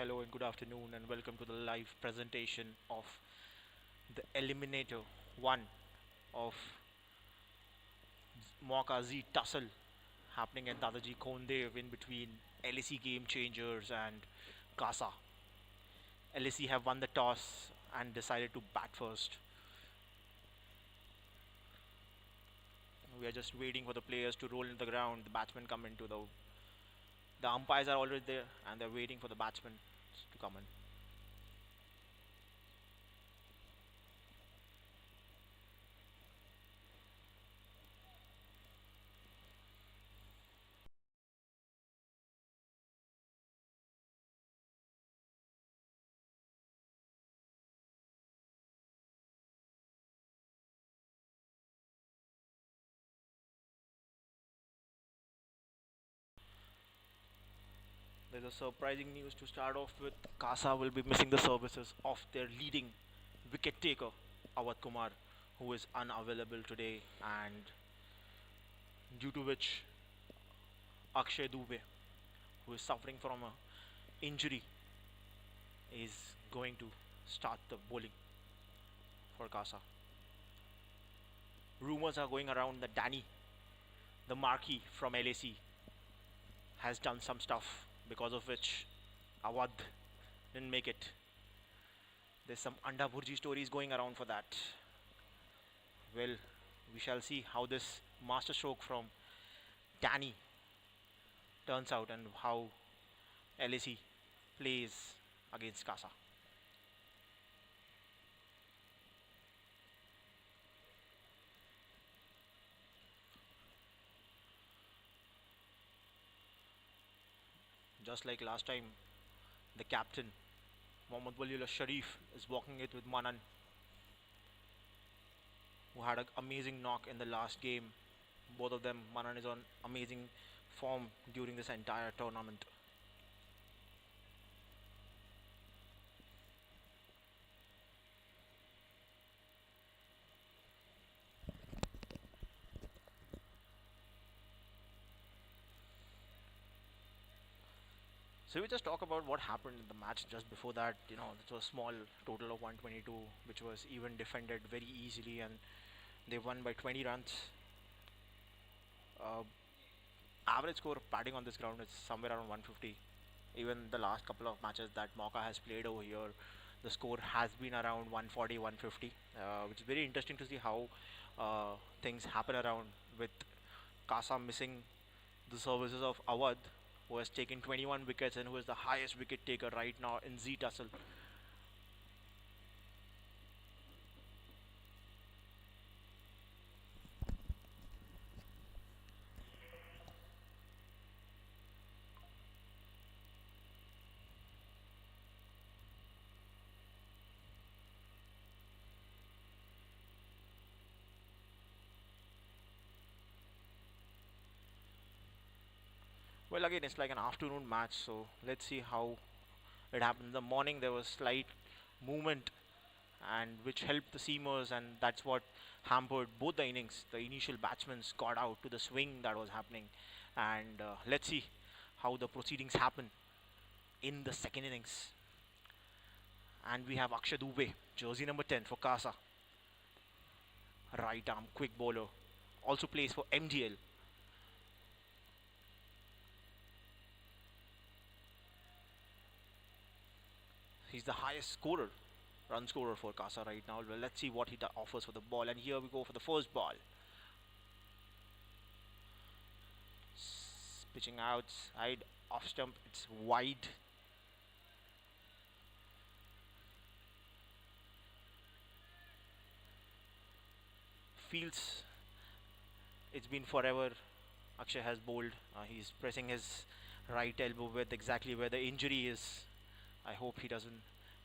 Hello and good afternoon, and welcome to the live presentation of the Eliminator 1 of Mauka Z Tussle happening at Dadoji Kondev in between LAC Gamechangers and Casa. LAC have won the toss and decided to bat first. We are just waiting for the players to roll into the ground, the batsmen come into the umpires are already there and they're waiting for the batsmen to come in. There's a surprising news to start off with. Kasa will be missing the services of their leading wicket taker, Awad Kumar, who is unavailable today, and due to which Akshay Dubey, who is suffering from a injury, is going to start the bowling for Kasa. Rumors are going around that Danny, the marquee from LAC, has done some stuff because of which Awad didn't make it. There's some Anda Burji stories going around for that. Well, we shall see how this masterstroke from Danny turns out and how LAC plays against Casa. Just like last time, the captain, Mohammad Waliullah Sharif, is walking it with Manan, who had an amazing knock in the last game. Both of them, Manan is on amazing form during this entire tournament. So we just talk about what happened in the match just before that. It was a small total of 122, which was even defended very easily, and they won by 20 runs. Uh, Average score of batting on this ground is somewhere around 150. Even the last couple of matches that Mauka has played over here, the score has been around 140, 150, which is very interesting to see how things happen around with Kasa missing the services of Awad, who has taken 21 wickets and who is the highest wicket taker right now in Z Tussle. Well, again, it's like an afternoon match, so let's see how it happened. In the morning, there was slight movement, and which helped the seamers, and that's what hampered both the innings. The initial batsmen got out to the swing that was happening, and let's see how the proceedings happen in the second innings. And we have Akshay Dubey, jersey number 10 for Casa, right arm quick bowler, also plays for MGL. He's the highest scorer, run scorer for Casa right now. Well, let's see what he offers for the ball. And here we go for the first ball. Pitching outside, off stump, it's wide. Feels it's been forever. Akshay has bowled. He's pressing his right elbow with exactly where the injury is. I hope he doesn't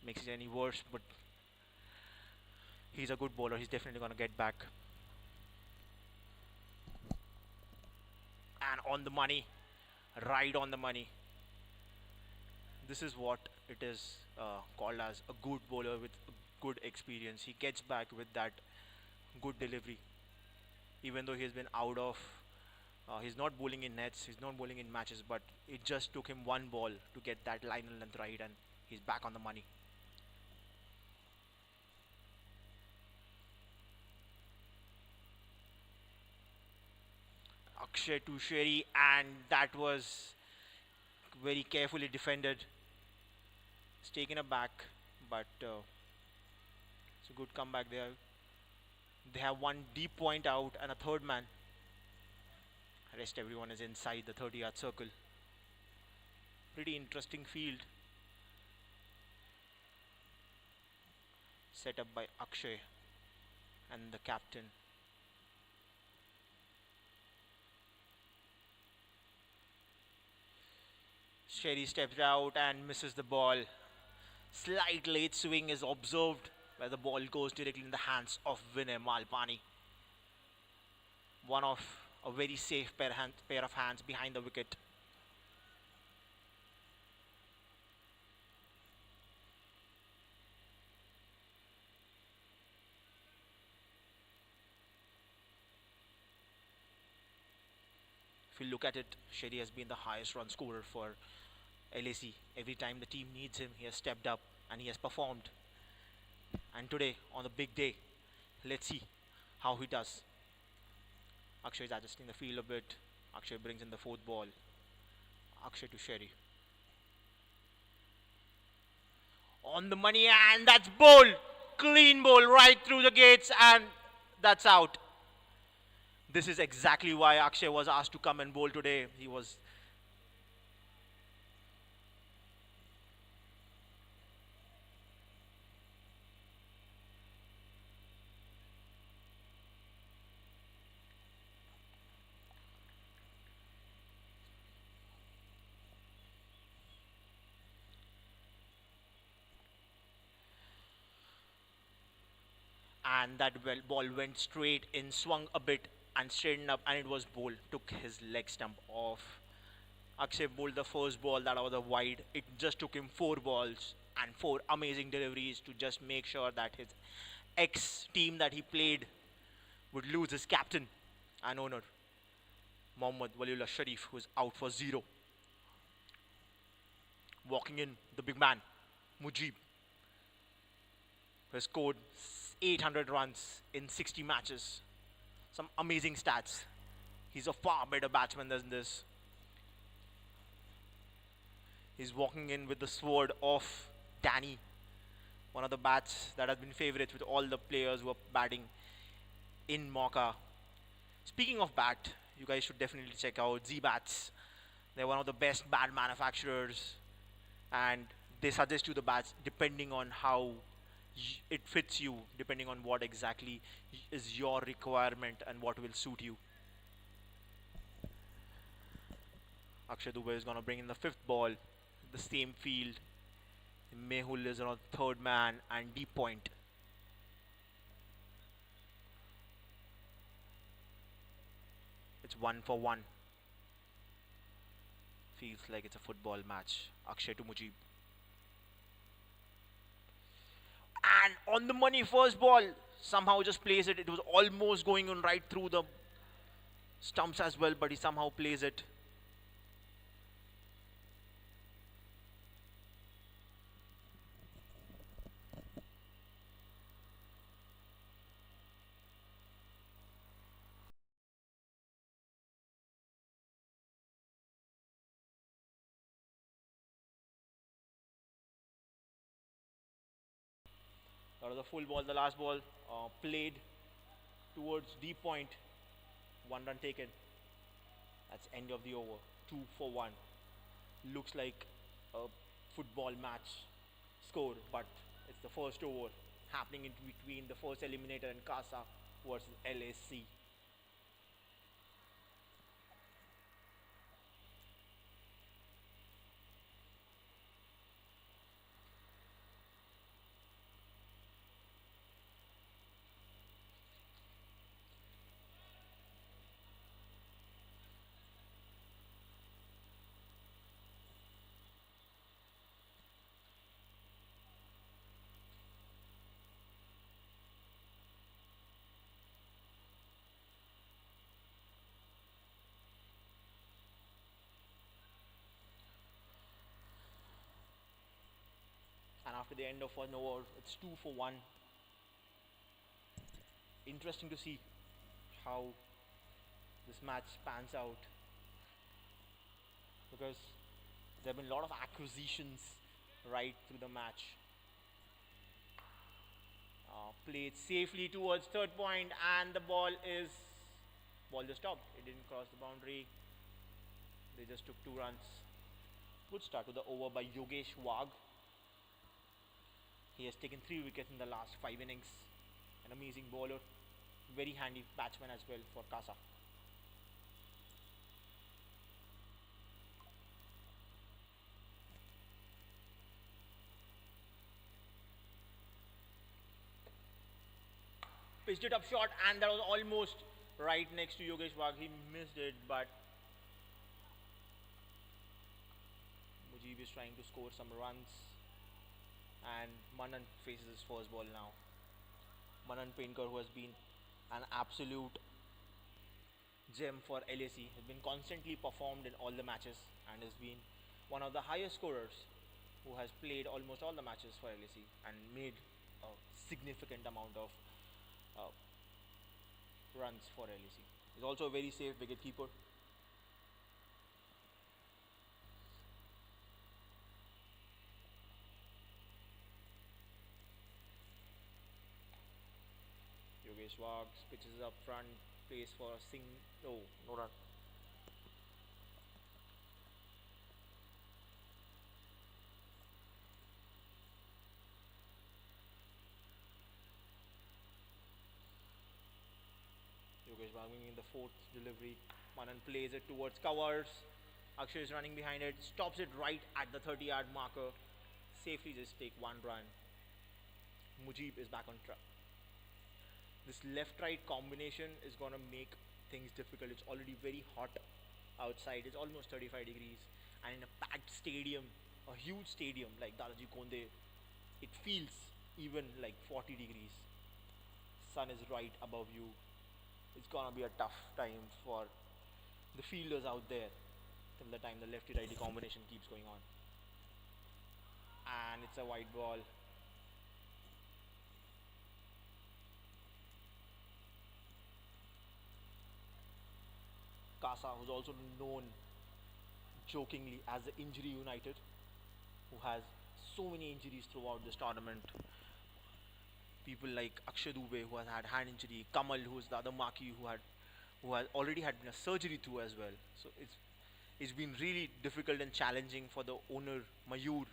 make it any worse, but he's a good bowler. He's definitely going to get back. And on the money, right on the money. This is what it is called as a good bowler with good experience. He gets back with that good delivery, even though he's been out of He's not bowling in nets, he's not bowling in matches, but it just took him one ball to get that line and length right, and he's back on the money. Akshay to Sherry, and that was very carefully defended. It's taken aback, but it's a good comeback there. They have one deep point out and a third man. Rest everyone is inside the 30-yard circle. Pretty interesting field set up by Akshay and the captain. Sherry steps out and misses the ball. Slight late swing is observed where the ball goes directly in the hands of Vinay Malpani. One of a very safe pair of hands behind the wicket. If you look at it, Sherry has been the highest run scorer for LAC. Every time the team needs him, he has stepped up and he has performed. And today, on the big day, let's see how he does. Akshay is adjusting the field a bit. Akshay brings in the fourth ball. Akshay to Sherry. On the money, and that's bowl. Clean bowl right through the gates, and that's out. This is exactly why Akshay was asked to come and bowl today. He was and that ball went straight in, swung a bit and straightened up, and it was bowled. Took his leg stump off. Akshay bowled the first ball that was a wide. It just took him 4 balls and 4 amazing deliveries to just make sure that his ex team that he played would lose his captain and owner, Mohammad Waliullah Sharif, who is out for 0. Walking in, the big man, Mujib, who has scored 800 runs in 60 matches. Some amazing stats. He's a far better batsman than this. He's walking in with the sword of Danny, one of the bats that has been favorites with all the players who are batting in Mauka. Speaking of bat, you guys should definitely check out Z-Bats. They're one of the best bat manufacturers, and they suggest you the bats depending on how it fits you, depending on what exactly is your requirement and what will suit you. Akshay Dubey is going to bring in the 5th ball, the same field. Mehul is on 3rd man and deep point. It's 1 for 1. Feels like it's a football match. Akshay to Mujib. And on the money, first ball, somehow just plays it. It was almost going on right through the stumps as well, but he somehow plays it. That was a full ball, the last ball, played towards deep point. 1 run taken. That's end of the over. 2 for 1. Looks like a football match score, but it's the first over happening in between the first eliminator and Casa versus LAC. after the end of an over, it's 2 for 1. Interesting to see how this match pans out, because there have been a lot of acquisitions right through the match. Played safely towards third point, and the ball just stopped. It didn't cross the boundary. They just took 2 runs. Good start to the over by Yogesh Wagh. He has taken 3 wickets in the last 5 innings. An amazing bowler, very handy batsman as well for Kasa. Pitched it up short, and that was almost right next to Yogesh Wagh. He missed it, but Mujib is trying to score some runs, and Manan faces his first ball now. Manan Painter, who has been an absolute gem for LAC, has been constantly performed in all the matches and has been one of the highest scorers who has played almost all the matches for LAC and made a significant amount of runs for LAC. He's also a very safe wicket keeper. Yogesh Wagh pitches up front, plays for a no run. Yogesh Wagh in the 4th delivery. Manan plays it towards covers. Akshay is running behind it, stops it right at the 30-yard marker. Safely just take 1 run. Mujib is back on track. This left-right combination is going to make things difficult. It's already very hot outside. It's almost 35 degrees. And in a packed stadium, a huge stadium like Dadoji Kondev, it feels even like 40 degrees. Sun is right above you. It's going to be a tough time for the fielders out there till the time the lefty-righty combination keeps going on. And it's a wide ball. Kasa, who's also known jokingly as the Injury United, who has so many injuries throughout this tournament. People like Akshay Dubey, who has had hand injury, Kamal, who is the other marquee, who has already had a surgery through as well. So it's been really difficult and challenging for the owner Mayur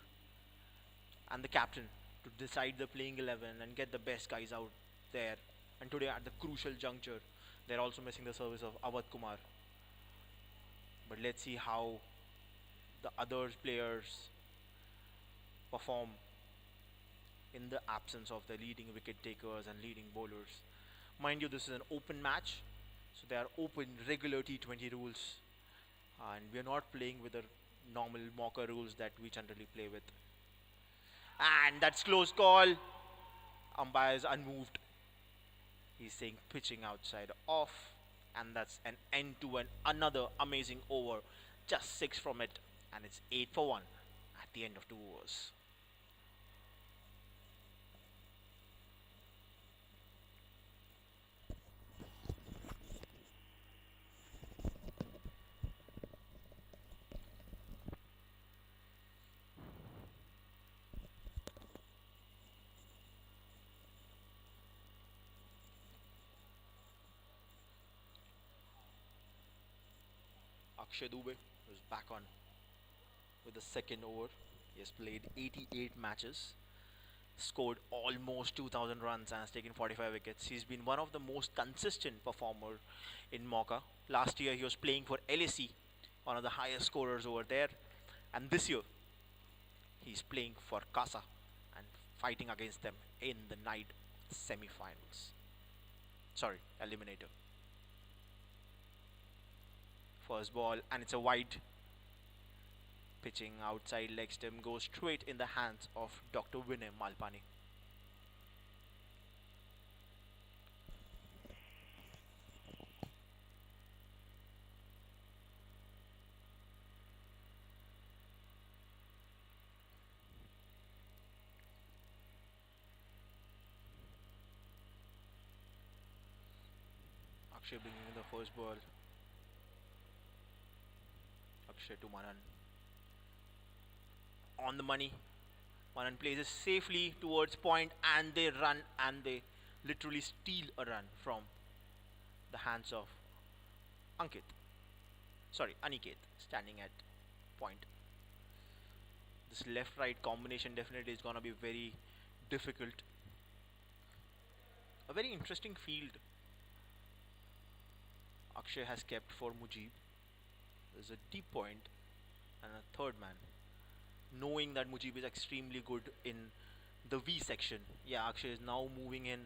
and the captain to decide the playing 11 and get the best guys out there. And today at the crucial juncture, they're also missing the service of Awadh Kumar. But let's see how the other players perform in the absence of the leading wicket takers and leading bowlers. Mind you, this is an open match, so there are open regular T20 rules, and we are not playing with the normal Mauka rules that we generally play with. And that's close call. Umpire is unmoved. He's saying pitching outside off, and that's an end to another amazing over. Just 6 from it, and it's 8 for 1 at the end of 2 overs. Akshay Dubey is back on with the second over. He has played 88 matches, scored almost 2,000 runs and has taken 45 wickets. He's been one of the most consistent performer in Mauka. Last year he was playing for LAC, one of the highest scorers over there. And this year he's playing for Casa and fighting against them in the night semi-finals. Sorry, eliminator. First ball, and it's a wide. Pitching outside leg stem goes straight in the hands of Dr. Vinay Malpani. Akshay bringing in the first ball. Akshay to Manan. On the money. Manan plays it safely towards point and they run and they literally steal a run from the hands of Ankit. Sorry, Aniket standing at point. This left right combination definitely is gonna be very difficult. A very interesting field Akshay has kept for Mujib. There's a deep point and a third man. Knowing that Mujib is extremely good in the V section. Yeah, Akshay is now moving in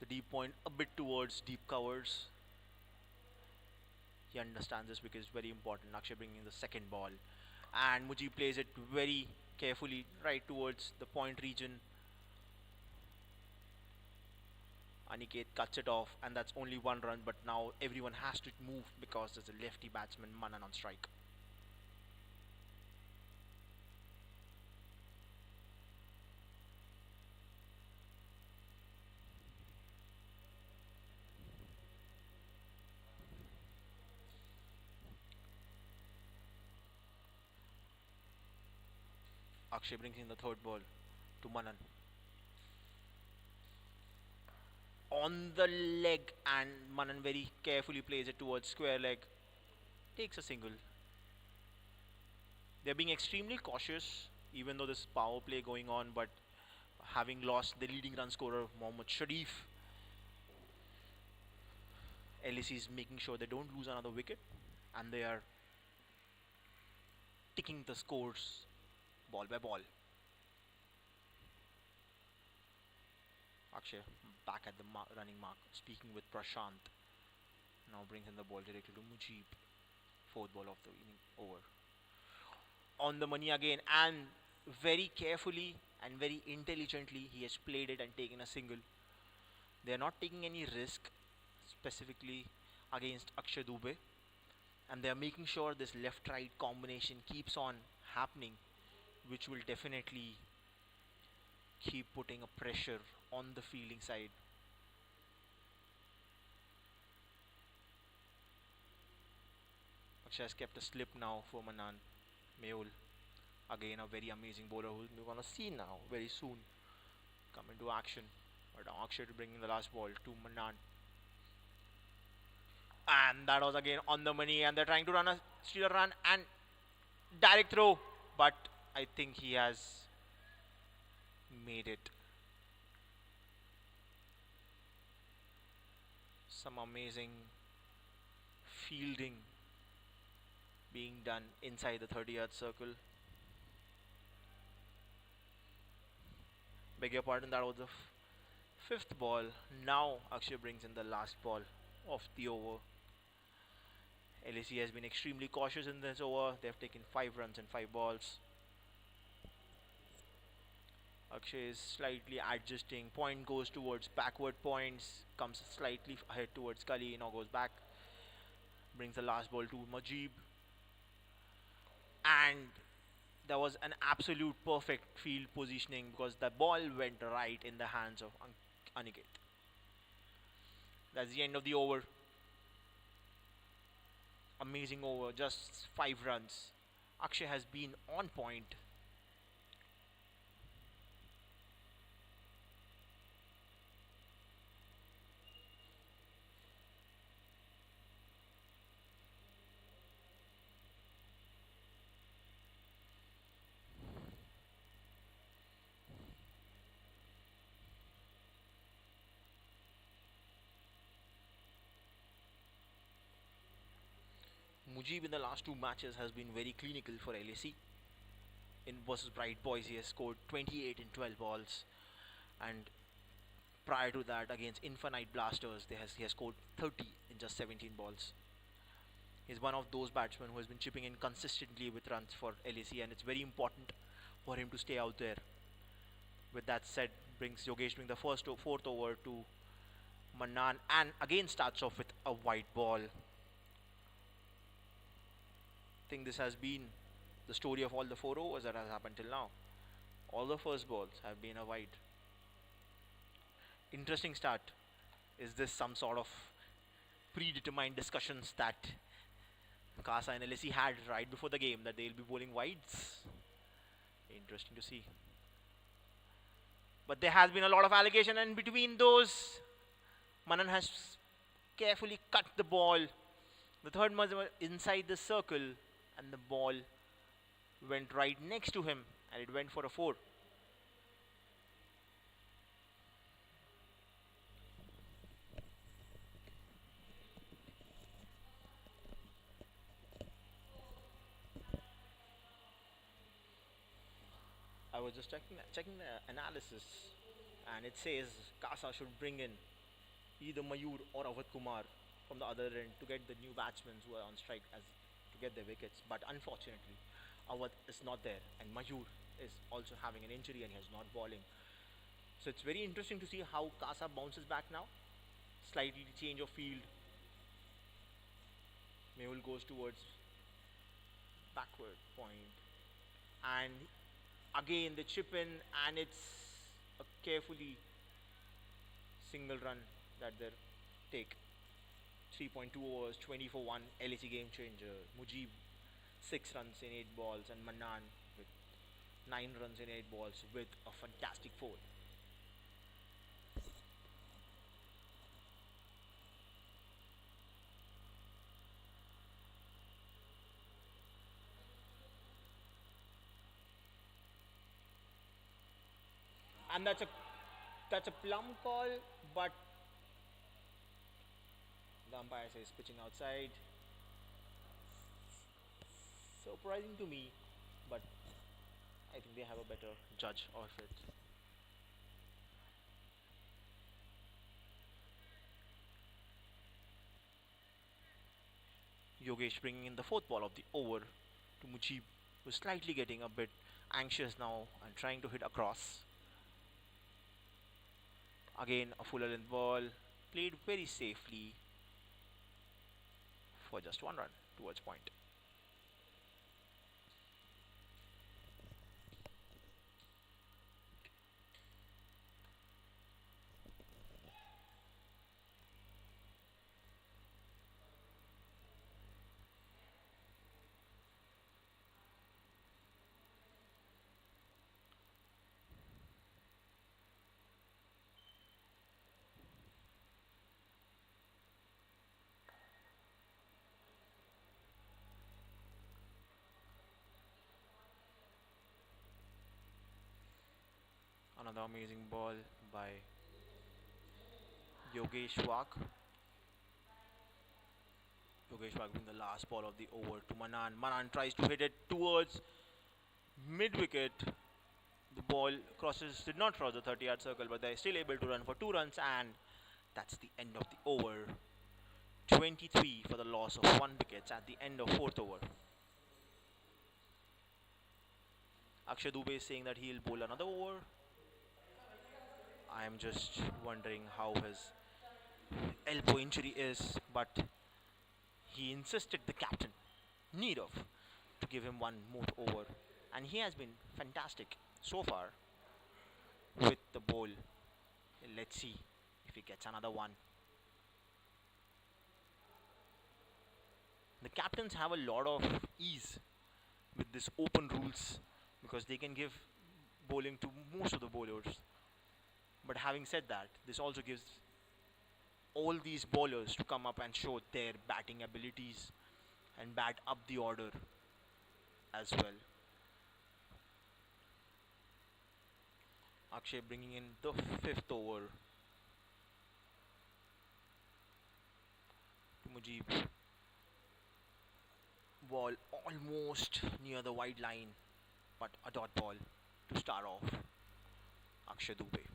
the deep point a bit towards deep covers. He understands this because it's very important. Akshay bringing the second ball. And Mujib plays it very carefully right towards the point region. Aniket cuts it off and that's only one run, but now everyone has to move because there's a lefty batsman Manan on strike. Akshay brings in the third ball to Manan. On the leg and Manan very carefully plays it towards square leg. Takes a single. They're being extremely cautious even though there's power play going on, but having lost the leading run scorer Mohammad Sharif, LAC is making sure they don't lose another wicket and they are ticking the scores ball by ball. Akshay back at the running mark, speaking with Prashant. Now brings in the ball directly to Mujib. Fourth ball of the inning over. On the money again, and very carefully and very intelligently he has played it and taken a single. They are not taking any risk specifically against Akshay Dubey, and they are making sure this left-right combination keeps on happening, which will definitely keep putting a pressure on the fielding side. Akshay has kept a slip now for Manan. Mehul, again a very amazing bowler who we're gonna see now very soon come into action. But now Akshay to bring in the last ball to Manan. And that was again on the money, and they're trying to steal a run and direct throw, but I think he has made it. Some amazing fielding being done inside the 30-yard circle. Beg your pardon, that was the fifth ball. Now Akshay brings in the last ball of the over. LAC has been extremely cautious in this over. They have taken 5 runs and 5 balls. Akshay is slightly adjusting. Point goes towards backward points. Comes slightly ahead towards Kali. Now goes back. Brings the last ball to Mujib. And there was an absolute perfect field positioning because the ball went right in the hands of Aniket. That's the end of the over. Amazing over, just 5 runs. Akshay has been on point. Mujib in the last 2 matches has been very clinical for LAC. In versus Bright Boys, he has scored 28 in 12 balls, and prior to that, against Infinite Blasters, he has scored 30 in just 17 balls. He's one of those batsmen who has been chipping in consistently with runs for LAC, and it's very important for him to stay out there. With that said, Yogesh brings the fourth over to Manan, and again starts off with a white ball. I think this has been the story of all the 4 overs that has happened till now. All the first balls have been a white. Interesting start. Is this some sort of predetermined discussions that Kasa and LAC had right before the game that they'll be bowling wides. Interesting to see. But there has been a lot of allegation, and between those, Manan has carefully cut the ball. The third man was inside the circle, and the ball went right next to him, and it went for a 4. I was just checking the analysis, and it says Kasa should bring in either Mayur or Avat Kumar from the other end to get the new batsmen who are on strike as to get their wickets. But unfortunately, Avat is not there, and Mayur is also having an injury and he is not bowling. So it's very interesting to see how Kasa bounces back now. Slightly change of field. Mehul goes towards backward point, and again they chip in, and it's a carefully single run that they take. 3.2 overs, 20 for 1, LAC game changer. Mujib 6 runs in 8 balls, and Manan with 9 runs in 8 balls with a fantastic 4. And that's a plum call, but the umpire says pitching outside. Surprising to me, but I think they have a better judge of it. Yogesh bringing in the fourth ball of the over to Mujib, who's slightly getting a bit anxious now and trying to hit across. Again, a fuller length ball, played very safely for just 1 run towards point. Another amazing ball by Yogesh Wak. Yogesh Wak being the last ball of the over to Manan. Manan tries to hit it towards mid wicket. The ball did not cross the 30-yard circle, but they're still able to run for 2 runs, and that's the end of the over. 23 for the loss of 1 wicket at the end of 4th over. Akshay Dubey is saying that he'll bowl another over. I am just wondering how his elbow injury is, but he insisted, the captain, Nirav, to give him 1 more over, and he has been fantastic so far with the bowl. Let's see if he gets another one. The captains have a lot of ease with this open rules because they can give bowling to most of the bowlers. But having said that, this also gives all these bowlers to come up and show their batting abilities and bat up the order as well. Akshay bringing in the 5th over to Mujib. Ball almost near the wide line, but a dot ball to start off Akshay Dubey.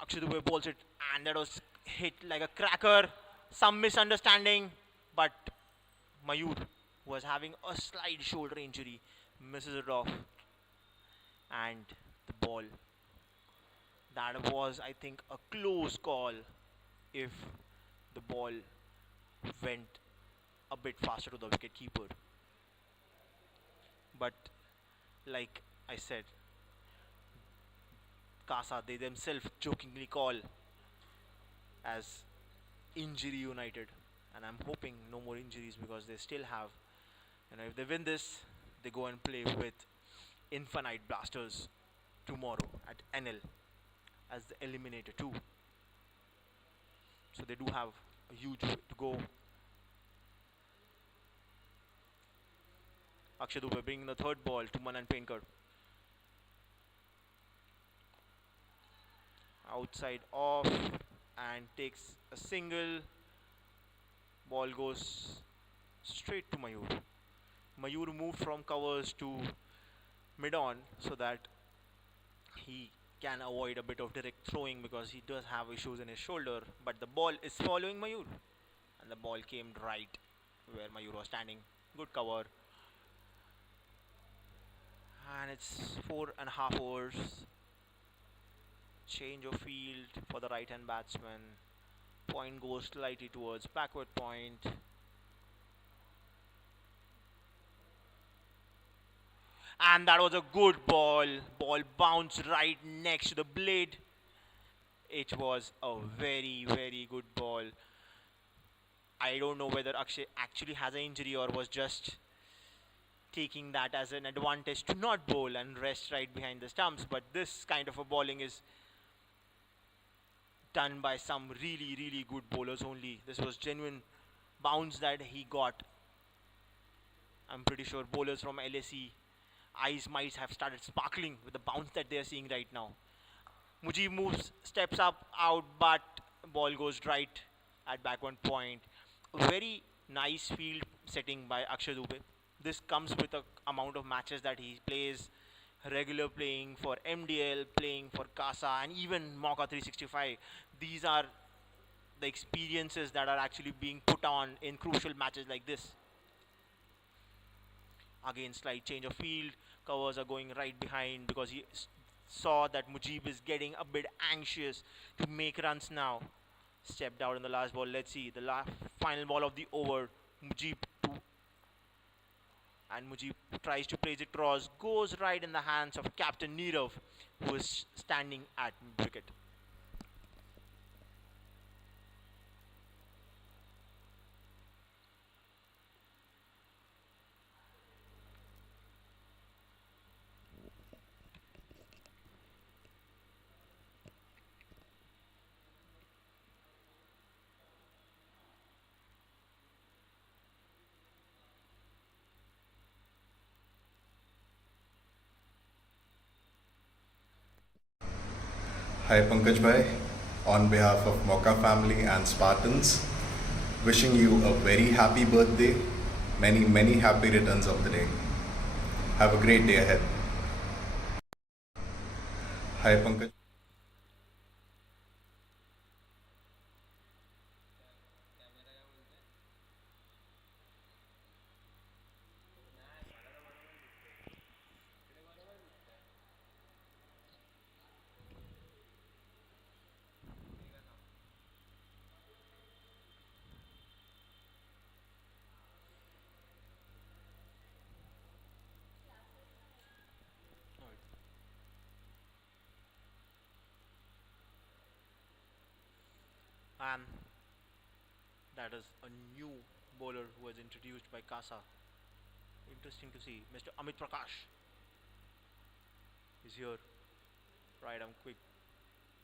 Akshay Dubey bowls it, and that was hit like a cracker. Some misunderstanding, but Mayur, who was having a slight shoulder injury, misses it off. And the ball. That was, I think, a close call. if the ball went a bit faster to the wicket keeper. But like I said, Kasa they themselves jokingly call as injury united, and I'm hoping no more injuries because they still have. And if they win this, they go and play with Infinite Blasters tomorrow at NL as the eliminator too. So they do have a huge way to go. Akshay Dubey bringing the third ball to Manan Painter. Outside off and takes a single. Ball goes straight to Mayur. Mayur moved from covers to mid on so that he can avoid a bit of direct throwing because he does have issues in his shoulder. But the ball is following Mayur, and the ball came right where Mayur was standing. Good cover. And it's 4.5 overs. Change of field for the right hand batsman. Point goes slightly towards backward point. And that was a good ball. Ball bounced right next to the blade. It was a very, very good ball. I don't know whether Akshay actually has an injury or was just taking that as an advantage to not bowl and rest right behind the stumps. But this kind of a bowling is done by some really, really good bowlers only. This was genuine bounce that he got. I'm pretty sure bowlers from LAC eyes might have started sparkling with the bounce that they are seeing right now. Mujib moves, steps up, out, but ball goes right at backward point. A very nice field setting by Akshay Dubey. This comes with a amount of matches that he plays, regular playing for MDL, playing for Casa, and even Mauka 365. These are the experiences that are actually being put on in crucial matches like this. Again, slight change of field. Covers are going right behind because he saw that Mujib is getting a bit anxious to make runs now. Stepped out in the last ball. Let's see the final ball of the over. Mujib to and Mujib tries to place it cross. Goes right in the hands of Captain Nirav, who is standing at wicket. Hi Pankaj Bhai, on behalf of Mauka family and Spartans, wishing you a very happy birthday, many happy returns of the day. Have a great day ahead. Hi Pankaj. And that is a new bowler who was introduced by Kasa. Interesting to see. Mr. Amit Prakash is here. Right arm quick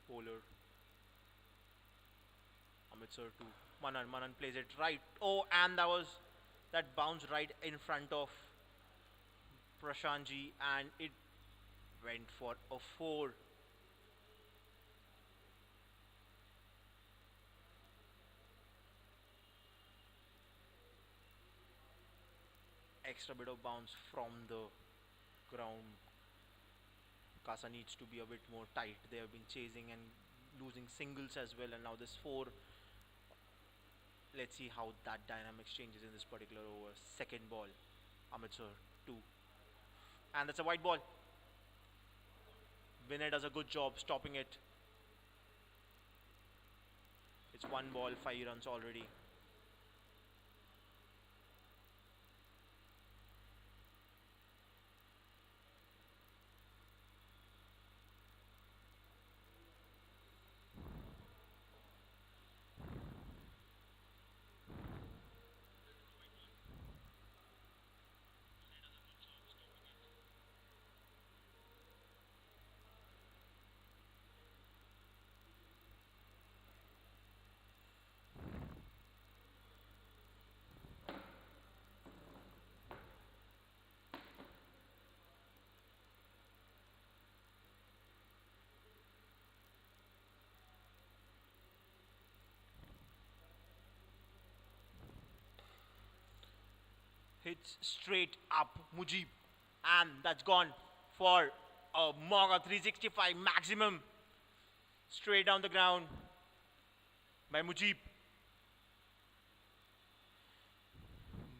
bowler. Amit sir to Manan. Manan plays it right. Oh, and that bounced right in front of Prashantji, and it went for a four. Extra bit of bounce from the ground. Kasa needs to be a bit more tight. They have been chasing and losing singles as well, and now this four. Let's see how that dynamics changes in this particular over. Second ball, Amit sir, two, and that's a white ball. Vinay does a good job stopping it. It's 1 ball, 5 runs already. Hits straight up Mujib, and that's gone for a Mauka 365 maximum. Straight down the ground by Mujib.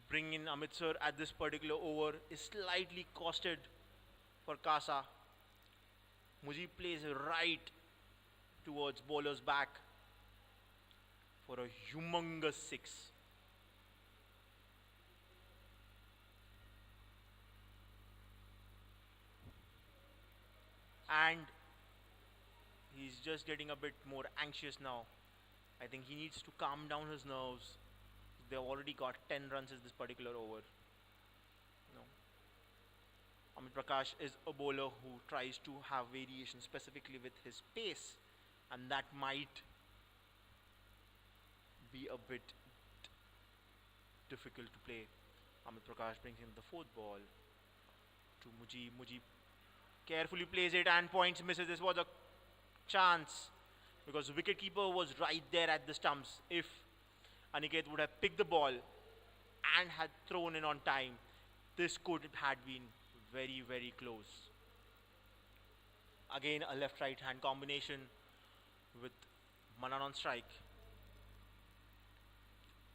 Bringing in Amit sir at this particular over is slightly costed for Kasa. Mujib plays right towards bowler's back for a humongous 6. And he's just getting a bit more anxious now. I think he needs to calm down his nerves. They've already got 10 runs in this particular over. No. Amit Prakash is a bowler who tries to have variation specifically with his pace, and that might be a bit difficult to play. Amit Prakash brings in the 4th ball to Mujib. Mujib carefully plays it and points, misses. This was a chance because the wicketkeeper was right there at the stumps. If Aniket would have picked the ball and had thrown in on time, this could have been very, very close. Again, a left-right hand combination with Manan on strike.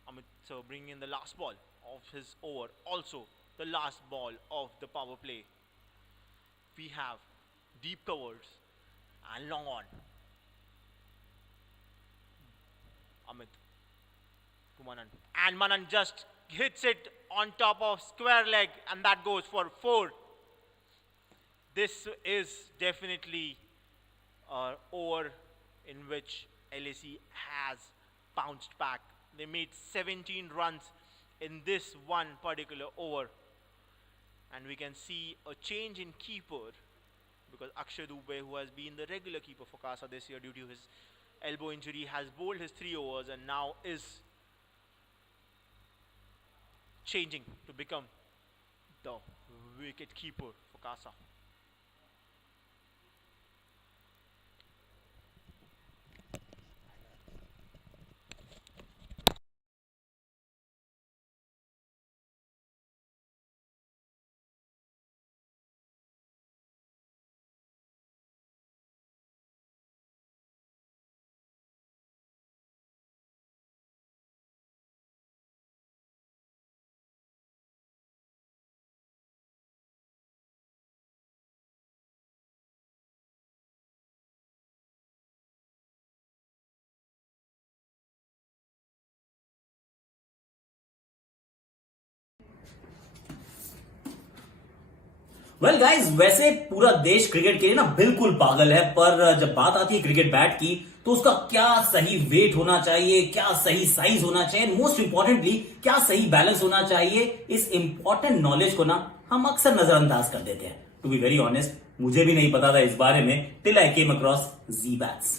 Amit so bringing in the last ball of his over, also the last ball of the power play. We have deep covers and long on. Amit to Manan, and Manan just hits it on top of square leg, and that goes for 4. This is definitely an over in which LAC has bounced back. They made 17 runs in this one particular over. And we can see a change in keeper because Akshay Dubey, who has been the regular keeper for Casa this year due to his elbow injury, has bowled his 3 overs and now is changing to become the wicket keeper for Casa. Well guys, वैसे पूरा देश cricket के लिए ना बिल्कुल पागल है, पर जब बात आती है क्रिकेट बैट की तो उसका क्या सही वेट होना चाहिए, क्या सही साइज होना चाहिए, मोस्ट इंपॉर्टेंटली क्या सही बैलेंस होना चाहिए, इस इंपॉर्टेंट नॉलेज को ना हम अक्सर नजरअंदाज कर देते हैं. टू बी वेरी ऑनेस्ट, मुझे भी नहीं पता था इस बारे में till I came across G bats.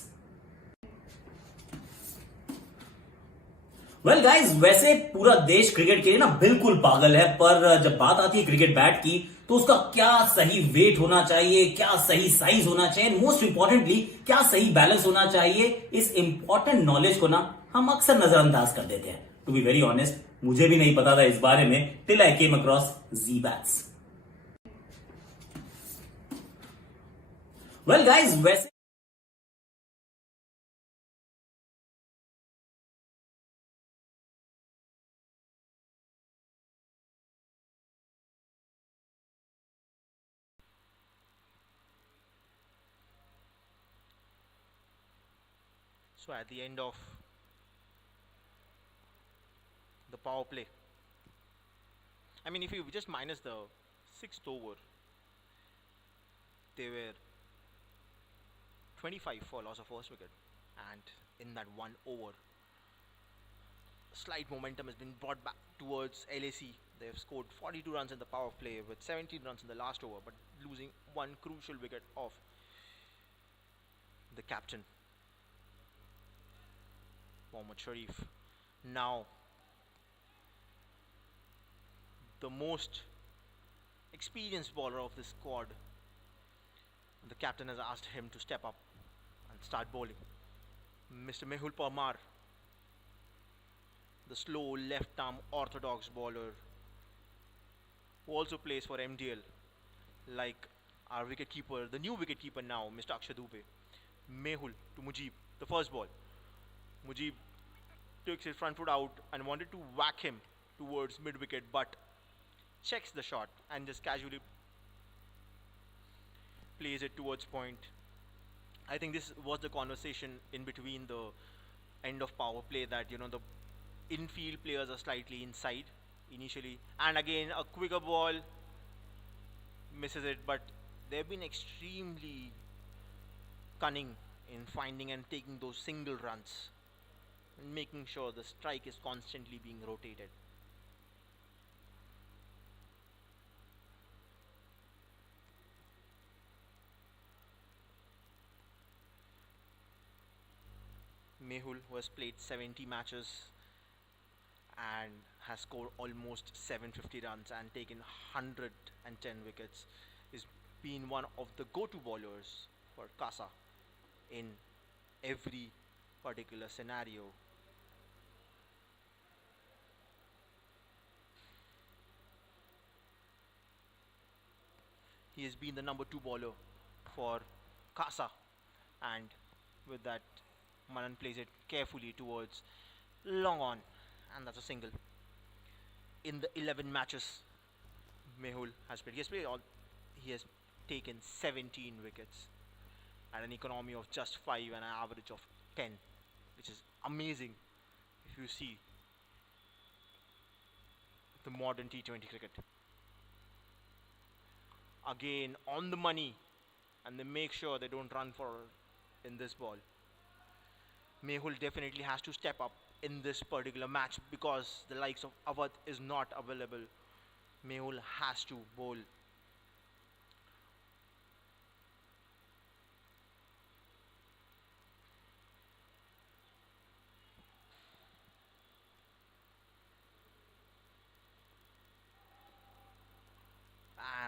Well guys, वैसे पूरा देश क्रिकेट के लिए ना बिल्कुल पागल है, पर जब बात आती है क्रिकेट बैट की तो उसका क्या सही वेट होना चाहिए, क्या सही साइज होना चाहिए, मोस्ट इंपॉर्टेंटली क्या सही बैलेंस होना चाहिए, इस इंपॉर्टेंट नॉलेज को ना हम अक्सर नजरअंदाज कर देते हैं. टू बी वेरी ऑनेस्ट, मुझे भी नहीं पता था इस बारे में till I came across G bats. Well guys, वैसे So at the end of the power play. I mean, if you just minus the sixth over, they were 25 for loss of first wicket, and in that one over, slight momentum has been brought back towards LAC. They have scored 42 runs in the power play with 17 runs in the last over, but losing one crucial wicket of the captain, Mohammad Sharif. Now, the most experienced bowler of this squad, the captain has asked him to step up and start bowling. Mr. Mehul Parmar, the slow left-arm orthodox bowler who also plays for MDL, like our wicketkeeper, the new wicketkeeper now, Mr. Akshay Dubey. Mehul to Mujib, the first ball. Mujib takes his front foot out and wanted to whack him towards mid-wicket, but checks the shot and just casually plays it towards point. I think this was the conversation in between the end of power play, that the infield players are slightly inside initially, and again a quicker ball misses it, but they've been extremely cunning in finding and taking those single runs and making sure the strike is constantly being rotated. Mehul, who has played 70 matches and has scored almost 750 runs and taken 110 wickets, is been one of the go-to bowlers for Kasa in every particular scenario. He has been the number 2 bowler for Kasa, and with that, Manan plays it carefully towards long on, and that's a single. In the 11 matches Mehul has played, he has taken 17 wickets at an economy of just 5 and an average of 10, which is amazing if you see the modern T20 cricket. Again on the money, and they make sure they don't run for in this ball. Mehul definitely has to step up in this particular match because the likes of Awadh is not available. Mehul has to bowl.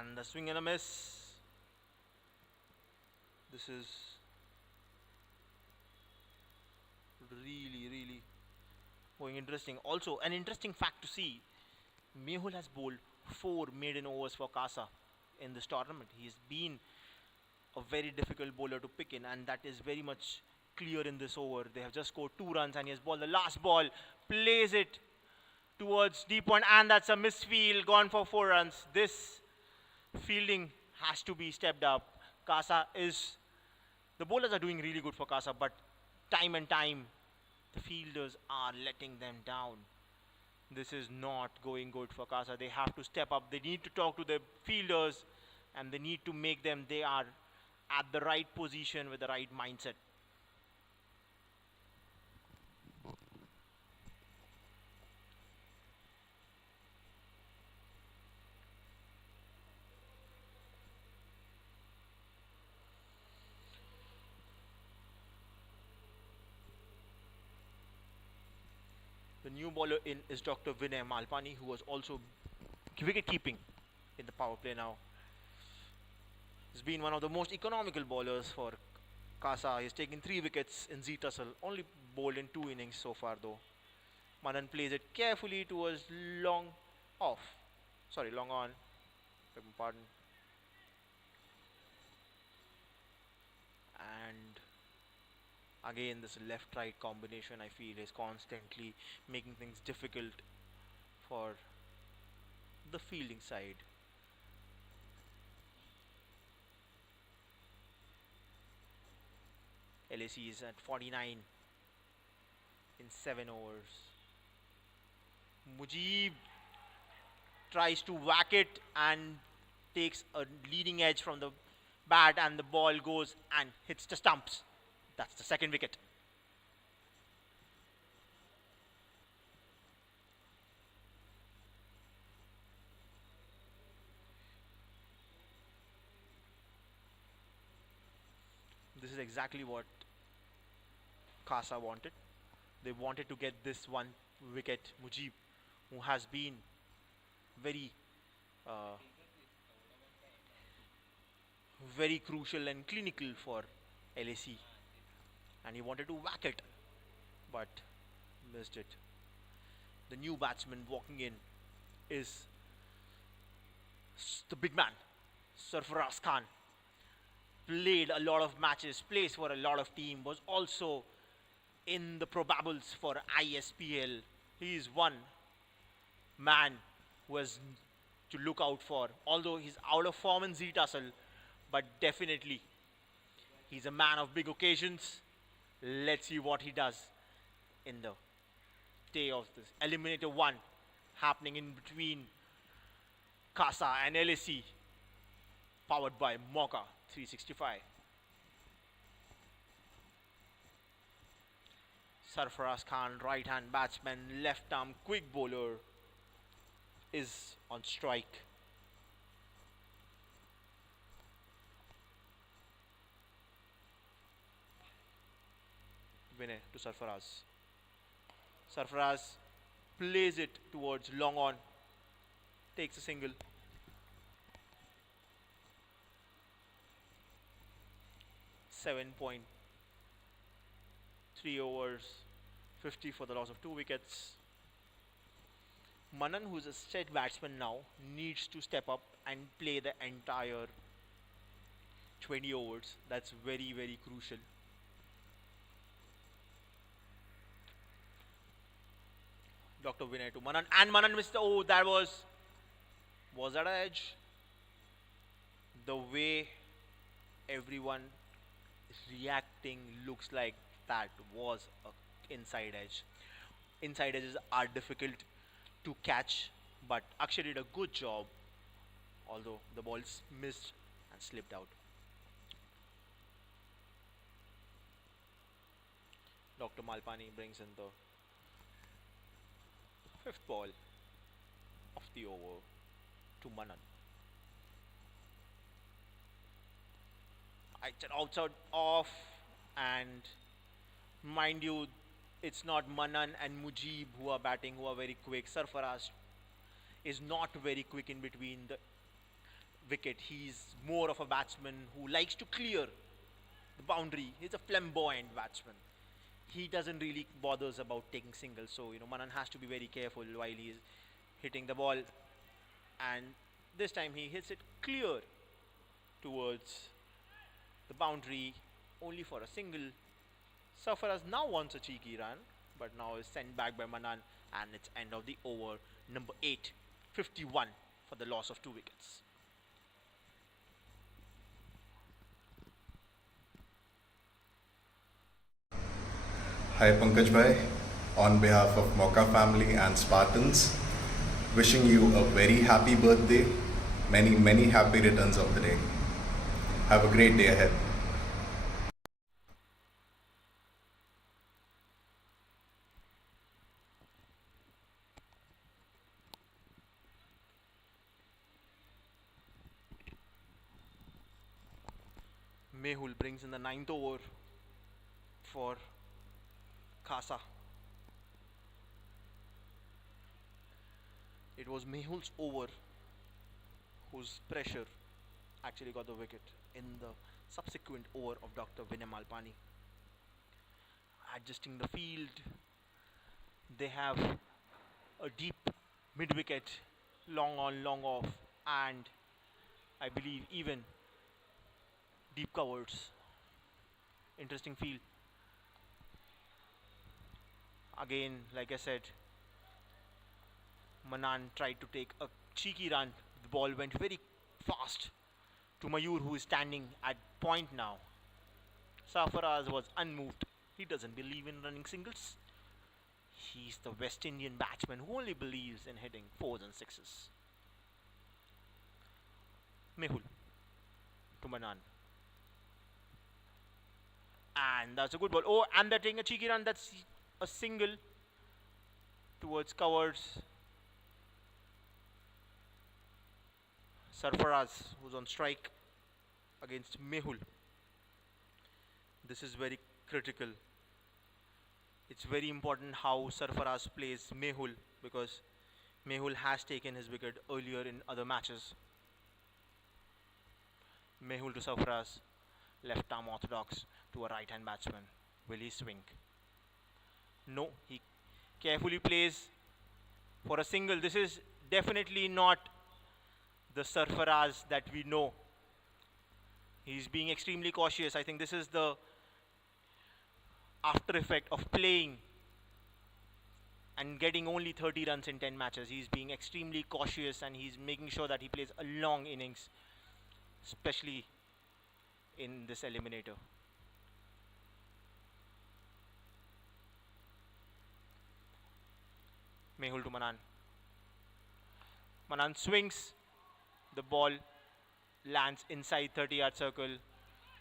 And the swing and a miss. This is really going interesting. Also, an interesting fact to see, Mehul has bowled 4 maiden overs for Kasa in this tournament. He's been a very difficult bowler to pick in, and that is very much clear in this over. They have just scored 2 runs and he has bowled the last ball, plays it towards deep point, and that's a misfield, gone for 4 runs. This fielding has to be stepped up. The bowlers are doing really good for Kasa, but time and time the fielders are letting them down. This is not going good for Kasa. They have to step up. They need to talk to the fielders, and they need to make them they are at the right position with the right mindset. The new bowler in is Dr. Vinay Malpani, who was also wicket keeping in the power play now. He's been one of the most economical bowlers for Kasa. He's taken 3 wickets in Tussle, only bowled in 2 innings so far though. Manan plays it carefully towards long on. Beg my pardon. And again, this left-right combination, I feel, is constantly making things difficult for the fielding side. LAC is at 49 in 7 overs. Mujib tries to whack it and takes a leading edge from the bat, and the ball goes and hits the stumps. That's the second wicket. This is exactly what Kasa wanted. They wanted to get this one wicket. Mujib, who has been very, uh, very crucial and clinical for LAC, and he wanted to whack it, but missed it. The new batsman walking in is the big man, Sarfaraz Khan. Played a lot of matches, plays for a lot of team, was also in the probables for ISPL. He is one man who has to look out for, although he's out of form in Tussle, but definitely he's a man of big occasions. Let's see what he does in the day of this Eliminator 1 happening in between Casa and LAC, powered by Mauka 365. Sarfaraz Khan, right hand batsman, left arm quick bowler, is on strike. Vinay to Sarfaraz. Sarfaraz plays it towards long on, takes a single. .3 overs, 50 for the loss of 2 wickets. Manan, who's a set batsman now, needs to step up and play the entire 20 overs. That's very, very crucial. Dr. Vinay to Manan, and Manan missed the, oh, that was that an edge? The way everyone is reacting looks like that was a inside edge. Inside edges are difficult to catch, but Akshay did a good job, although the balls missed and slipped out. Dr. Malpani brings in the fifth ball of the over to Manan. It's an outside off, and mind you, it's not Manan and Mujib who are batting, who are very quick. Sarfaraz is not very quick in between the wicket. He's more of a batsman who likes to clear the boundary. He's a flamboyant batsman. He doesn't really bothers about taking singles, so Manan has to be very careful while he is hitting the ball, and this time he hits it clear towards the boundary only for a single. Sarfaraz now wants a cheeky run, but now is sent back by Manan, and it's end of the over, number 8, 51 for the loss of 2 wickets. Hi Pankaj Bhai, on behalf of Mauka family and Spartans, wishing you a very happy birthday, many, many happy returns of the day. Have a great day ahead. Mehul brings in the 9th over for Kasa. It was Mehul's over whose pressure actually got the wicket in the subsequent over of Dr. Vinay Malpani. Adjusting the field, they have a deep mid-wicket, long on, long off, and I believe even deep covers. Interesting field. Again, like I said, Manan tried to take a cheeky run. The ball went very fast to Mayur, who is standing at point now. Sarfaraz was unmoved. He doesn't believe in running singles. He's the West Indian batsman who only believes in hitting fours and sixes. Mehul to Manan. And that's a good ball. Oh, and they're taking a cheeky run. That's a single towards covers. Sarfaraz, who's on strike against Mehul. This is very critical. It's very important how Sarfaraz plays Mehul, because Mehul has taken his wicket earlier in other matches. Mehul to Sarfaraz, left arm orthodox to a right hand batsman. Will he swing? No, he carefully plays for a single. This is definitely not the Sarfaraz that we know. He's being extremely cautious. I think this is the after effect of playing and getting only 30 runs in 10 matches. He's being extremely cautious and he's making sure that he plays a long innings, especially in this eliminator. Mehul to Manan. Manan swings. The ball lands inside 30-yard circle.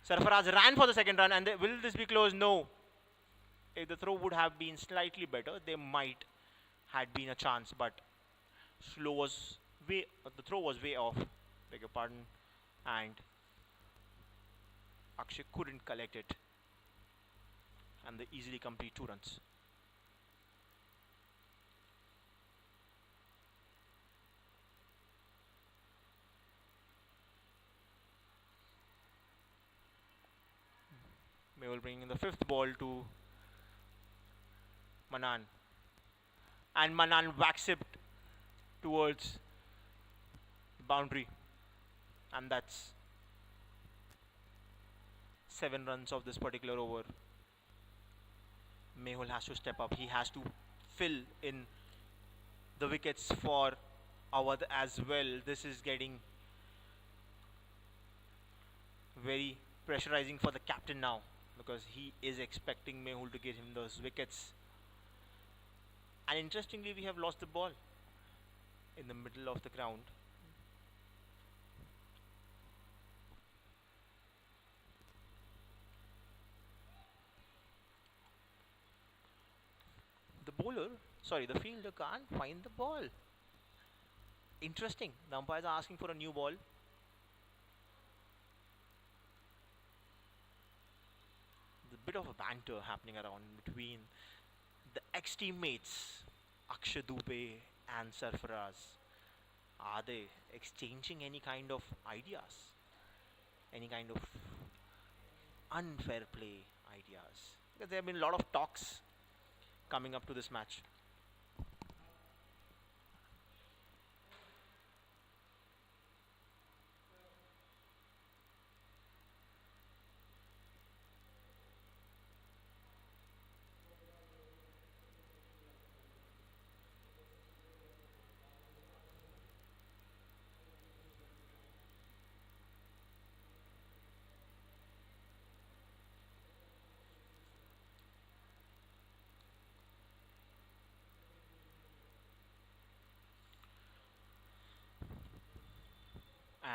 Sarfaraz ran for the second run, and will this be close? No. If the throw would have been slightly better, there might had been a chance, but the throw was way off. Beg your pardon, and Akshay couldn't collect it, and they easily complete 2 runs. Mehul bringing the 5th ball to Manan, and Manan whacks it towards the boundary, and that's 7 runs of this particular over. Mehul has to step up. He has to fill in the wickets for Awadh as well. This is getting very pressurizing for the captain now, because he is expecting Mehul to get him those wickets. And interestingly, we have lost the ball in the middle of the ground. The fielder can't find the ball. Interesting. The umpires are asking for a new ball. There's a bit of a banter happening around between the ex-teammates Akshay Dubey and Sarfaraz. Are they exchanging any kind of ideas? Any kind of unfair play ideas? Because there have been a lot of talks coming up to this match.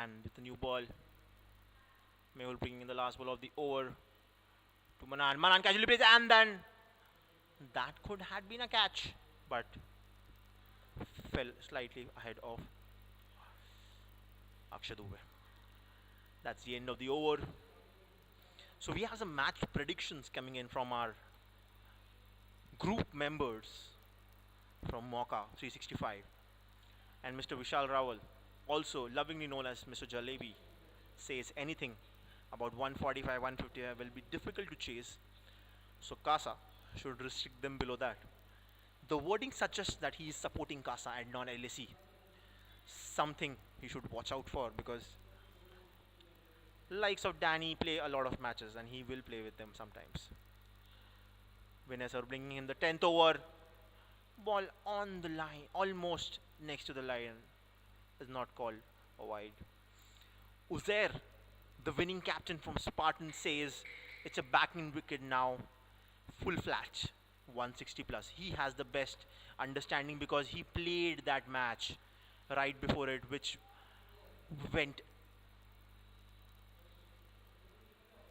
And with the new ball, Mehul bringing in the last ball of the over to Manan. Manan casually plays, and then that could have been a catch, but fell slightly ahead of Akshay Dubey. That's the end of the over. So we have some match predictions coming in from our group members from Mauka 365, and Mr. Vishal Rawal, also lovingly known as Mr. Jalebi, says anything about 145, 150 will be difficult to chase, so Kasa should restrict them below that. The wording suggests that he is supporting Kasa and non-LAC, something he should watch out for, because likes of Danny play a lot of matches and he will play with them sometimes. Winners are bringing in the 10th over. Ball on the line, almost next to the line, is not called a wide. Uzair, the winning captain from Spartan, says it's a backing wicket now, full flat. 160 plus. He has the best understanding because he played that match right before it, which went,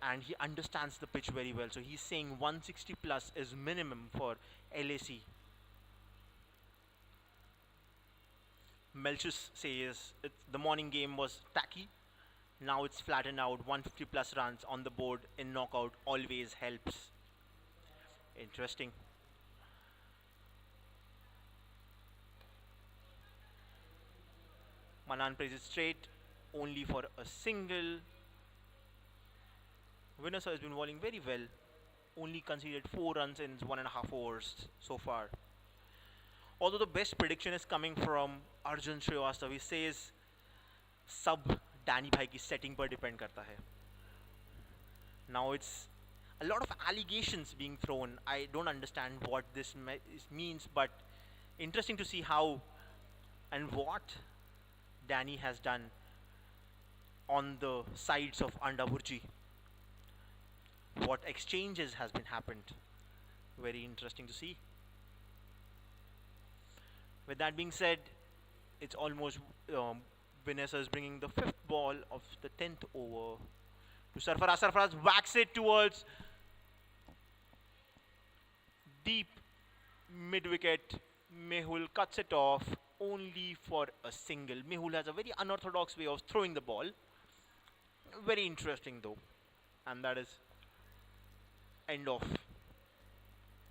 and he understands the pitch very well. So he's saying 160 plus is minimum for LAC. Melchus says the morning game was tacky. Now it's flattened out. 150 plus runs on the board in knockout always helps. Interesting. Manan plays it straight, only for a single. Winners has been bowling very well. Only conceded 4 runs in 1.5 overs so far. Although the best prediction is coming from Arjun Srivastav. He says sub Danny Bhai ki setting पर depend करता है. Now it's a lot of allegations being thrown. I don't understand what this means, but interesting to see how and what Danny has done on the sides of Andavurji. What exchanges has been happened. Very interesting to see. With that being said, it's almost Vanessa is bringing the 5th ball of the 10th over to Sarfaraz. Sarfaraz whacks it towards deep mid-wicket. Mehul cuts it off only for a single. Mehul has a very unorthodox way of throwing the ball. Very interesting though. And that is end of.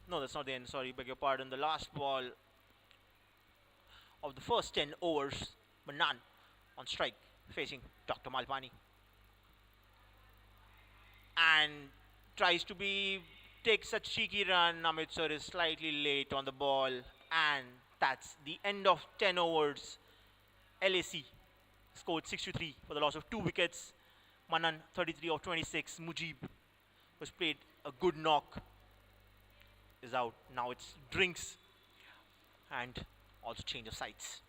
No, that's not the end. Sorry, beg your pardon. The last ball of the first 10 overs. Manan on strike facing Dr. Malpani. And tries to takes a cheeky run. Amritsar is slightly late on the ball. And that's the end of 10 overs. LAC scored 63 for the loss of 2 wickets. Manan 33 of 26. Mujib, who's played a good knock, is out. Now it's drinks and also change of sides.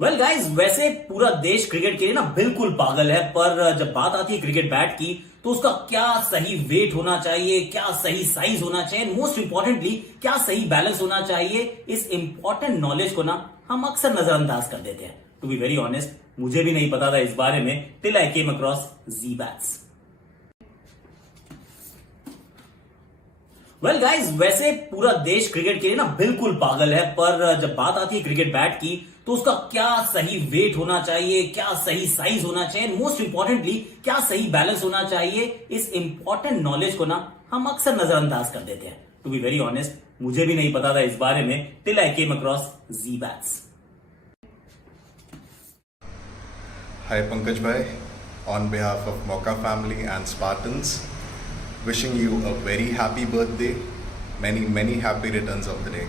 Well guys, वैसे पूरा देश cricket के लिए ना बिल्कुल पागल है, पर जब बात आती है क्रिकेट बैट की तो उसका क्या सही वेट होना चाहिए, क्या सही साइज होना चाहिए, मोस्ट इंपॉर्टेंटली क्या सही बैलेंस होना चाहिए, इस इंपॉर्टेंट नॉलेज को ना हम अक्सर नजरअंदाज कर देते हैं. टू बी वेरी ऑनेस्ट, मुझे भी नहीं पता था इस बारे में till I came across G bats. Well guys, वैसे पूरा देश क्रिकेट के लिए ना बिल्कुल पागल है, पर जब बात आती है क्रिकेट बैट की तो उसका क्या सही वेट होना चाहिए, क्या सही साइज होना चाहिए, मोस्ट इंपॉर्टेंटली क्या सही बैलेंस होना चाहिए, इस इंपॉर्टेंट नॉलेज को ना हम अक्सर नजरअंदाज कर देते हैं. टू बी वेरी ऑनेस्ट, मुझे भी नहीं पता था इस बारे में till I came across G bats. Hi Pankaj Bhai, on behalf of Mauka family and Spartans, wishing you a very happy birthday, many happy returns of the day.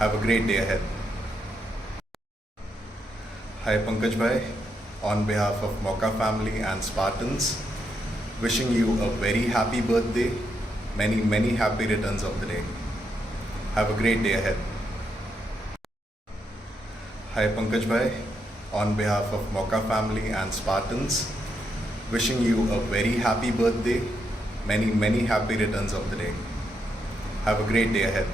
Have a great day ahead. Hi Pankaj Bhai, on behalf of Mauka family and Spartans, wishing you a very happy birthday, many happy returns of the day. Have a great day ahead. Hi Pankaj Bhai, on behalf of Mauka family and Spartans, wishing you a very happy birthday, many happy returns of the day. Have a great day ahead.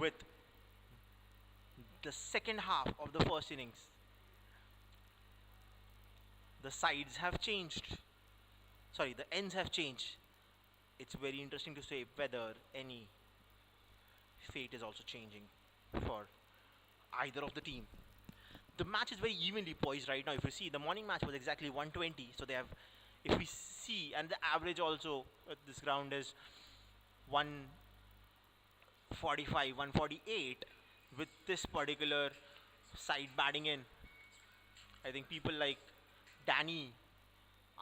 with the second half of the first innings, the sides have changed. Sorry, the ends have changed. It's very interesting to say whether any fate is also changing for either of the team. The match is very evenly poised right now. If you see, the morning match was exactly 120, so they have, if we see, and the average also at this ground is 145, 148. With this particular side batting in, I think people like Danny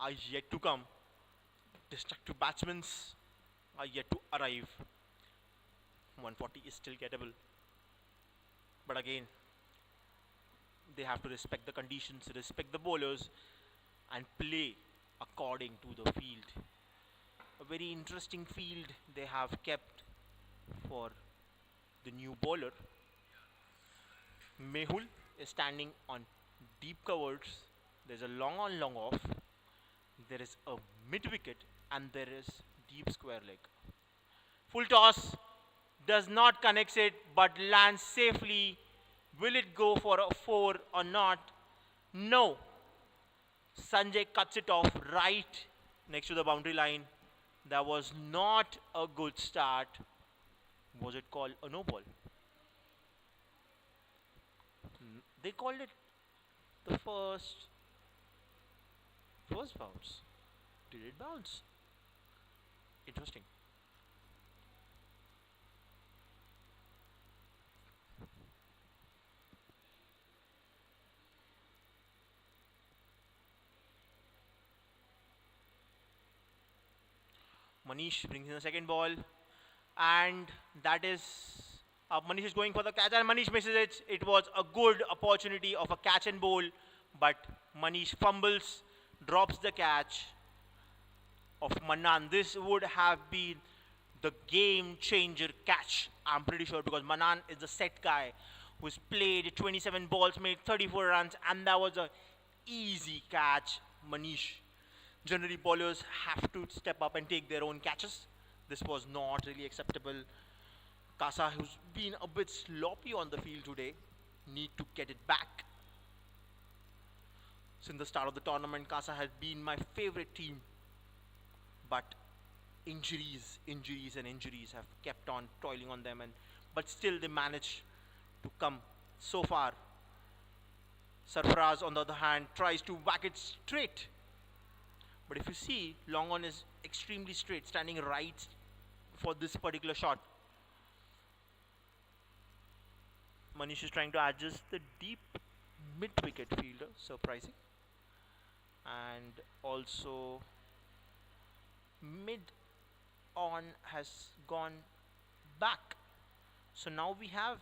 are yet to come. Destructive batsmen are yet to arrive. 140 is still gettable, but again, they have to respect the conditions, respect the bowlers, and play according to the field. A very interesting field they have kept for the new bowler. Mehul is standing on deep covers. There's a long on, long off. There is a mid wicket and there is deep square leg. Full toss, does not connect it but lands safely. Will it go for a 4 or not? No. Sanjay cuts it off right next to the boundary line. That was not a good start. Was it called a no ball? They called it the first bounce. Did it bounce? Interesting. Manish brings in the second ball, and that is Manish is going for the catch, and Manish misses it. It was a good opportunity of a catch and bowl, but Manish fumbles, drops the catch of Manan. This would have been the game changer catch, I'm pretty sure, because Manan is the set guy who's played 27 balls, made 34 runs, and that was a easy catch. Manish. Generally, bowlers have to step up and take their own catches. This was not really acceptable. Kasa, who's been a bit sloppy on the field today, need to get it back. Since the start of the tournament, Kasa has been my favorite team. But injuries have kept on toiling on them, but still they managed to come so far. Sarfaraz, on the other hand, tries to whack it straight. But if you see, long on is extremely straight, standing right for this particular shot. Manish is trying to adjust the deep mid-wicket fielder, surprising. And also, mid-on has gone back. So now we have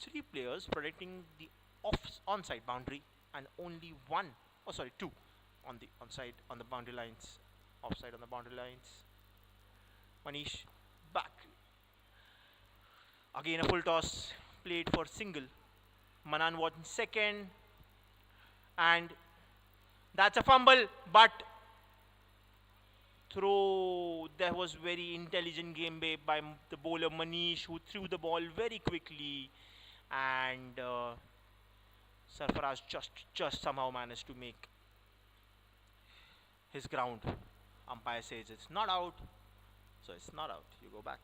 3 players protecting the onside boundary and only 2 on the onside on the boundary lines, offside on the boundary lines. Manish back. Again a full toss, played for single. Manan was in second, and that's a fumble, but throw. There was very intelligent game by the bowler Manish, who threw the ball very quickly, and Sarfaraz just somehow managed to make his ground. Umpire says it's not out, so it's not out. You go back.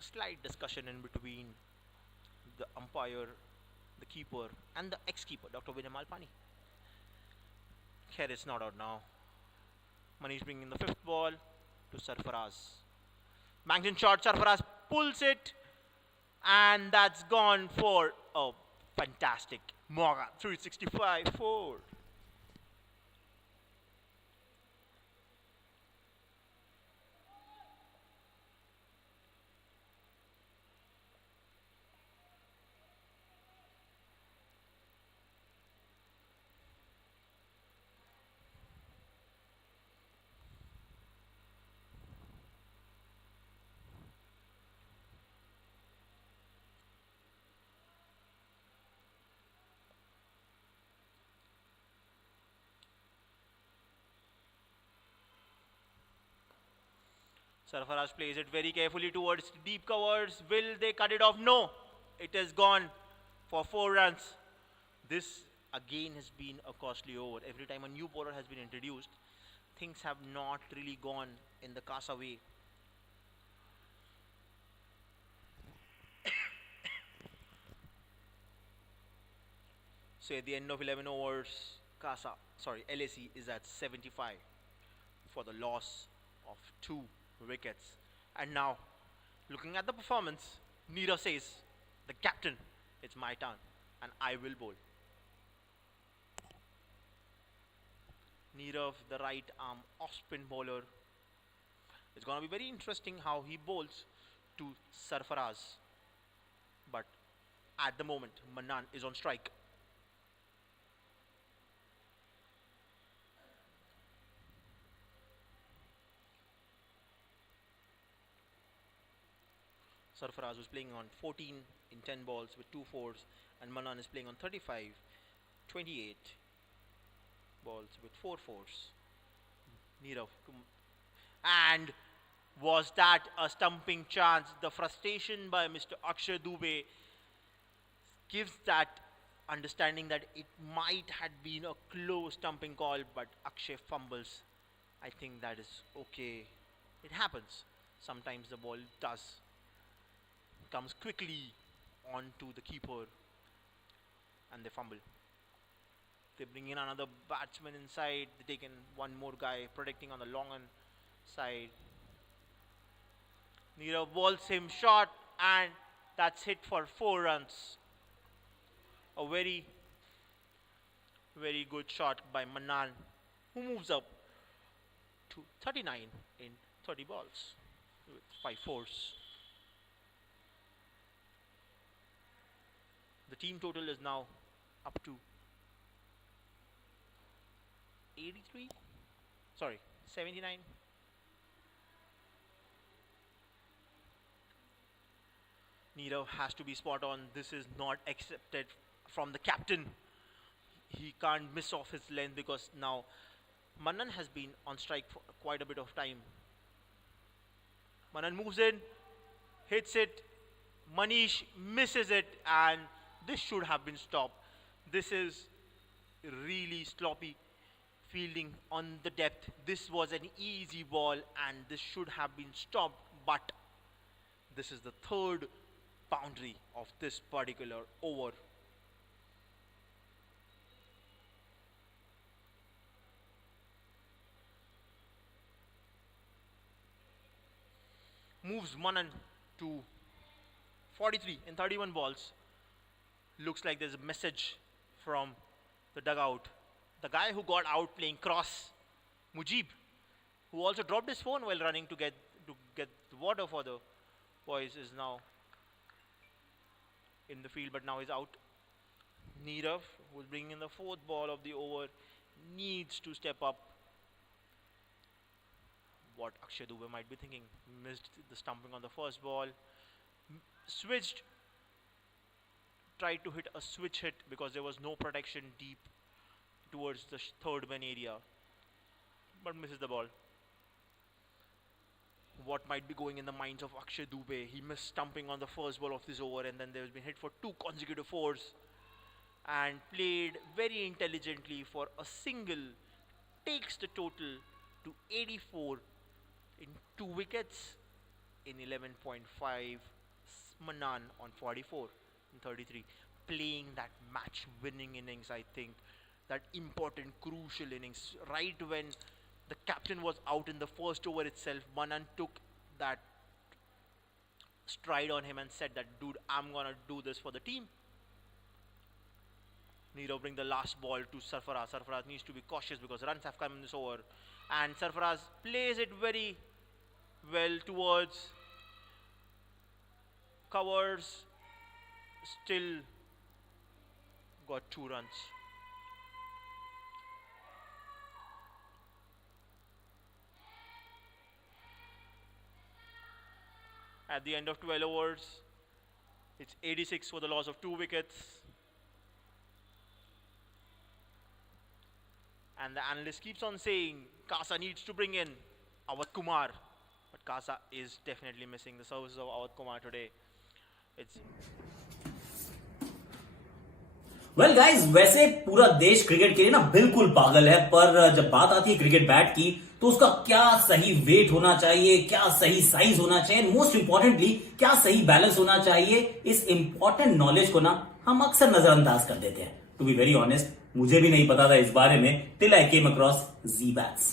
Slight discussion in between the umpire, the keeper, and the ex-keeper, Dr. Vinay Malpani. Here it's not out now. Manish bringing the 5th ball to Sarfaraz. Bangs in shot, Sarfaraz pulls it, and that's gone for a fantastic Mauka 365 4. Sarfaraz plays it very carefully towards deep covers. Will they cut it off? No. It is gone for 4 runs. This again has been a costly over. Every time a new bowler has been introduced, things have not really gone in the Kasa way. So at the end of 11 overs, LAC is at 75 for the loss of 2 wickets. And now, looking at the performance, Nirav says, the captain, it's my turn and I will bowl. Nirav, the right arm off-spin bowler. It's going to be very interesting how he bowls to Sarfaraz. But at the moment, Manan is on strike. Sarfaraz was playing on 14 in 10 balls with 2 fours, and Manan is playing on 35, 28 balls with 4 fours. Nirav. And was that a stumping chance? The frustration by Mr. Akshay Dubey gives that understanding that it might have been a close stumping call, but Akshay fumbles. I think that is okay. It happens. Sometimes the ball comes quickly onto the keeper and they fumble. They bring in another batsman inside. They take in one more guy protecting on the long side. Nirav bowls him short and that's hit for 4 runs. A very, very good shot by Manan, who moves up to 39 in 30 balls with 5 fours. The team total is now up to 79. Nirav has to be spot on. This is not accepted from the captain. He can't miss off his length because now Manan has been on strike for quite a bit of time. Manan moves in, hits it. Manish misses it, and this should have been stopped. This is really sloppy fielding on the depth. This was an easy ball and this should have been stopped, but this is the 3rd boundary of this particular over. Moves Manan to 43 in 31 balls. Looks like there's a message from the dugout. The guy who got out playing cross, Mujib, who also dropped his phone while running to get the water for the boys, is now in the field, but now he's out. Nirav, who's bringing in the 4th ball of the over, needs to step up. What Akshay Dubey might be thinking. Missed the stumping on the first ball. Switched. Tried to hit a switch hit because there was no protection deep towards the 3rd man area. But misses the ball. What might be going in the minds of Akshay Dubey? He missed stumping on the first ball of this over and then there's been hit for 2 consecutive fours. And played very intelligently for a single. Takes the total to 84 in 2 wickets in 11.5. Manan on 44 in 33. Playing that match winning innings, I think. That important, crucial innings. Right when the captain was out in the first over itself, Manan took that stride on him and said that, dude, I'm gonna do this for the team. Nirav bring the last ball to Sarfaraz. Sarfaraz needs to be cautious because runs have come in this over. And Sarfaraz plays it very well towards covers. Still got 2 runs. At the end of 12 overs, it's 86 for the loss of 2 wickets. And the analyst keeps on saying Kasa needs to bring in Awad Kumar. But But Kasa is definitely missing the services of Awad Kumar today. It's well guys, वैसे पूरा देश cricket के लिए ना बिल्कुल पागल है, पर जब बात आती है क्रिकेट बैट की तो उसका क्या सही वेट होना चाहिए, क्या सही साइज होना चाहिए, मोस्ट इंपॉर्टेंटली क्या सही बैलेंस होना चाहिए, इस इंपॉर्टेंट नॉलेज को ना हम अक्सर नजरअंदाज कर देते हैं. टू बी वेरी ऑनेस्ट, मुझे भी नहीं पता था इस बारे में till I came across G bats.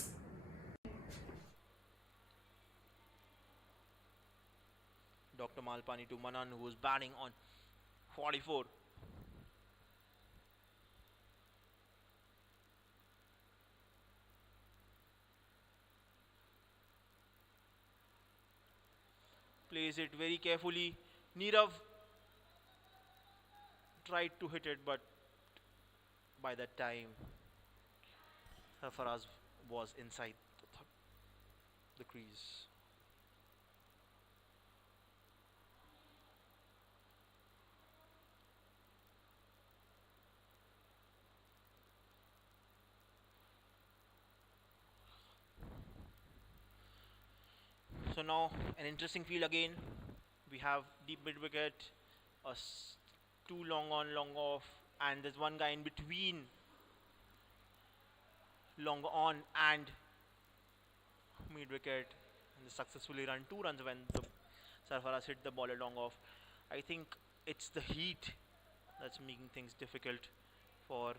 Dr. Malpani to Manan, who is batting on 44. Plays it very carefully. Nirav tried to hit it, but by that time, Sarfaraz was inside the crease. So now an interesting field again. We have deep mid wicket, two long on, long off, and there's one guy in between long on and mid wicket, and they successfully run 2 runs when the Sarfaraz hit the ball long off. I think it's the heat that's making things difficult for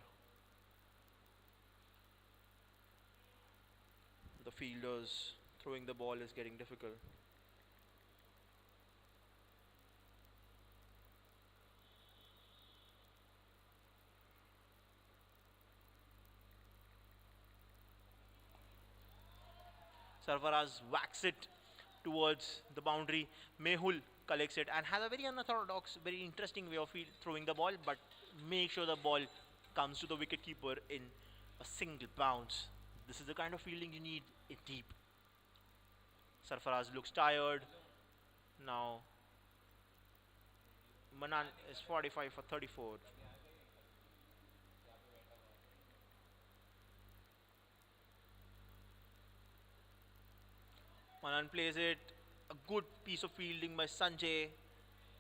the fielders. Throwing the ball is getting difficult. Sarfaraz whacks it towards the boundary. Mehul collects it and has a very unorthodox, very interesting way of throwing the ball, but make sure the ball comes to the wicketkeeper in a single bounce. This is the kind of fielding you need in deep. Sarfaraz looks tired. Now Manan is 45 for 34. Manan plays it. A good piece of fielding by Sanjay.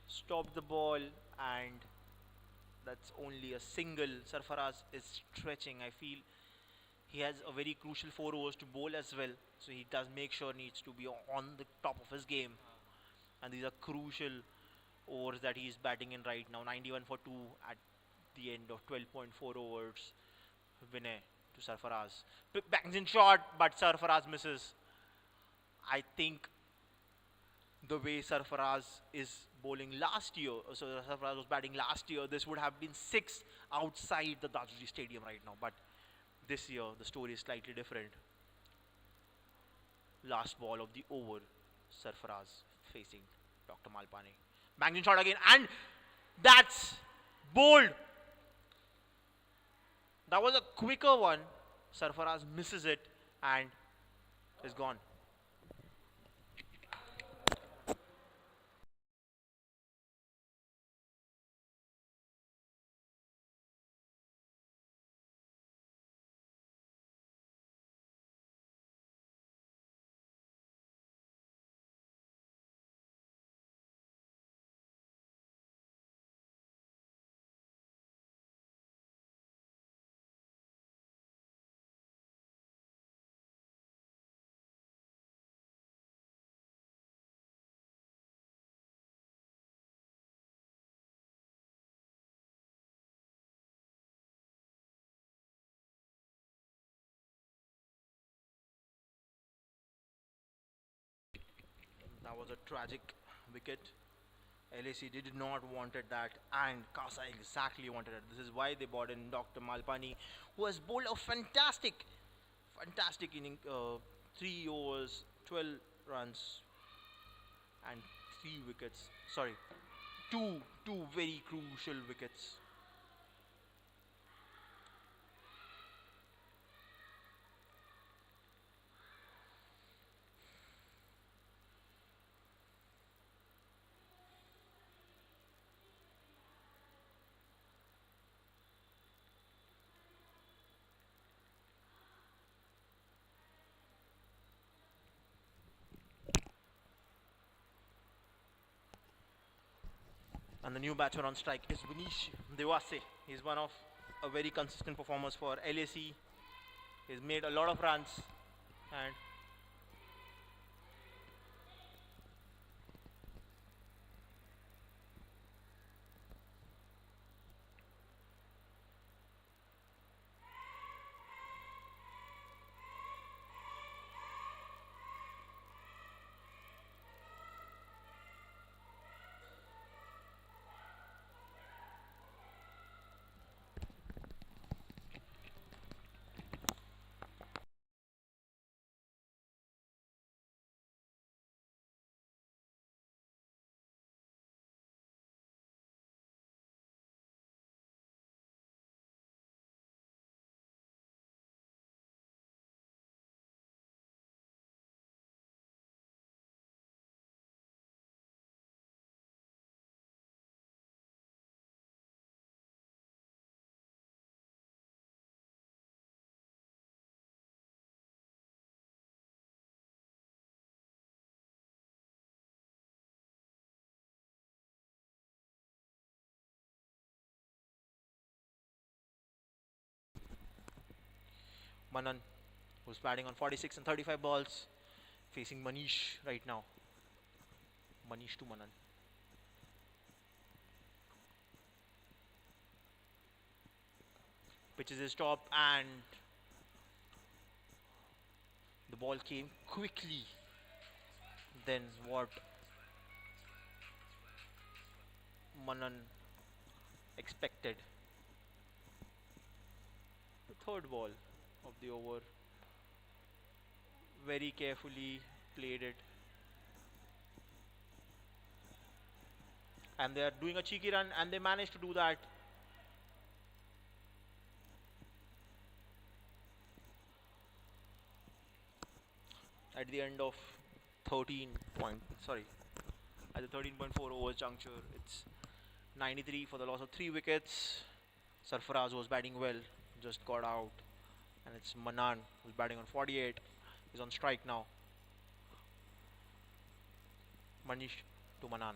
Stopped the ball, and that's only a single. Sarfaraz is stretching. I feel he has a very crucial 4 overs to bowl as well. So he does make sure needs to be on the top of his game. And these are crucial overs that he's batting in right now. 91 for 2 at the end of 12.4 overs. Vinay to Sarfaraz. Bangs in shot, but Sarfaraz misses. I think the way Sarfaraz is bowling last year, so Sarfaraz was batting last year, this would have been 6 outside the Dadoji stadium right now. But this year, the story is slightly different. Last ball of the over, Sarfaraz facing Dr. Malpani. Bangs in shot again, and that's bowled. That was a quicker one. Sarfaraz misses it and is gone. That was a tragic wicket. LAC did not wanted that, and Kasa exactly wanted it. This is why they brought in Dr. Malpani, who has bowled a fantastic inning, 3 overs, 12 runs, and 3 wickets. Sorry, two very crucial wickets. And the new batsman on strike is Vinesh Devase. He's one of a very consistent performers for LAC. He's made a lot of runs and Manan, who's batting on 46 and 35 balls, facing Manish right now. Manish to Manan. Pitches his top and the ball came quickly than what Manan expected. The third ball of the over. Very carefully played it. And they are doing a cheeky run and they managed to do that. At the end of 13.4 overs juncture, it's 93 for the loss of 3 wickets. Sarfaraz was batting well, just got out. And it's Manan who's batting on 48. He's on strike now. Manish to Manan.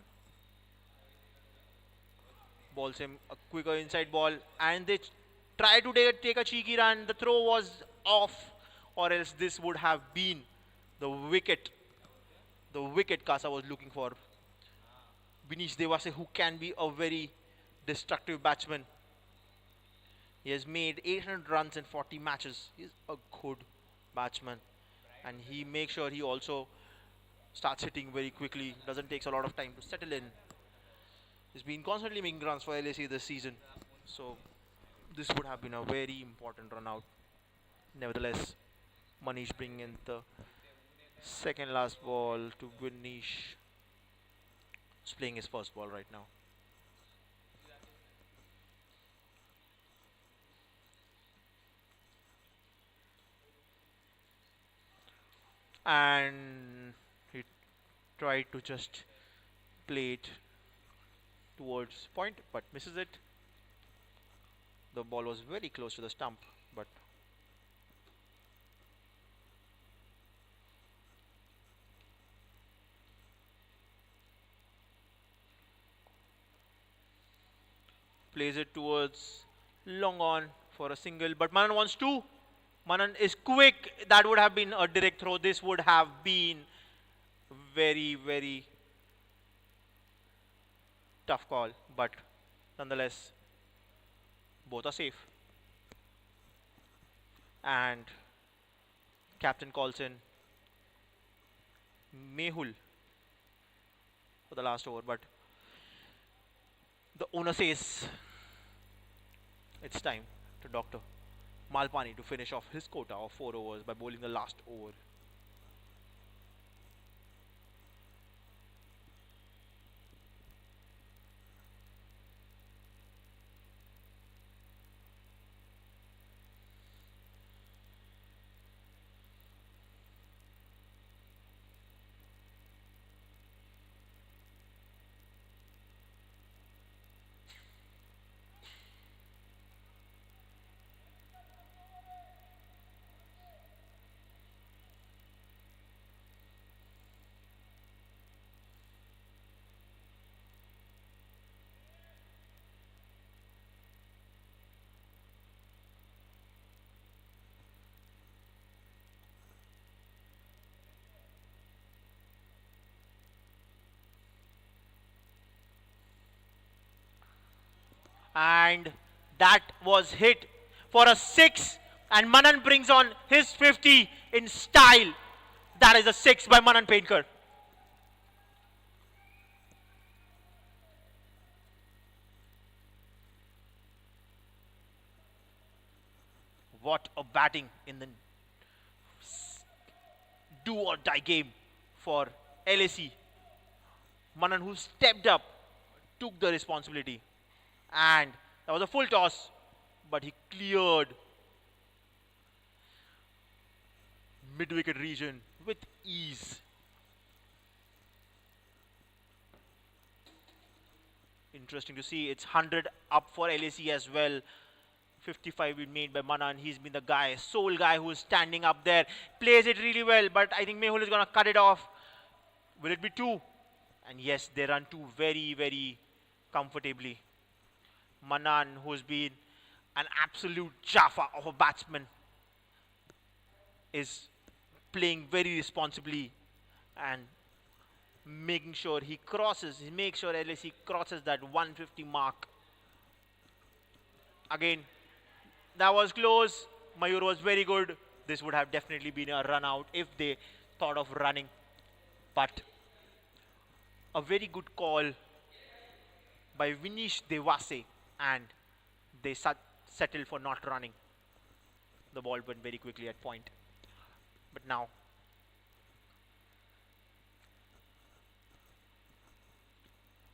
Balls him a quicker inside ball and they try to take a cheeky run. The throw was off, or else this would have been the wicket Kasa was looking for. Vinesh Devase, who can be a very destructive batsman. He has made 800 runs in 40 matches. He's a good batsman. And he makes sure he also starts hitting very quickly. Doesn't take a lot of time to settle in. He's been constantly making runs for LAC this season. So this would have been a very important run out. Nevertheless, Manish bringing in the second last ball to Vinesh. He's playing his first ball right now. And he tried to just play it towards point but misses it. The ball was very close to the stump, but plays it towards long on for a single, but Manan wants two. Manan is quick. That would have been a direct throw. This would have been very, very tough call, but nonetheless, both are safe. And captain calls in Mehul for the last over, but the owner says it's time to Dr. Malpani to finish off his quota of 4 overs by bowling the last over. And that was hit for a 6. And Manan brings on his 50 in style. That is a 6 by Manan Painkar. What a batting in the do or die game for LAC. Manan, who stepped up, took the responsibility. And that was a full toss, but he cleared mid-wicket region with ease. Interesting to see. It's 100 up for LAC as well. 55 been made by Manan. He's been the guy, sole guy who's standing up there. Plays it really well, but I think Mehul is going to cut it off. Will it be 2? And yes, they run 2 very, very comfortably. Manan, who's been an absolute Jaffa of a batsman, is playing very responsibly and making sure he crosses, he makes sure LAC crosses that 150 mark. Again, that was close. Mayur was very good. This would have definitely been a run out if they thought of running. But a very good call by Vinish Devase, and they settled for not running. The ball went very quickly at point. But now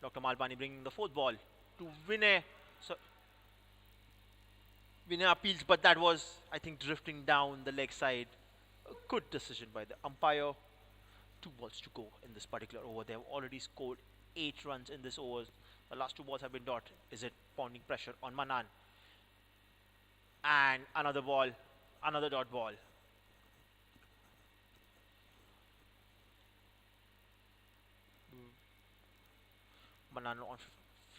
Dr. Malpani bringing the 4th ball to Vinay. So Vinay appeals, but that was, I think, drifting down the leg side. A good decision by the umpire. 2 balls to go in this particular over. They have already scored 8 runs in this over. The last 2 balls have been dot. Is it pounding pressure on Manan? And another ball, another dot ball. Manan on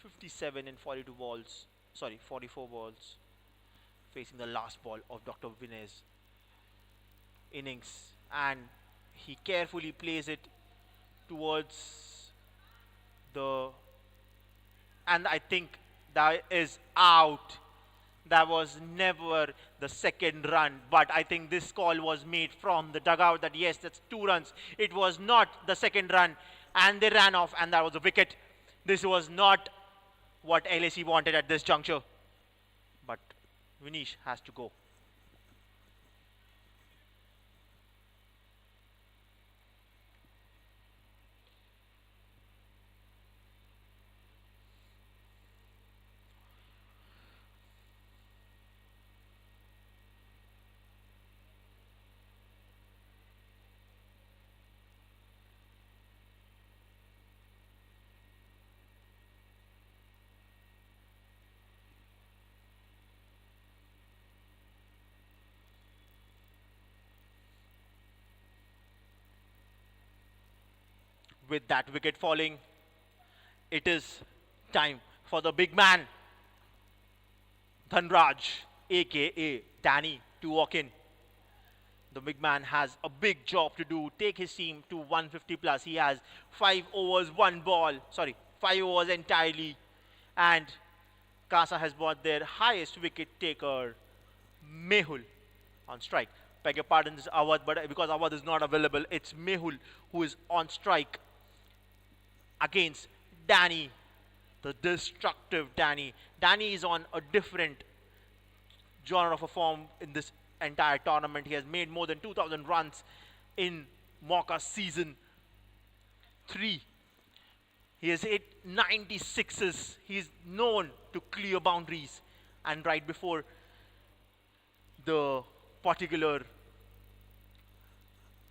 57 in 42 balls. Sorry, 44 balls. Facing the last ball of Dr. Vinay's innings. And he carefully plays it towards the... And I think that is out. That was never the second run. But I think this call was made from the dugout that yes, that's 2 runs. It was not the second run. And they ran off and that was a wicket. This was not what LAC wanted at this juncture. But Vinish has to go. With that wicket falling, it is time for the big man, Dhanraj, aka Danny, to walk in. The big man has a big job to do, take his team to 150 plus. He has 5 overs, 1 ball, 5 overs entirely. And Kasa has brought their highest wicket taker, Mehul, on strike. Beg your pardon, this is Awad, but because Awad is not available, it's Mehul who is on strike against Danny, the destructive Danny. Danny is on a different genre of a form in this entire tournament. He has made more than 2,000 runs in Mauka season 3. He has hit 96s. He is known to clear boundaries. And right before the particular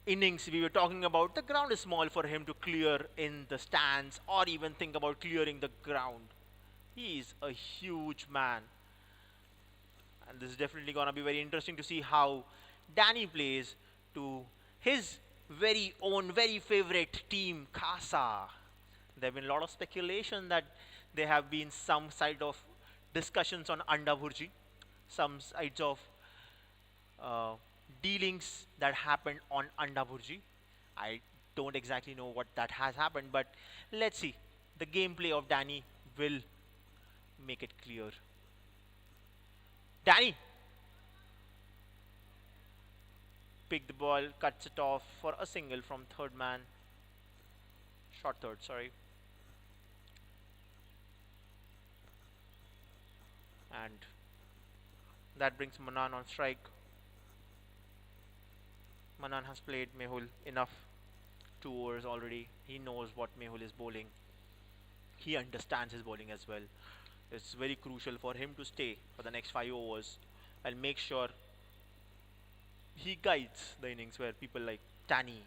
innings we were talking about, the ground is small for him to clear in the stands or even think about clearing the ground. He is a huge man. And this is definitely going to be very interesting to see how Danny plays to his very own, very favorite team, Casa. There have been a lot of speculation that there have been some side of discussions on Anda Bhurji, some sides of dealings that happened on Anda Bhurji. I don't exactly know what that has happened, but let's see. The gameplay of Danny will make it clear. Danny picked the ball, cuts it off for a single from third man. Short third, sorry. And that brings Manan on strike. Manan has played Mehul enough. 2 overs already. He knows what Mehul is bowling. He understands his bowling as well. It's very crucial for him to stay for the next 5 overs and make sure he guides the innings where people like Danny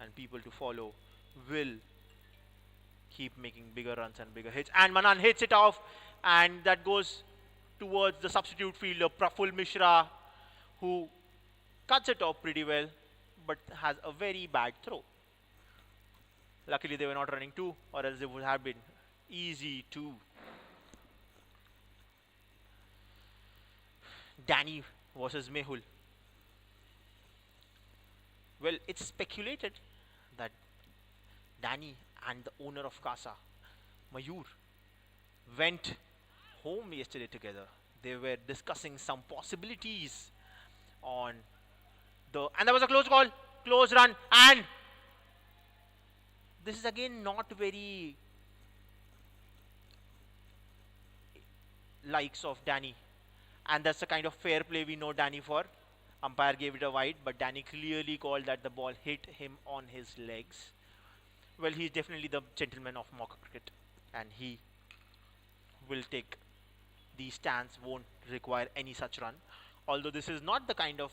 and people to follow will keep making bigger runs and bigger hits. And Manan hits it off, and that goes towards the substitute fielder Praful Mishra, who cuts it off pretty well but has a very bad throw. Luckily they were not running 2, or else it would have been easy 2. Danny versus Mehul. Well, it's speculated that Danny and the owner of Casa, Mayur, went home yesterday together. They were discussing some possibilities on and there was a close call, close run, and this is again not very likes of Danny, and that's the kind of fair play we know Danny for. Umpire gave it a wide, but Danny clearly called that the ball hit him on his legs. Well, he's definitely the gentleman of Mauka cricket, and he will take the stance, won't require any such run. Although this is not the kind of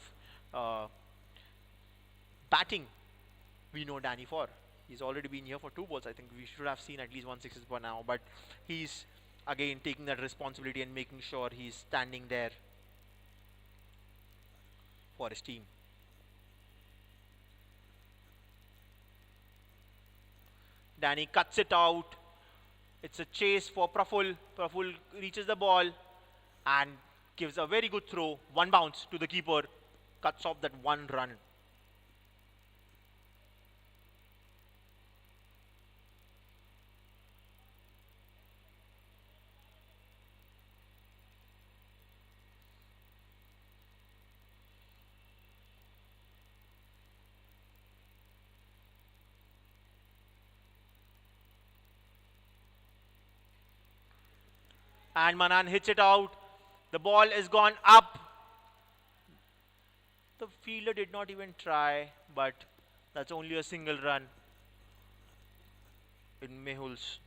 batting we know Danny for. He's already been here for 2 balls. I think we should have seen at least 1 6 by now, but he's again taking that responsibility and making sure he's standing there for his team. Danny cuts it out. It's a chase for Praful. Praful reaches the ball and gives a very good throw. 1 bounce to the keeper. Cuts off that 1 run. And Manan hits it out. The ball is gone up. The fielder did not even try, but that's only a single run in Mehul's.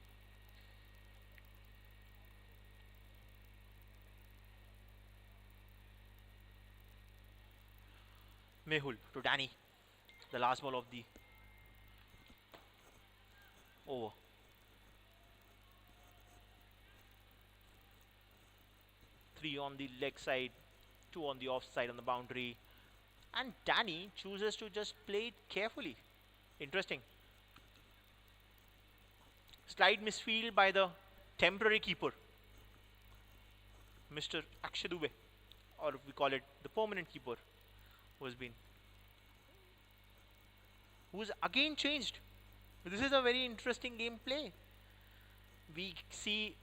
Mehul to Danny. The last ball of the over. Three on the leg side, 2 on the off side on the boundary, and Danny chooses to just play it carefully. Interesting. Slight misfield by the temporary keeper, Mr. Akshay Dubey, or we call it the permanent keeper, who's again changed. This is a very interesting gameplay. We see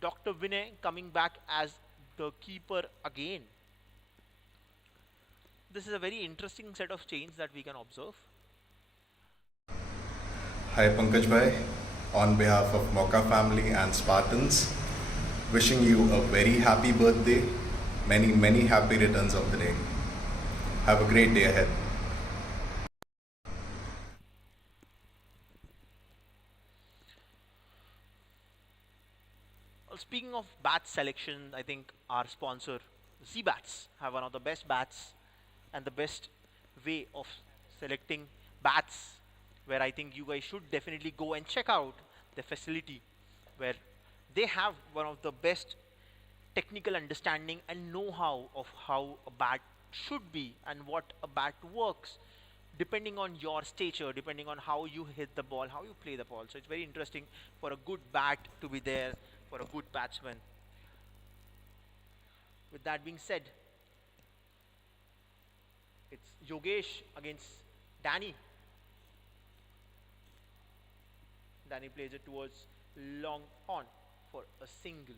Dr. Vinay coming back as the keeper again. This is a very interesting set of changes that we can observe. Hi Pankaj Bhai, on behalf of Mauka family and Spartans, wishing you a very happy birthday, many happy returns of the day. Have a great day ahead. Well, speaking of bat selection, I think our sponsor, Z Bats, have one of the best bats and the best way of selecting bats, where I think you guys should definitely go and check out the facility, where they have one of the best technical understanding and know-how of how a bat should be and what a bat works, depending on your stature, depending on how you hit the ball, how you play the ball. So it's very interesting for a good bat to be there for a good batsman. With that being said, it's Yogesh against Danny. Danny plays it towards long on for a single.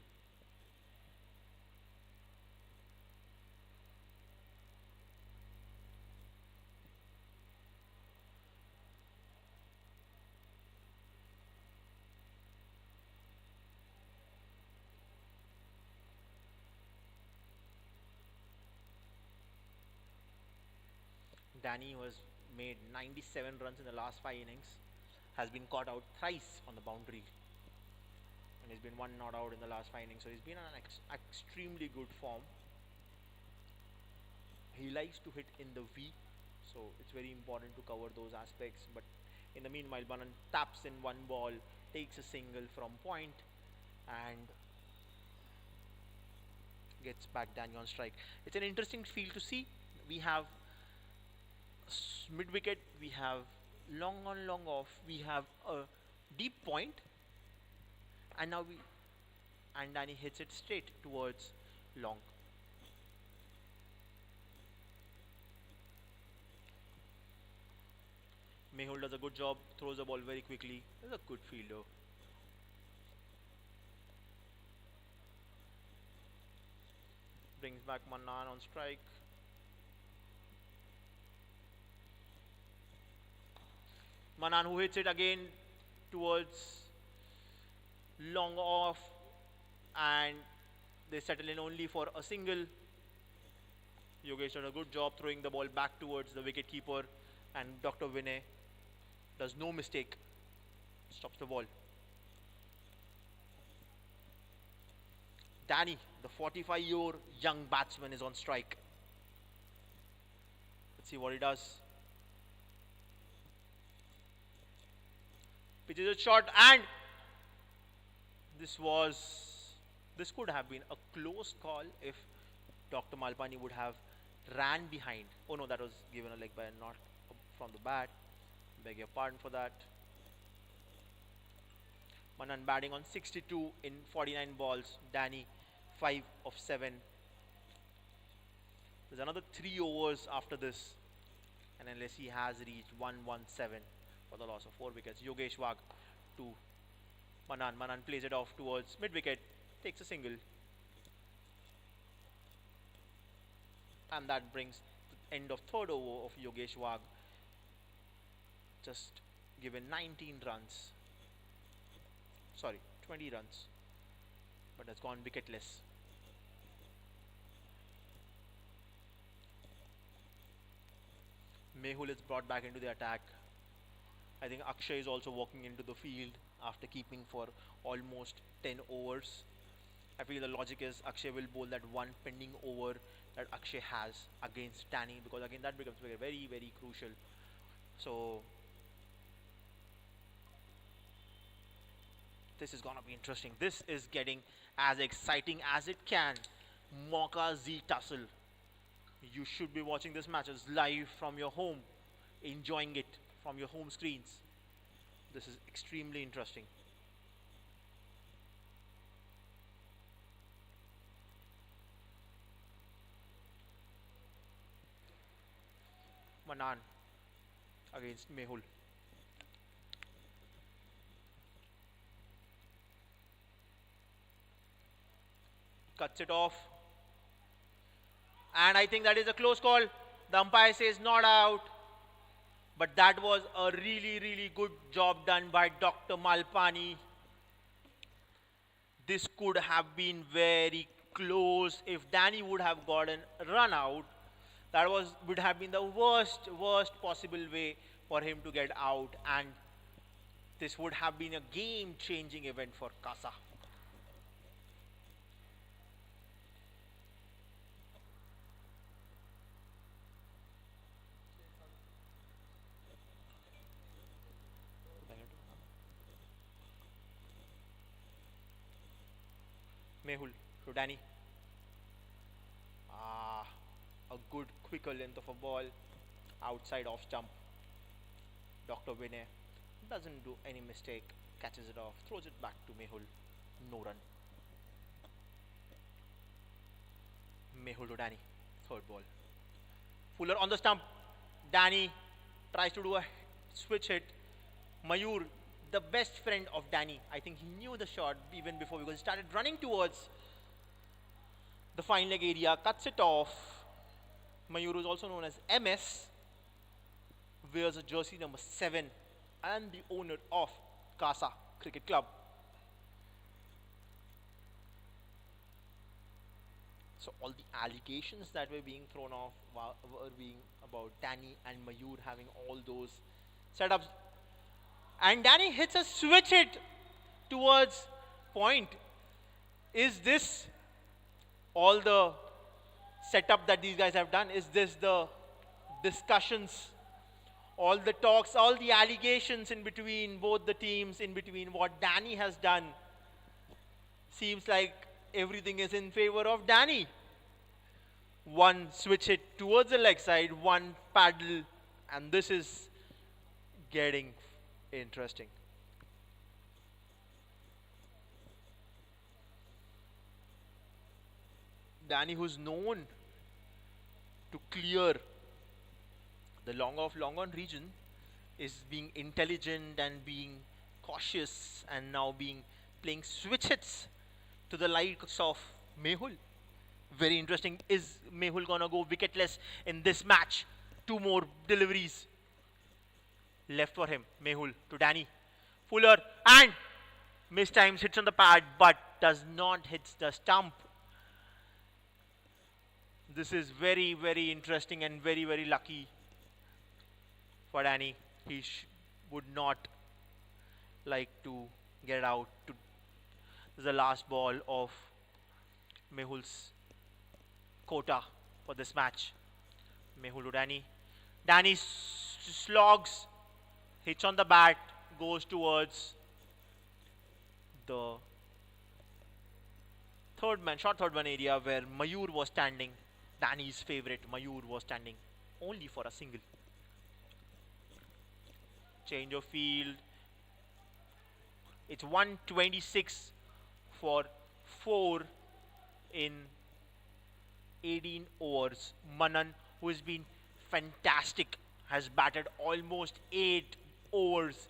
Danny, who has made 97 runs in the last 5 innings, has been caught out thrice on the boundary. And he's been one not out in the last 5 innings. So he's been on an extremely good form. He likes to hit in the V. So it's very important to cover those aspects. But in the meanwhile, Banan taps in one ball, takes a single from point, and gets back Danny on strike. It's an interesting field to see. We have mid wicket, we have long on, long off, we have a deep point, and now Danny hits it straight towards long. Mehul does a good job, throws the ball very quickly. He's a good fielder. Brings back Manan on strike. Manan, who hits it again towards long off, and they settle in only for a single. Yogesh does a good job throwing the ball back towards the wicket keeper, and Dr. Vinay does no mistake, stops the ball. Danny, the 45-year young batsman, is on strike. Let's see what he does. Pitches a shot, and this could have been a close call if Dr. Malpani would have ran behind. Oh no, that was given a leg by a not from the bat. Beg your pardon for that. Manan batting on 62 in 49 balls. Danny 5 of 7. There's another 3 overs after this, and LAC has reached 117 for the loss of 4 wickets. Yogesh Wagh to Manan. Manan plays it off towards mid wicket, takes a single, and that brings the end of 3rd over of Yogesh Wagh. Just given 19 runs. Sorry, 20 runs, but has gone wicketless. Mehul is brought back into the attack. I think Akshay is also walking into the field after keeping for almost 10 overs. I feel the logic is Akshay will bowl that one pending over that Akshay has against Danny, because again that becomes very, very crucial. So this is gonna be interesting. This is getting as exciting as it can. Mauka z Tussle. You should be watching this matches live from your home, enjoying it from your home screens. This is extremely interesting. Manan against Mehul. Cuts it off, and I think that is a close call. The umpire says not out, but that was a really, really good job done by Dr. Malpani. This could have been very close. If Danny would have gotten run out, that would have been the worst possible way for him to get out, and this would have been a game-changing event for Kasa. Mehul to Danny. A good quicker length of a ball outside off stump. Dr. Vinay doesn't do any mistake, catches it off, throws it back to Mehul. No run. Mehul to Danny. 3rd ball. Fuller on the stump. Danny tries to do a switch hit. Mayur, the best friend of Danny, I think he knew the shot even before, because he started running towards the fine leg area, cuts it off. Mayur is also known as MS, wears a jersey number 7 and the owner of Casa Cricket Club. So all the allegations that were being thrown off were being about Danny and Mayur having all those setups. And Danny hits a switch hit towards point. Is this all the setup that these guys have done? Is this the discussions, all the talks, all the allegations in between both the teams, in between what Danny has done? Seems like everything is in favor of Danny. One switch hit towards the leg side, one paddle, and this is getting interesting. Danny, who's known to clear the long off long on region, is being intelligent and being cautious, and now being playing switch hits to the likes of Mehul. Very interesting. Is Mehul gonna go wicketless in this match? Two more deliveries left for him. Mehul to Danny. Fuller, and mistimes, hits on the pad but does not hit the stump. This is very, very interesting and very, very lucky for Danny. He would not like to get out. This is the last ball of Mehul's quota for this match. Mehul to Danny. Danny slogs, hits on the bat, goes towards the short third man area where Mayur was standing. Danny's favorite, Mayur, was standing only for a single. Change of field. It's 126 for 4 in 18 overs. Manan, who has been fantastic, has batted almost 8 overs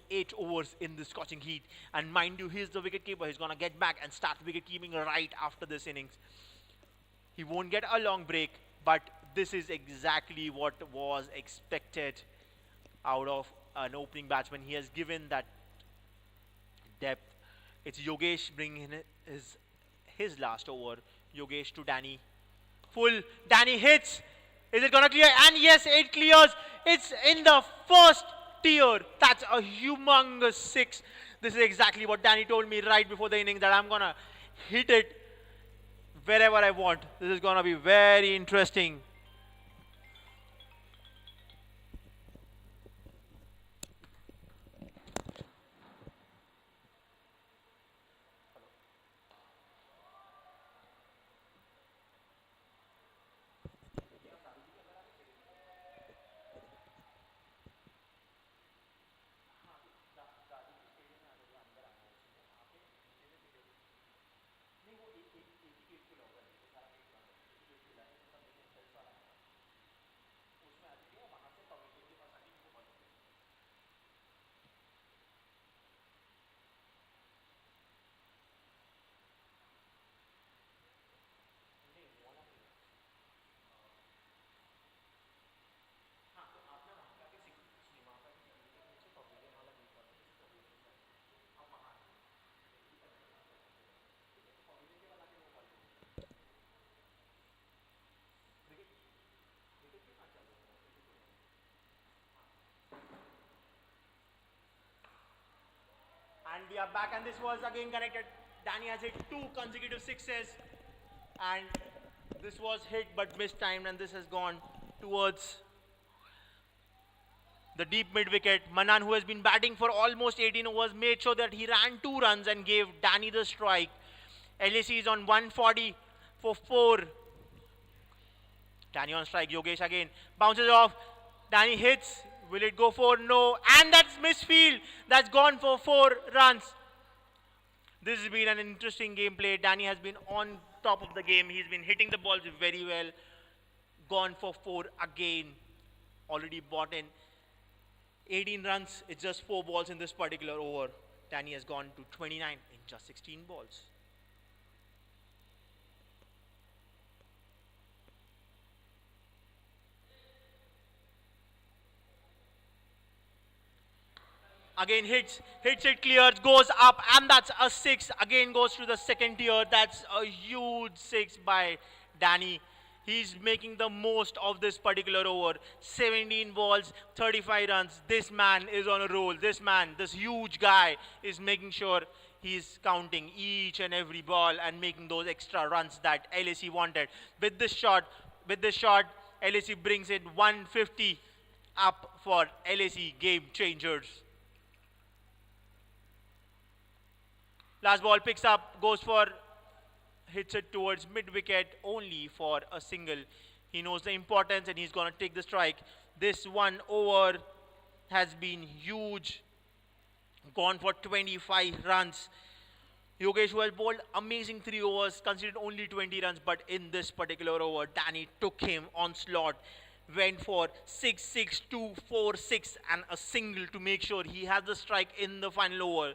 in the scorching heat. And mind you, he's the wicket keeper. He's gonna get back and start wicket keeping right after this innings. He won't get a long break, but this is exactly what was expected out of an opening batsman. He has given that depth. It's Yogesh bringing in his last over. Yogesh to Danny. Full. Danny hits. Is it gonna clear? And yes, it clears. It's in the first tier. That's a humongous 6. This is exactly what Danny told me right before the innings, that I'm gonna hit it wherever I want. This is gonna be very interesting. And we are back, and this was again connected. Danny has hit 2 consecutive 6s, and this was hit but mistimed, and this has gone towards the deep mid wicket. Manan, who has been batting for almost 18 overs, made sure that he ran 2 runs and gave Danny the strike. LAC is on 140 for 4. Danny on strike. Yogesh again bounces off. Danny hits. Will it go for? No. And that's misfield. That's gone for 4 runs. This has been an interesting gameplay. Danny has been on top of the game. He's been hitting the balls very well. Gone for 4 again. Already bought in 18 runs. It's just 4 balls in this particular over. Danny has gone to 29 in just 16 balls. Again hits it, clears, goes up, and that's a 6. Again goes to the second tier. That's a huge 6 by Danny. He's making the most of this particular over. 17 balls, 35 runs. This man is on a roll. This man, this huge guy, is making sure he's counting each and every ball and making those extra runs that LAC wanted. With this shot, LAC brings it 150 up for LAC Gamechangers. Last ball picks up, goes for, hits it towards mid-wicket only for a single. He knows the importance and he's going to take the strike. This one over has been huge. Gone for 25 runs. Yogesh, who has bowled amazing 3 overs, conceded only 20 runs, but in this particular over, Danny took him on slot, went for 6, 6, 2, 4, 6 and a single to make sure he had the strike in the final over,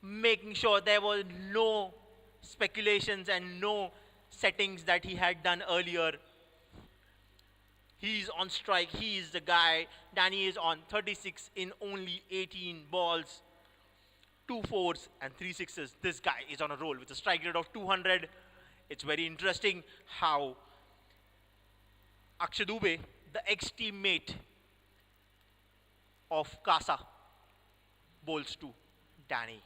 making sure there were no speculations and no settings that he had done earlier. He's on strike, he is the guy. Danny is on 36 in only 18 balls. 2 4s and 3 6s. This guy is on a roll with a strike rate of 200. It's very interesting how Akshay Dubey, the ex-teammate of Kasa, bowls to Danny.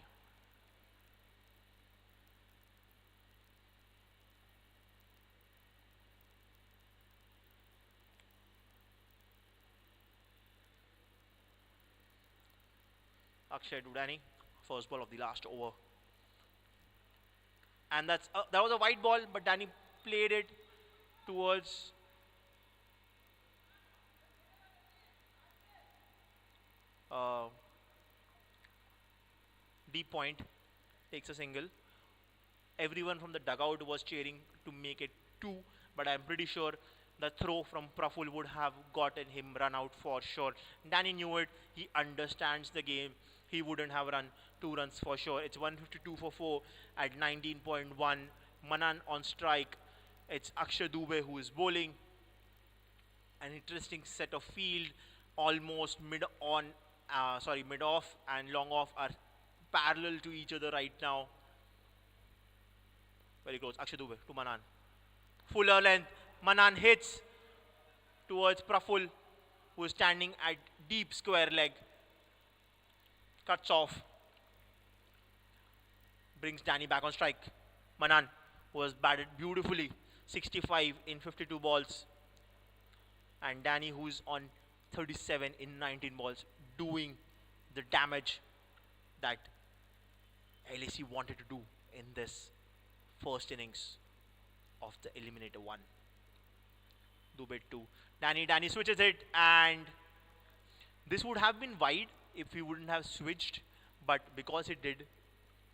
Akshay to Danny. First ball of the last over. And that was a wide ball, but Danny played it towards deep point, takes a single. Everyone from the dugout was cheering to make it 2, but I'm pretty sure the throw from Praful would have gotten him run out for sure. Danny knew it, he understands the game. He wouldn't have run 2 runs for sure. It's 152 for 4 at 19.1. Manan on strike. It's Akshay Dubey who is bowling. An interesting set of field. Almost mid-off and long off are parallel to each other right now. Very close. Akshay Dubey to Manan. Fuller length. Manan hits towards Praful, who is standing at deep square leg. Cuts off. Brings Danny back on strike. Manan, who has batted beautifully, 65 in 52 balls. And Danny, who is on 37 in 19 balls, doing the damage that LAC wanted to do in this first innings of the Eliminator 1. Dubey 2. Danny switches it, and this would have been wide if he wouldn't have switched, but because he did,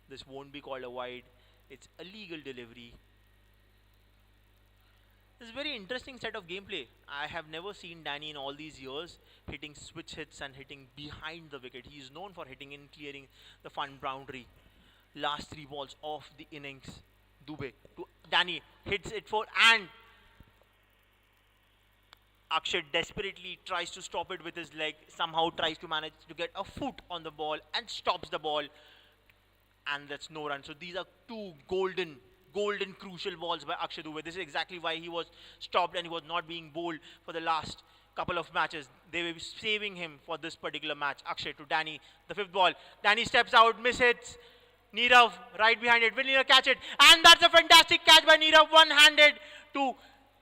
this won't be called a wide. It's a legal delivery. This is a very interesting set of gameplay. I have never seen Danny in all these years hitting switch hits and hitting behind the wicket. He is known for hitting and clearing the fun boundary. Last 3 balls of the innings. Dubey to Danny, hits it for, and Akshay desperately tries to stop it with his leg, somehow tries to manage to get a foot on the ball and stops the ball, and that's no run. So these are 2 golden crucial balls by Akshay Dubey. This is exactly why he was stopped and he was not being bowled for the last couple of matches. They were saving him for this particular match. Akshay to Danny, the 5th ball. Danny steps out, mishits. Nirav right behind it. Will Nirav catch it? And that's a fantastic catch by Nirav, one-handed to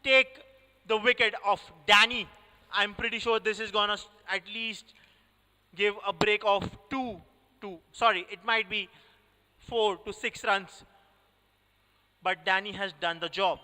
take the wicket of Danny. I'm pretty sure this is gonna at least give a break of it might be 4 to 6 runs. But Danny has done the job.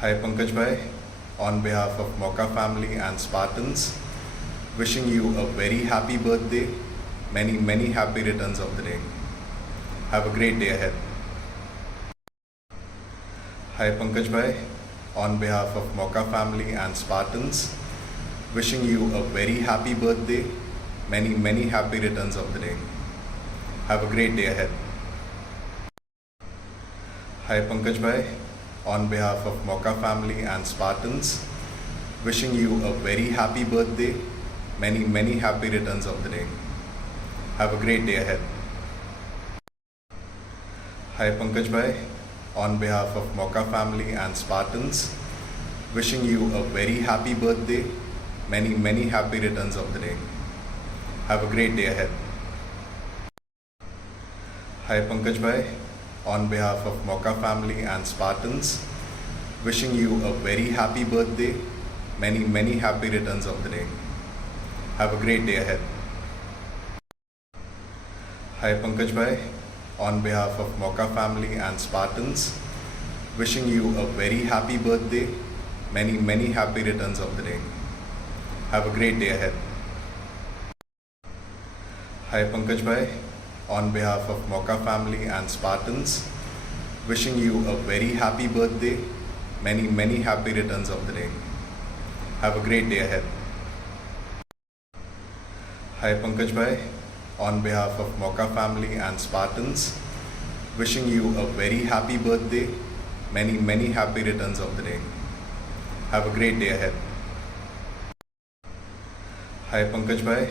Hi Pankaj Bhai, on behalf of Mauka family and Spartans, wishing you a very happy birthday, many happy returns of the day. Have a great day ahead. Hi Pankaj Bhai, on behalf of Mauka family and Spartans, wishing you a very happy birthday, many happy returns of the day. Have a great day ahead. Hi Pankaj Bhai, on behalf of Mauka family and Spartans, wishing you a very happy birthday, many happy returns of the day. Have a great day ahead. Hi Pankaj Bhai, on behalf of Mauka family and Spartans, wishing you a very happy birthday, many happy returns of the day. Have a great day ahead. Hi Pankaj Bhai, on behalf of Mauka family and Spartans, wishing you a very happy birthday, many happy returns of the day. Have a great day ahead. Hi Pankaj Bhai, on behalf of Mauka family and Spartans, wishing you a very happy birthday, many happy returns of the day. Have a great day ahead. Hi Pankaj Bhai, on behalf of Mauka family and Spartans, wishing you a very happy birthday, many happy returns of the day. Have a great day ahead. Hi Pankaj Bhai, on behalf of Mauka family and Spartans, wishing you a very happy birthday, many happy returns of the day. Have a great day ahead. Hi Pankaj Bhai,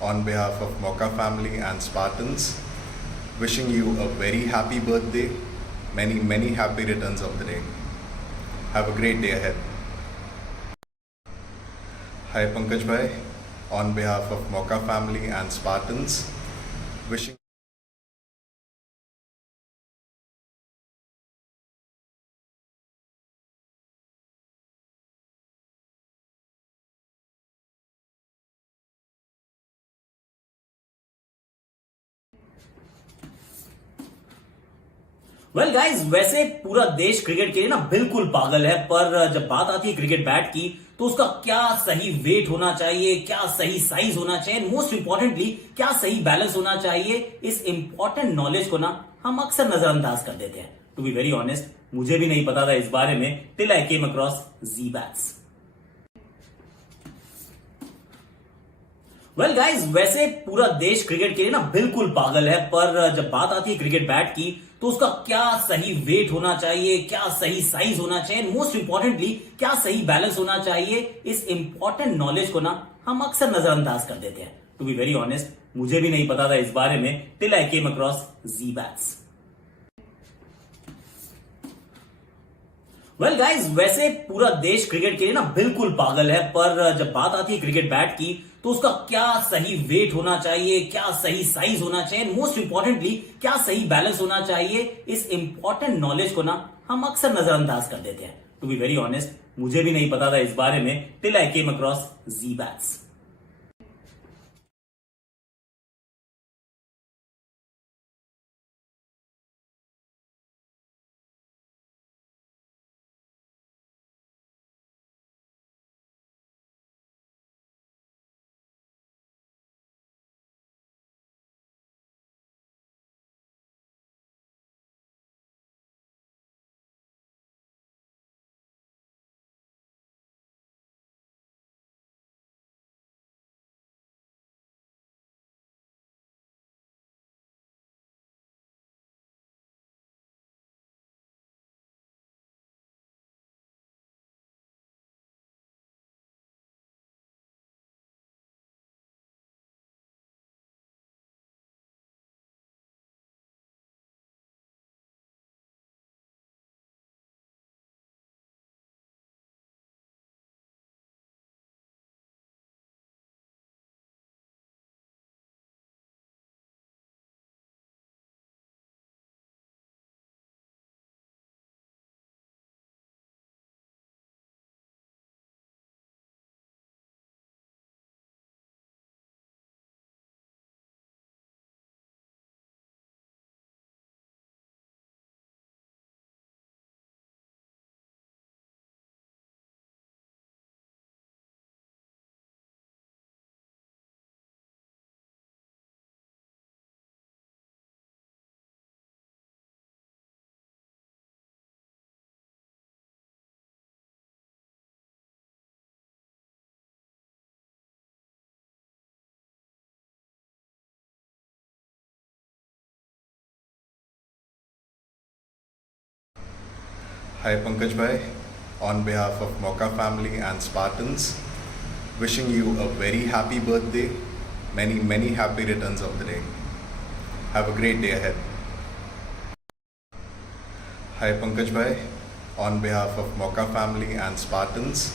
on behalf of Mauka family and Spartans, wishing you a very happy birthday, many happy returns of the day. Have a great day ahead. Hi Pankaj Bhai, on behalf of Mauka family and Spartans, wishing well guys, वैसे पूरा देश cricket के लिए ना बिल्कुल पागल है, पर जब बात आती है क्रिकेट बैट की तो उसका क्या सही वेट होना चाहिए, क्या सही साइज होना चाहिए, मोस्ट इंपॉर्टेंटली क्या सही बैलेंस होना चाहिए, इस इंपॉर्टेंट नॉलेज को ना हम अक्सर नजरअंदाज कर देते हैं. टू बी वेरी ऑनेस्ट, मुझे भी नहीं पता था इस बारे में till I came across G bats. Well guys, वैसे पूरा देश क्रिकेट के लिए ना बिल्कुल पागल है, पर जब बात आती है क्रिकेट बैट की तो उसका क्या सही वेट होना चाहिए, क्या सही साइज होना चाहिए, मोस्ट इंपॉर्टेंटली क्या सही बैलेंस होना चाहिए, इस इंपॉर्टेंट नॉलेज को ना हम अक्सर नजरअंदाज कर देते हैं. टू बी वेरी ऑनेस्ट, मुझे भी नहीं पता था इस बारे में till I came across G bats. Well guys, वैसे पूरा देश क्रिकेट के लिए ना बिल्कुल पागल है, पर जब बात आती है क्रिकेट बैट की तो उसका क्या सही वेट होना चाहिए, क्या सही साइज होना चाहिए, मोस्ट इंपॉर्टेंटली क्या सही बैलेंस होना चाहिए, इस इंपॉर्टेंट नॉलेज को ना हम अक्सर नजरअंदाज कर देते हैं. टू बी वेरी ऑनेस्ट, मुझे भी नहीं पता था इस बारे में till I came across G bats. Hi Pankaj Bhai, on behalf of Mauka family and Spartans, wishing you a very happy birthday, many happy returns of the day. Have a great day ahead. Hi Pankaj Bhai, on behalf of Mauka family and Spartans,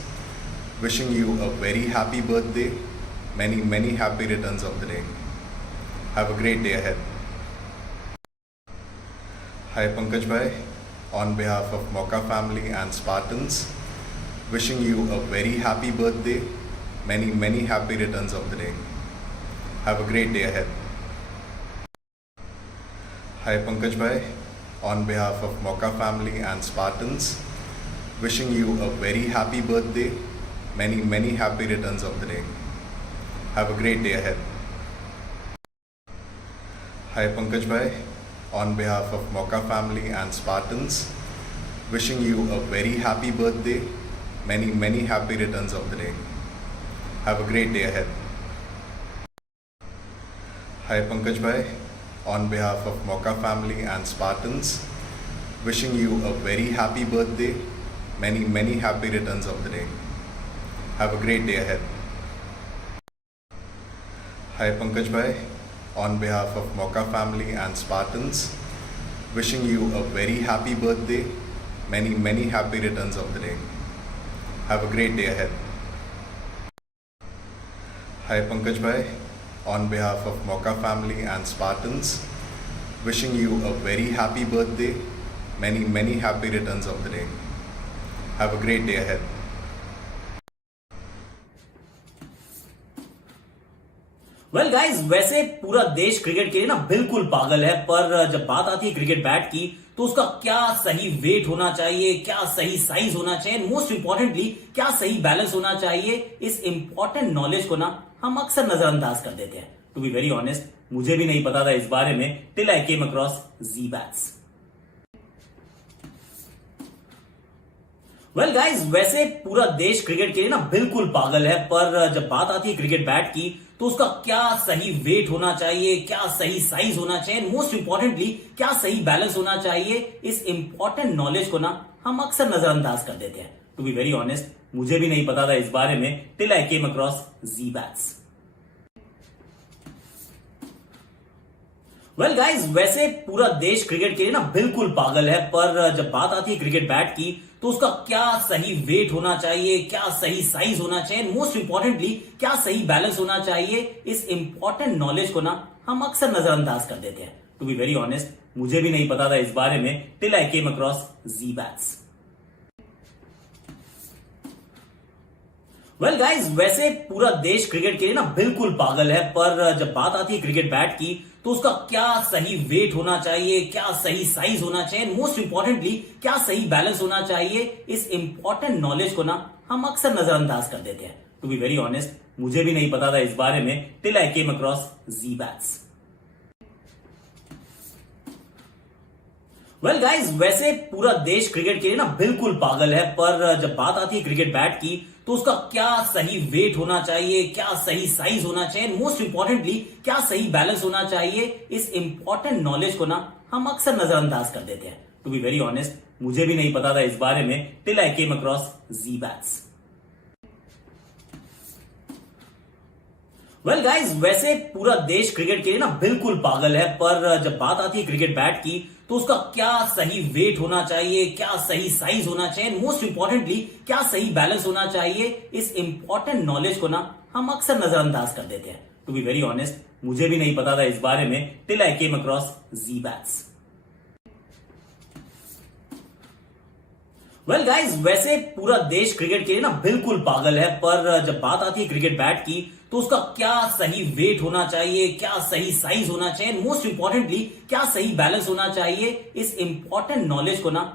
wishing you a very happy birthday, many happy returns of the day. Have a great day ahead. Hi Pankaj Bhai, on behalf of Mauka family and Spartans, wishing you a very happy birthday, many happy returns of the day. Have a great day ahead. Hi Pankaj Bhai, on behalf of Mauka family and Spartans, wishing you a very happy birthday, many happy returns of the day. Have a great day ahead. Hi Pankaj Bhai, on behalf of Mauka family and Spartans, wishing you a very happy birthday, many happy returns of the day. Have a great day ahead. Hi Pankaj Bhai, on behalf of Mauka family and Spartans, wishing you a very happy birthday, many happy returns of the day. Have a great day ahead. Hi Pankaj Bhai, on behalf of Mauka family and Spartans, wishing you a very happy birthday, many happy returns of the day. Have a great day ahead. Hi Pankaj Bhai, on behalf of Mauka family and Spartans, wishing you a very happy birthday, many happy returns of the day. Have a great day ahead. Well guys, वैसे पूरा देश cricket के लिए ना बिल्कुल पागल है, पर जब बात आती है क्रिकेट बैट की तो उसका क्या सही वेट होना चाहिए, क्या सही साइज होना चाहिए, मोस्ट इंपॉर्टेंटली क्या सही बैलेंस होना चाहिए, इस इंपॉर्टेंट नॉलेज को ना हम अक्सर नजरअंदाज कर देते हैं. टू बी वेरी ऑनेस्ट, मुझे भी नहीं पता था इस बारे में till I came across G bats. Well guys, वैसे पूरा देश क्रिकेट के लिए ना बिल्कुल पागल है, पर जब बात आती है क्रिकेट बैट की तो उसका क्या सही वेट होना चाहिए, क्या सही साइज होना चाहिए, मोस्ट इंपॉर्टेंटली क्या सही बैलेंस होना चाहिए, इस इंपॉर्टेंट नॉलेज को ना हम अक्सर नजरअंदाज कर देते हैं. टू बी वेरी ऑनेस्ट, मुझे भी नहीं पता था इस बारे में till I came across G bats. Well guys, वैसे पूरा देश क्रिकेट के लिए ना बिल्कुल पागल है, पर जब बात आती है क्रिकेट बैट की तो उसका क्या सही वेट होना चाहिए, क्या सही साइज होना चाहिए, मोस्ट इंपॉर्टेंटली क्या सही बैलेंस होना चाहिए, इस इंपॉर्टेंट नॉलेज को ना हम अक्सर नजरअंदाज कर देते हैं. टू बी वेरी ऑनेस्ट, मुझे भी नहीं पता था इस बारे में till I came across G bats. Well guys, वैसे पूरा देश क्रिकेट के लिए ना बिल्कुल पागल है, पर जब बात आती है क्रिकेट बैट की तो उसका क्या सही वेट होना चाहिए, क्या सही साइज होना चाहिए, मोस्ट इंपॉर्टेंटली क्या सही बैलेंस होना चाहिए, इस इंपॉर्टेंट नॉलेज को ना हम अक्सर नजरअंदाज कर देते हैं. टू बी वेरी ऑनेस्ट, मुझे भी नहीं पता था इस बारे में till I came across G bats. Well guys, वैसे पूरा देश क्रिकेट के लिए ना बिल्कुल पागल है, पर जब बात आती है क्रिकेट बैट की तो उसका क्या सही वेट होना चाहिए, क्या सही साइज होना चाहिए, मोस्ट इंपॉर्टेंटली क्या सही बैलेंस होना चाहिए, इस इंपॉर्टेंट नॉलेज को ना हम अक्सर नजरअंदाज कर देते हैं. टू बी वेरी ऑनेस्ट, मुझे भी नहीं पता था इस बारे में till I came across G bats. Well guys, वैसे पूरा देश क्रिकेट के लिए ना बिल्कुल पागल है, पर जब बात आती है क्रिकेट बैट की तो उसका क्या सही वेट होना चाहिए, क्या सही साइज होना चाहिए, मोस्ट इंपॉर्टेंटली क्या सही बैलेंस होना चाहिए, इस इंपॉर्टेंट नॉलेज को ना हम अक्सर नजरअंदाज कर देते हैं. टू बी वेरी ऑनेस्ट, मुझे भी नहीं पता था इस बारे में till I came across G bats. Well guys, वैसे पूरा देश क्रिकेट के लिए ना बिल्कुल पागल है, पर जब बात आती है क्रिकेट बैट की तो उसका क्या सही वेट होना चाहिए, क्या सही साइज होना चाहिए, मोस्ट इंपॉर्टेंटली क्या सही बैलेंस होना चाहिए, इस इंपॉर्टेंट नॉलेज को ना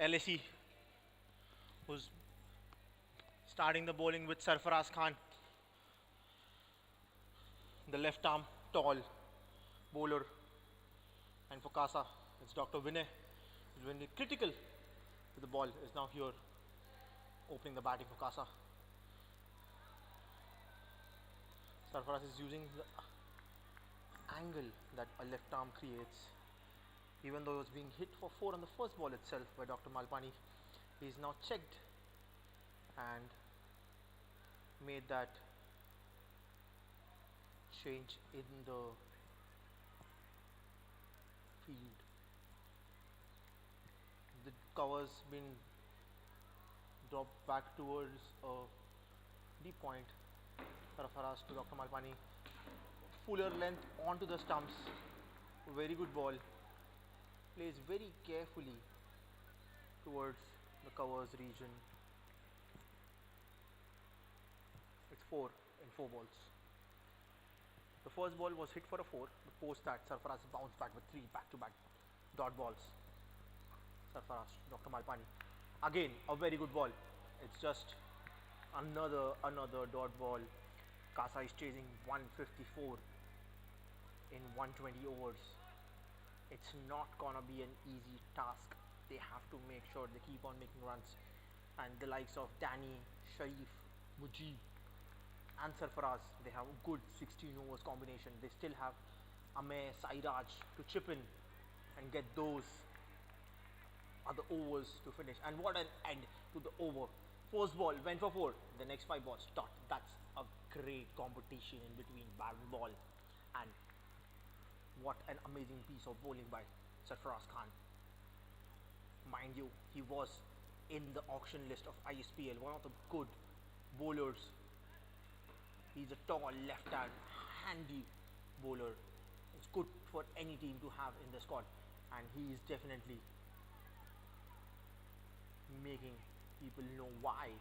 LAC, who's starting the bowling with Sarfaraz Khan, the left arm tall bowler, and for Kasa it's Dr. Vinay. Vinay critical with the ball is now here opening the batting for Kasa. Sarfaraz is using the angle that a left arm creates. Even though he was being hit for 4 on the first ball itself by Dr. Malpani, he's now checked and made that change in the field. The cover's been dropped back towards a deep point. Sarfaraz to Dr. Malpani. Fuller length onto the stumps. Very good ball. Plays very carefully towards the covers region. It's 4 in 4 balls. The first ball was hit for a 4, but post that Sarfaraz bounced back with 3 back-to-back dot balls. Sarfaraz, Dr. Malpani. Again, a very good ball. It's just another dot ball. Kasa is chasing 154 in 120 overs. It's not gonna be an easy task. They have to make sure they keep on making runs. And the likes of Danny, Sharif, Mujib and Sarfaraz, they have a good 16 overs combination. They still have Amey, Sairaj to chip in and get those other overs to finish. And what an end to the over. First ball went for 4, the next 5 balls dot. That's a great competition in between bat and ball. And what an amazing piece of bowling by Sarfaraz Khan. Mind you, he was in the auction list of ISPL, one of the good bowlers. He's a tall left-hand, handy bowler. It's good for any team to have in the squad, and he is definitely making people know why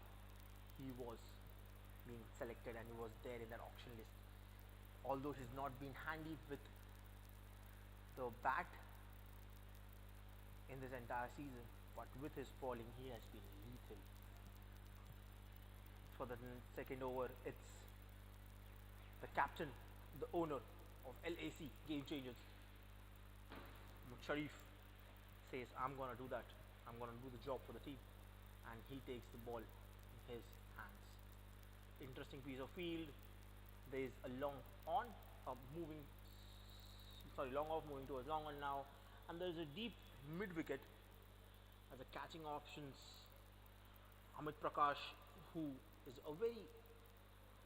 he was being selected and he was there in that auction list. Although he's not been handy with the bat in this entire season, but with his bowling he has been lethal. For the second over, it's the captain, the owner of LAC, Gamechangers, Sharif, says, I'm gonna do that. I'm gonna do the job for the team. And he takes the ball in his hands. Interesting piece of field. There is a long on, long off, moving towards long on now. And there is a deep mid wicket as a catching options. Amit Prakash, who is a very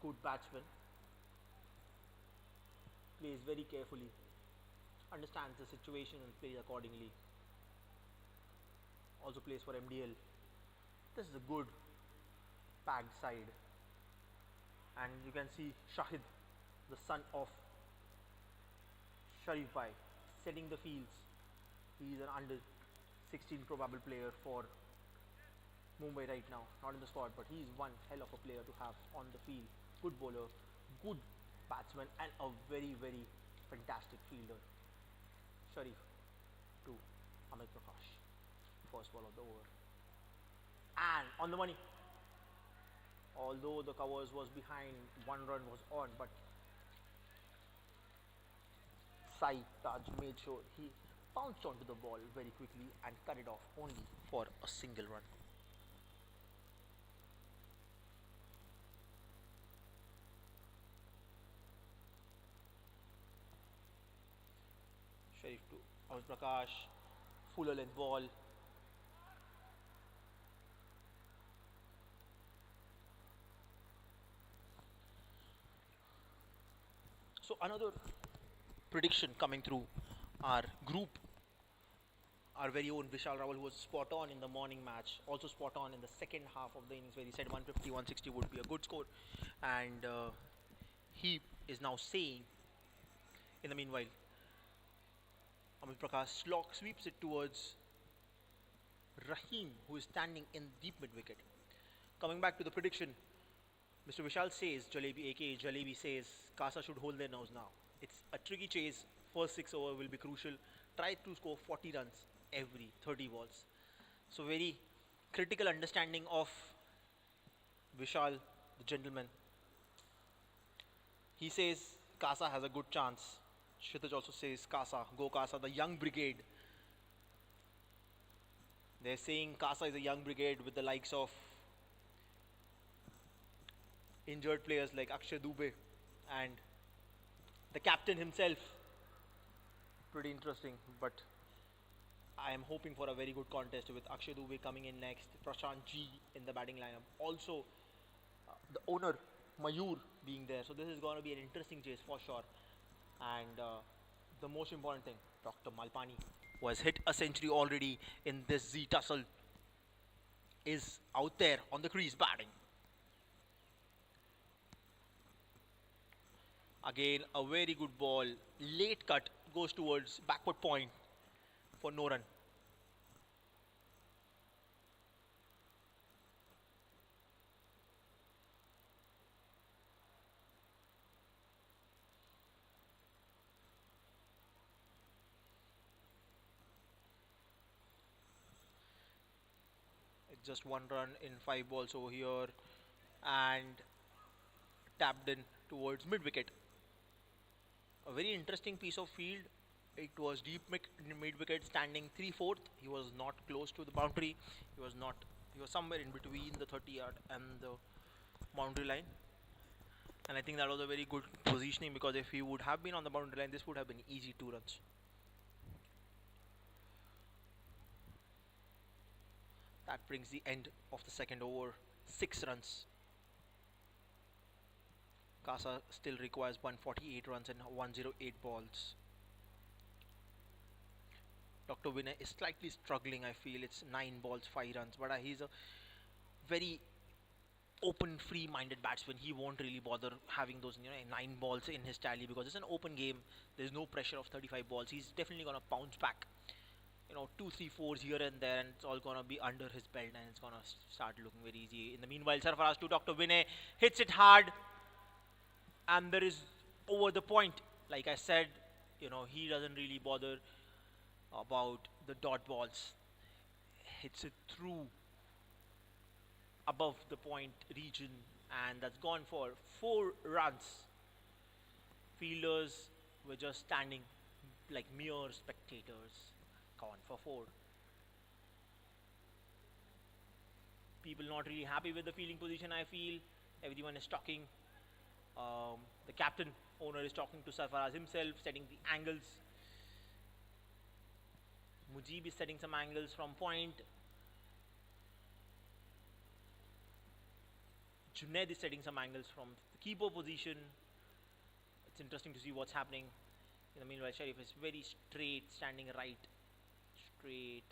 good batsman, plays very carefully, understands the situation and plays accordingly. Also plays for MDL. This is a good packed side, and you can see Shahid, the son of Sharif Bhai, setting the fields. He is an under 16 probable player for Mumbai right now, not in the squad, but he is one hell of a player to have on the field. Good bowler, good batsman, and a very fantastic fielder. Sharif to Amit Prakash, first ball of the over, and on the money. Although the covers was behind, 1 run was on, but Sai Taj made sure he bounced onto the ball very quickly and cut it off only for a single run. Sharif to Amit Prakash, fuller length ball. So another prediction coming through our group, our very own Vishal Rawal, who was spot on in the morning match, also spot on in the second half of the innings where he said 150, 160 would be a good score, and he is now saying, in the meanwhile, Amit Prakash sweeps it towards Rahim, who is standing in deep mid wicket. Coming back to the prediction, Mr. Vishal says, Jalebi aka Jalebi says, Kasa should hold their nose now. It's a tricky chase. First 6 over will be crucial. Try to score 40 runs every 30 balls. So very critical understanding of Vishal, the gentleman. He says Kasa has a good chance. Kshitij also says Kasa, go Kasa, the young brigade. They're saying Kasa is a young brigade with the likes of injured players like Akshay Dubey and the captain himself. Pretty interesting, but I am hoping for a very good contest with Akshay Dubey coming in next, Prashant G in the batting lineup. Also, the owner Mayur being there. So this is going to be an interesting chase for sure. And the most important thing, Dr. Malpani, who has hit a century already in this Z Tussle, is out there on the crease batting. Again, a very good ball. Late cut goes towards backward point for no run. It's just one run in 5 balls over here and tapped in towards mid wicket. A very interesting piece of field. It was deep mid wicket, standing 3/4. He was not close to the boundary. He was not. He was somewhere in between the 30-yard and the boundary line. And I think that was a very good positioning, because if he would have been on the boundary line, this would have been easy 2 runs. That brings the end of the second over. 6 runs. Casa still requires 148 runs and 108 balls. Dr. Vinay is slightly struggling, I feel. It's 9 balls, 5 runs. But he's a very open, free-minded batsman. He won't really bother having those 9 balls in his tally, because it's an open game. There's no pressure of 35 balls. He's definitely going to bounce back. 2, 3, 4s here and there, and it's all going to be under his belt, and it's going to start looking very easy. In the meanwhile, Sarfaraz to Dr. Vinay, hits it hard, and there is over the point. Like I said, he doesn't really bother about the dot balls. Hits it through above the point region, and that's gone for 4 runs. Fielders were just standing like mere spectators. Gone for 4. People not really happy with the fielding position, I feel. Everyone is talking. The captain, owner, is talking to Sarfaraz himself, setting the angles. Mujib is setting some angles from point. Junaid is setting some angles from the keeper position. It's interesting to see what's happening. In the meanwhile, Sharif is very straight, standing right. Straight.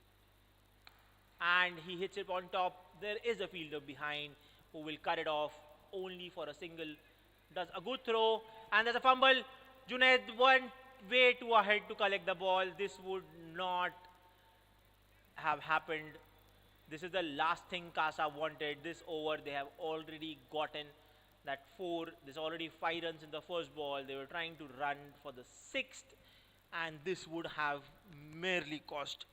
And he hits it on top. There is a fielder behind who will cut it off only for a single. Does a good throw, and there's a fumble. Junaid went way too ahead to collect the ball. This would not have happened. This is the last thing Casa wanted. This over, they have already gotten that 4. There's already 5 runs in the first ball. They were trying to run for the 6th, and this would have merely cost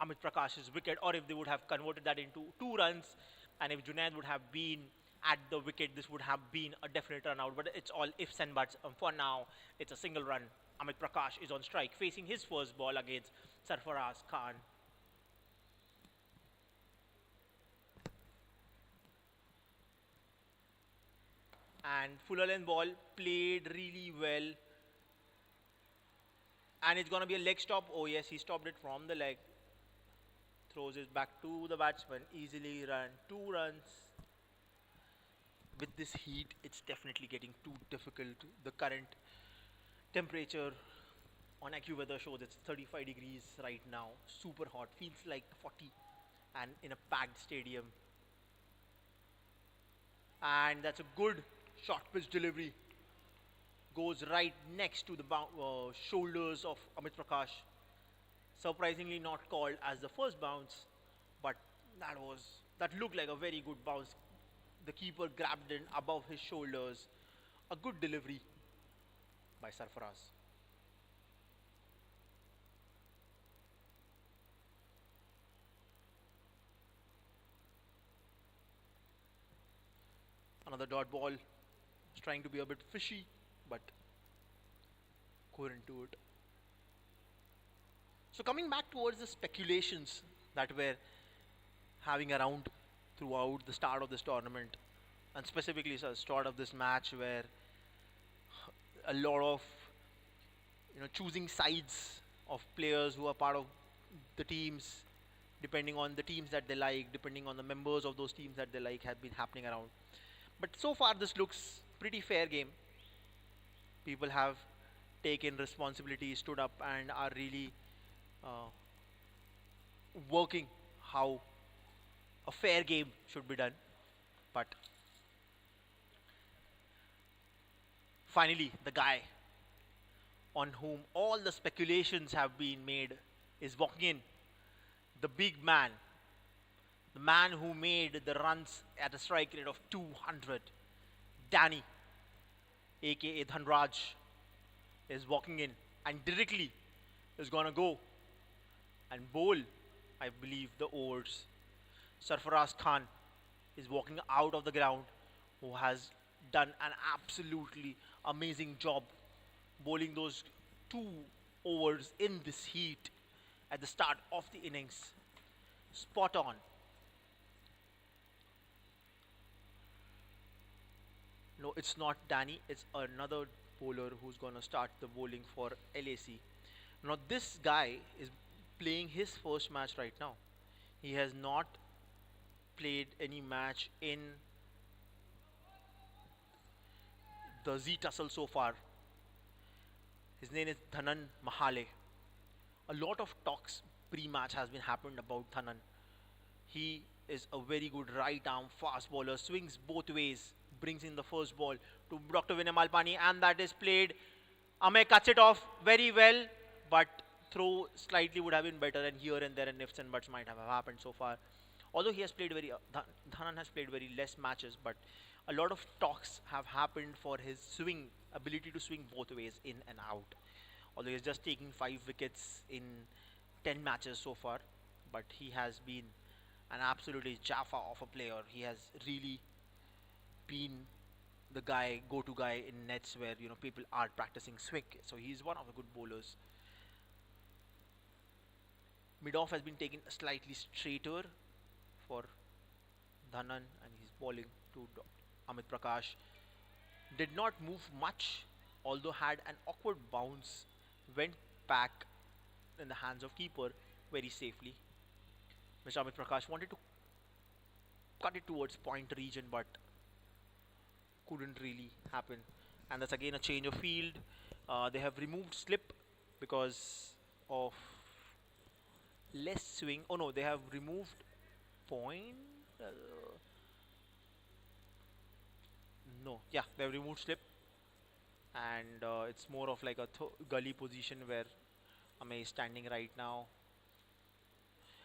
Amit Prakash's wicket, or if they would have converted that into 2 runs, and if Junaid would have been at the wicket, this would have been a definite run out. But it's all ifs and buts. For now, it's a single run. Amit Prakash is on strike, facing his first ball against Sarfaraz Khan. And fuller length ball, played really well. And it's going to be a leg stop. Oh yes, he stopped it from the leg. Throws it back to the batsman. Easily run. 2 runs. With this heat, it's definitely getting too difficult. The current temperature on AccuWeather shows it's 35 degrees right now. Super hot. Feels like 40. And in a packed stadium. And that's a good short pitch delivery. Goes right next to the shoulders of Amit Prakash. Surprisingly not called as the first bounce, but that looked like a very good bounce. The keeper grabbed it above his shoulders. A good delivery by Sarfaraz. Another dot ball. Was trying to be a bit fishy, but couldn't do it. So coming back towards the speculations that were having around throughout the start of this tournament, and specifically the start of this match, where a lot of choosing sides of players who are part of the teams, depending on the teams that they like, depending on the members of those teams that they like, have been happening around. But so far, this looks pretty fair game. People have taken responsibility, stood up, and are really uh, working how a fair game should be done. But finally, the guy on whom all the speculations have been made is walking in. The big man, the man who made the runs at a strike rate of 200, Danny, aka Dhanraj, is walking in and directly is gonna go and bowl, I believe, the overs. Sarfaraz Khan is walking out of the ground, who has done an absolutely amazing job bowling those 2 overs in this heat at the start of the innings. Spot on. No, it's not Danny, it's another bowler who's gonna start the bowling for LAC. Now, this guy is playing his first match right now. He has not played any match in the Z Tussle so far. His name is Dhanan Mahale. A lot of talks pre-match has been happened about Dhanan. He is a very good right arm fast bowler, swings both ways, brings in the first ball to Dr. Vinay Malpani, and that is played. Ame cuts it off very well, but throw slightly would have been better, and here and there and ifs and buts might have happened so far. Although he has played Dhanan has played very less matches, but a lot of talks have happened for his swing ability to swing both ways, in and out. Although he's just taking 5 wickets in 10 matches so far, but he has been an absolutely Jaffa of a player. He has really been the guy, go-to guy in nets where people are practicing swing. So he's one of the good bowlers. Mid-off has been taken slightly straighter for Dhanan, and he's bowling to Amit Prakash. Did not move much, although had an awkward bounce, went back in the hands of keeper very safely. Mr. Amit Prakash wanted to cut it towards point region, but couldn't really happen. And that's again a change of field. They have removed slip because of less swing. Oh no, they have removed point. No, yeah, they have removed slip, and it's more of like a gully position where Ame is standing right now.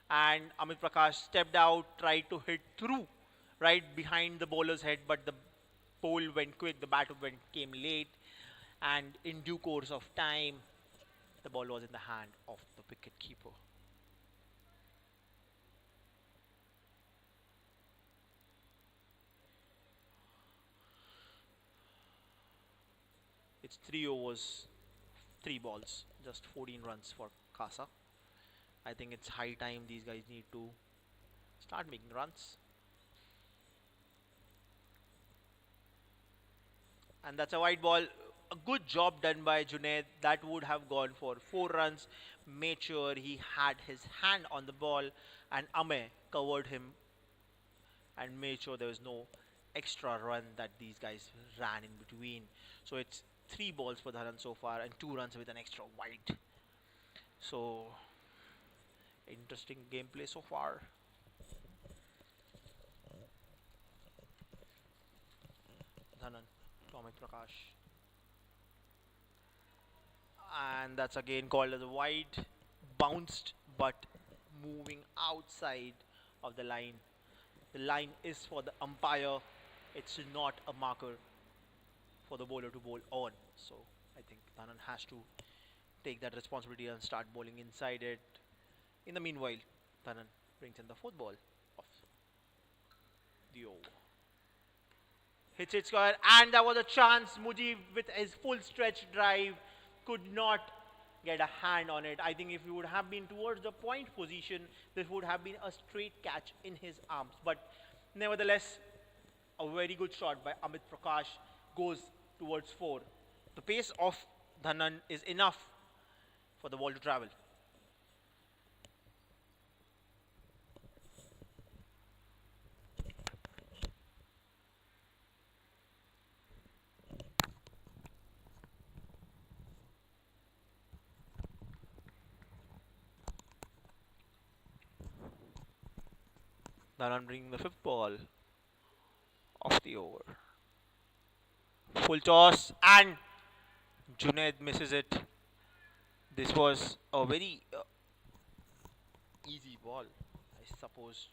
And Amit Prakash stepped out, tried to hit through right behind the bowler's head, but the ball went quick, the bat came late, and in due course of time, the ball was in the hand of the wicket keeper. It's 3 overs, 3 balls, just 14 runs for Kasa. I think it's high time these guys need to start making runs. And that's a wide ball. A good job done by Junaid. That would have gone for 4 runs. Made sure he had his hand on the ball, and Ame covered him and made sure there was no extra run that these guys ran in between. So it's 3 balls for Dharan so far and 2 runs with an extra wide. So interesting gameplay so far. Dhanan, Amit Prakash. And that's again called as a wide. Bounced but moving outside of the line. The line is for the umpire. It's not a marker for the bowler to bowl on. So I think Dhanan has to take that responsibility and start bowling inside it. In the meanwhile, Dhanan brings in the 4th ball of the over. hits it square, and there was a chance. Mujib with his full stretch drive could not get a hand on it. I think if he would have been towards the point position, this would have been a straight catch in his arms. But nevertheless, a very good shot by Amit Prakash goes towards 4. The pace of Dhanan is enough for the ball to travel. Dhanan bringing the 5th ball of the over. Full toss and Junaid misses it. This was a very easy ball, I suppose.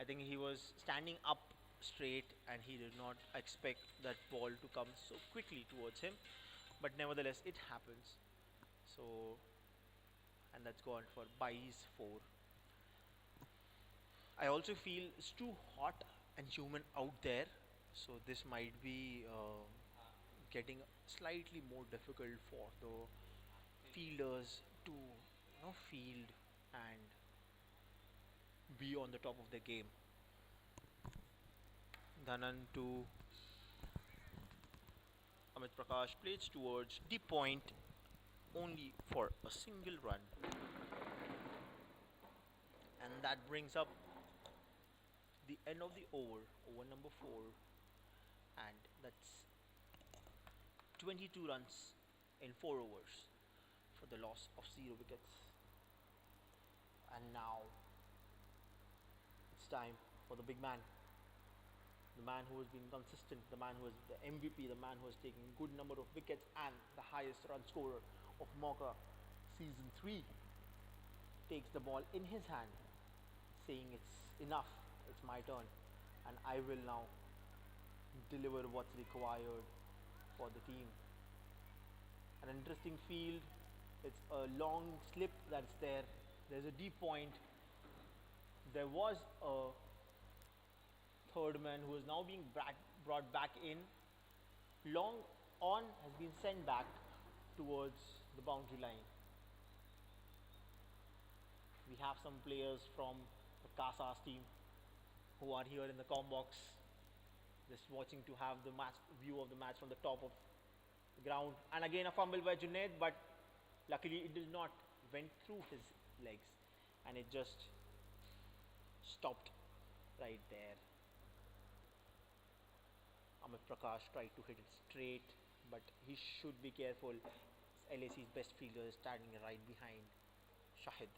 I think he was standing up straight and he did not expect that ball to come so quickly towards him. But nevertheless, it happens. So, and that's gone for Bliez 4. I also feel it's too hot and humid out there, so this might be getting slightly more difficult for the fielders to field and be on the top of the game. Dhanan to Amit Prakash plays towards deep point only for a single run, and that brings up the end of the over number 4, and that's 22 runs in 4 overs for the loss of 0 wickets. And now it's time for the big man, the man who has been consistent, the man who is the MVP, the man who has taken good number of wickets and the highest run scorer of Mauka season 3, takes the ball in his hand, saying it's enough, it's my turn, and I will now deliver what's required for the team. An interesting field. It's a long slip that's there. There's a deep point. There was a third man who is now being brought back in. Long on has been sent back towards the boundary line. We have some players from the Casa's team who are here in the comm box, just watching to have the match view of the match from the top of the ground. And again a fumble by Junaid, but luckily it did not went through his legs and it just stopped right there. Amit Prakash tried to hit it straight, but he should be careful. LAC's best fielder is standing right behind Shahid,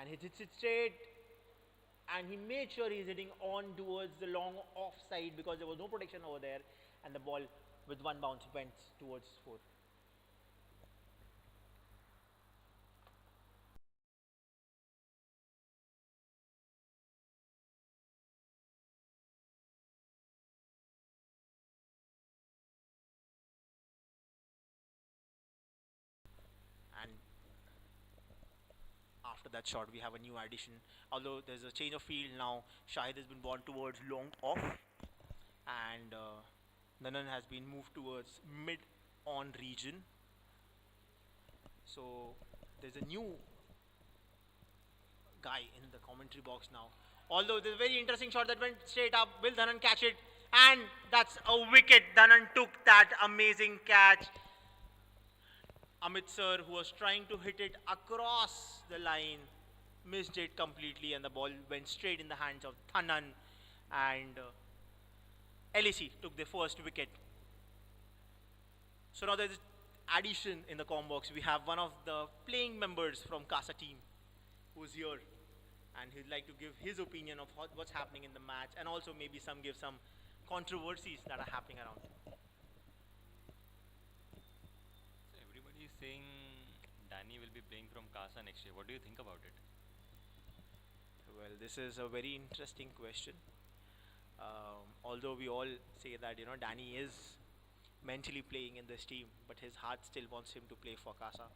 and he hits it straight, and he made sure he's hitting on towards the long offside because there was no protection over there, and the ball with one bounce went towards 4. And after that shot, we have a new addition. Although there's a change of field now, Shahid has been ball towards long off, and Nanan has been moved towards mid on region. So there's a new guy in the commentary box now. Although there's a very interesting shot that went straight up. Will Dhanan catch it? And that's a wicket. Dhanan took that amazing catch. Amit sir, who was trying to hit it across the line, missed it completely, and the ball went straight in the hands of Dhanan, and LAC took the first wicket. So now there's addition in the comm box. We have one of the playing members from Casa team who's here, and he'd like to give his opinion of what's happening in the match, and also maybe give some controversies that are happening around. So everybody is saying Danny will be playing from Casa next year. What do you think about it? Well, this is a very interesting question. Although we all say that Danny is mentally playing in this team, but his heart still wants him to play for Casa.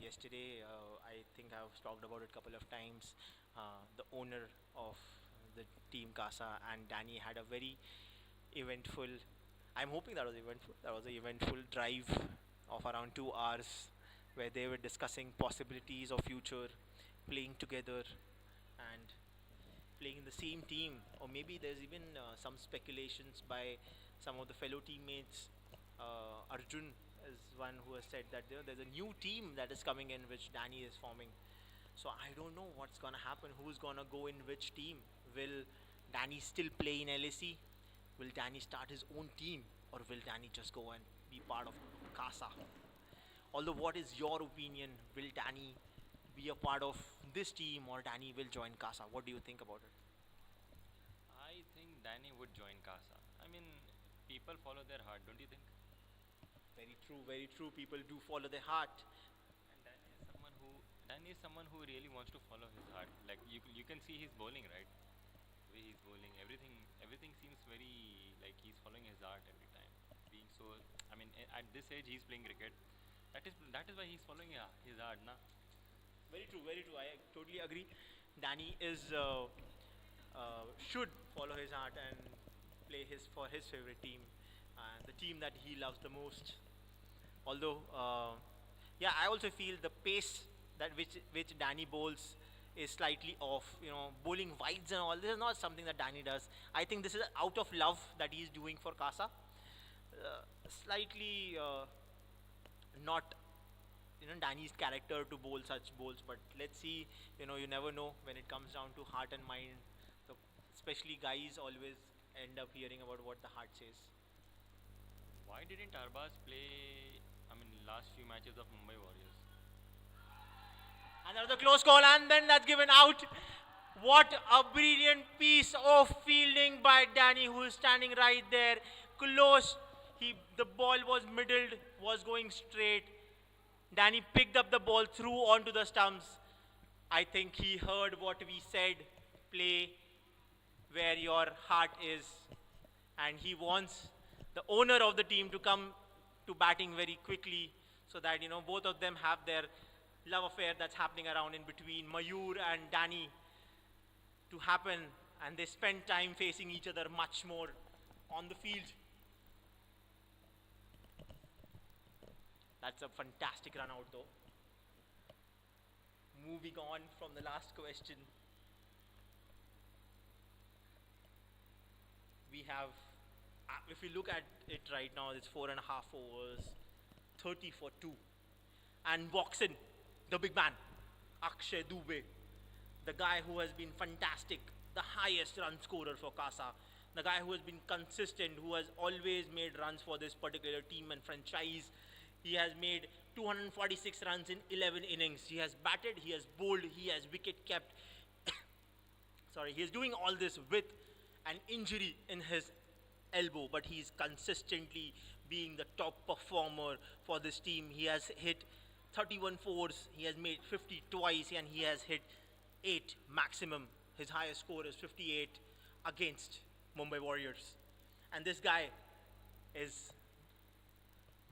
Yesterday, I think I've talked about it a couple of times. The owner of the team Casa and Danny had a very eventful. I'm hoping that was eventful. That was an eventful drive of around 2 hours where they were discussing possibilities of future, playing together, and playing in the same team. Or maybe there's even some speculations by some of the fellow teammates. Arjun is one who has said that there's a new team that is coming in which Danny is forming. So I don't know what's gonna happen. Who's gonna go in which team? Will Danny still play in LAC? Will Danny start his own team, or will Danny just go and be part of Casa? Although, what is your opinion? Will Danny be a part of this team, or Danny will join Casa? What do you think about it? I think Danny would join Casa. I mean, people follow their heart, don't you think? Very true, very true. People do follow their heart. And Danny is someone who really wants to follow his heart. Like you can see his bowling, right? The way he's bowling, everything seems very like he's following his heart every time. Being so, I mean, at this age he's playing cricket. That is why he's following his heart, na? Very true, very true. I totally agree. Danny is should follow his heart and play his favorite team, and the team that he loves the most. Although, yeah, I also feel the pace that which Danny bowls is slightly off. You know, bowling wides and all. This is not something that Danny does. I think this is out of love that he's doing for Casa. Slightly not Danny's character to bowl such bowls, but let's see. You never know when it comes down to heart and mind. So, especially guys always end up hearing about what the heart says. Why didn't Arbaz play? I mean, last few matches of Mumbai Warriors. Another close call, and then that's given out. What a brilliant piece of fielding by Danny, who is standing right there, close. The ball was middled, was going straight. Danny picked up the ball, threw onto the stumps. I think he heard what we said, play where your heart is. And he wants the owner of the team to come to batting very quickly so that, both of them have their love affair that's happening around in between Mayur and Danny to happen. And they spend time facing each other much more on the field. That's a fantastic run out though. Moving on from the last question. We have, if you look at it right now, it's 4.5 overs, 30 for 2. And walks in the big man, Akshay Dubey, the guy who has been fantastic, the highest run scorer for Casa, the guy who has been consistent, who has always made runs for this particular team and franchise. He has made 246 runs in 11 innings. He has batted, he has bowled, he has wicket kept. Sorry, he is doing all this with an injury in his elbow, but he's consistently being the top performer for this team. He has hit 31 fours, he has made 50 twice, and he has hit 8 maximum. His highest score is 58 against Mumbai Warriors. And this guy is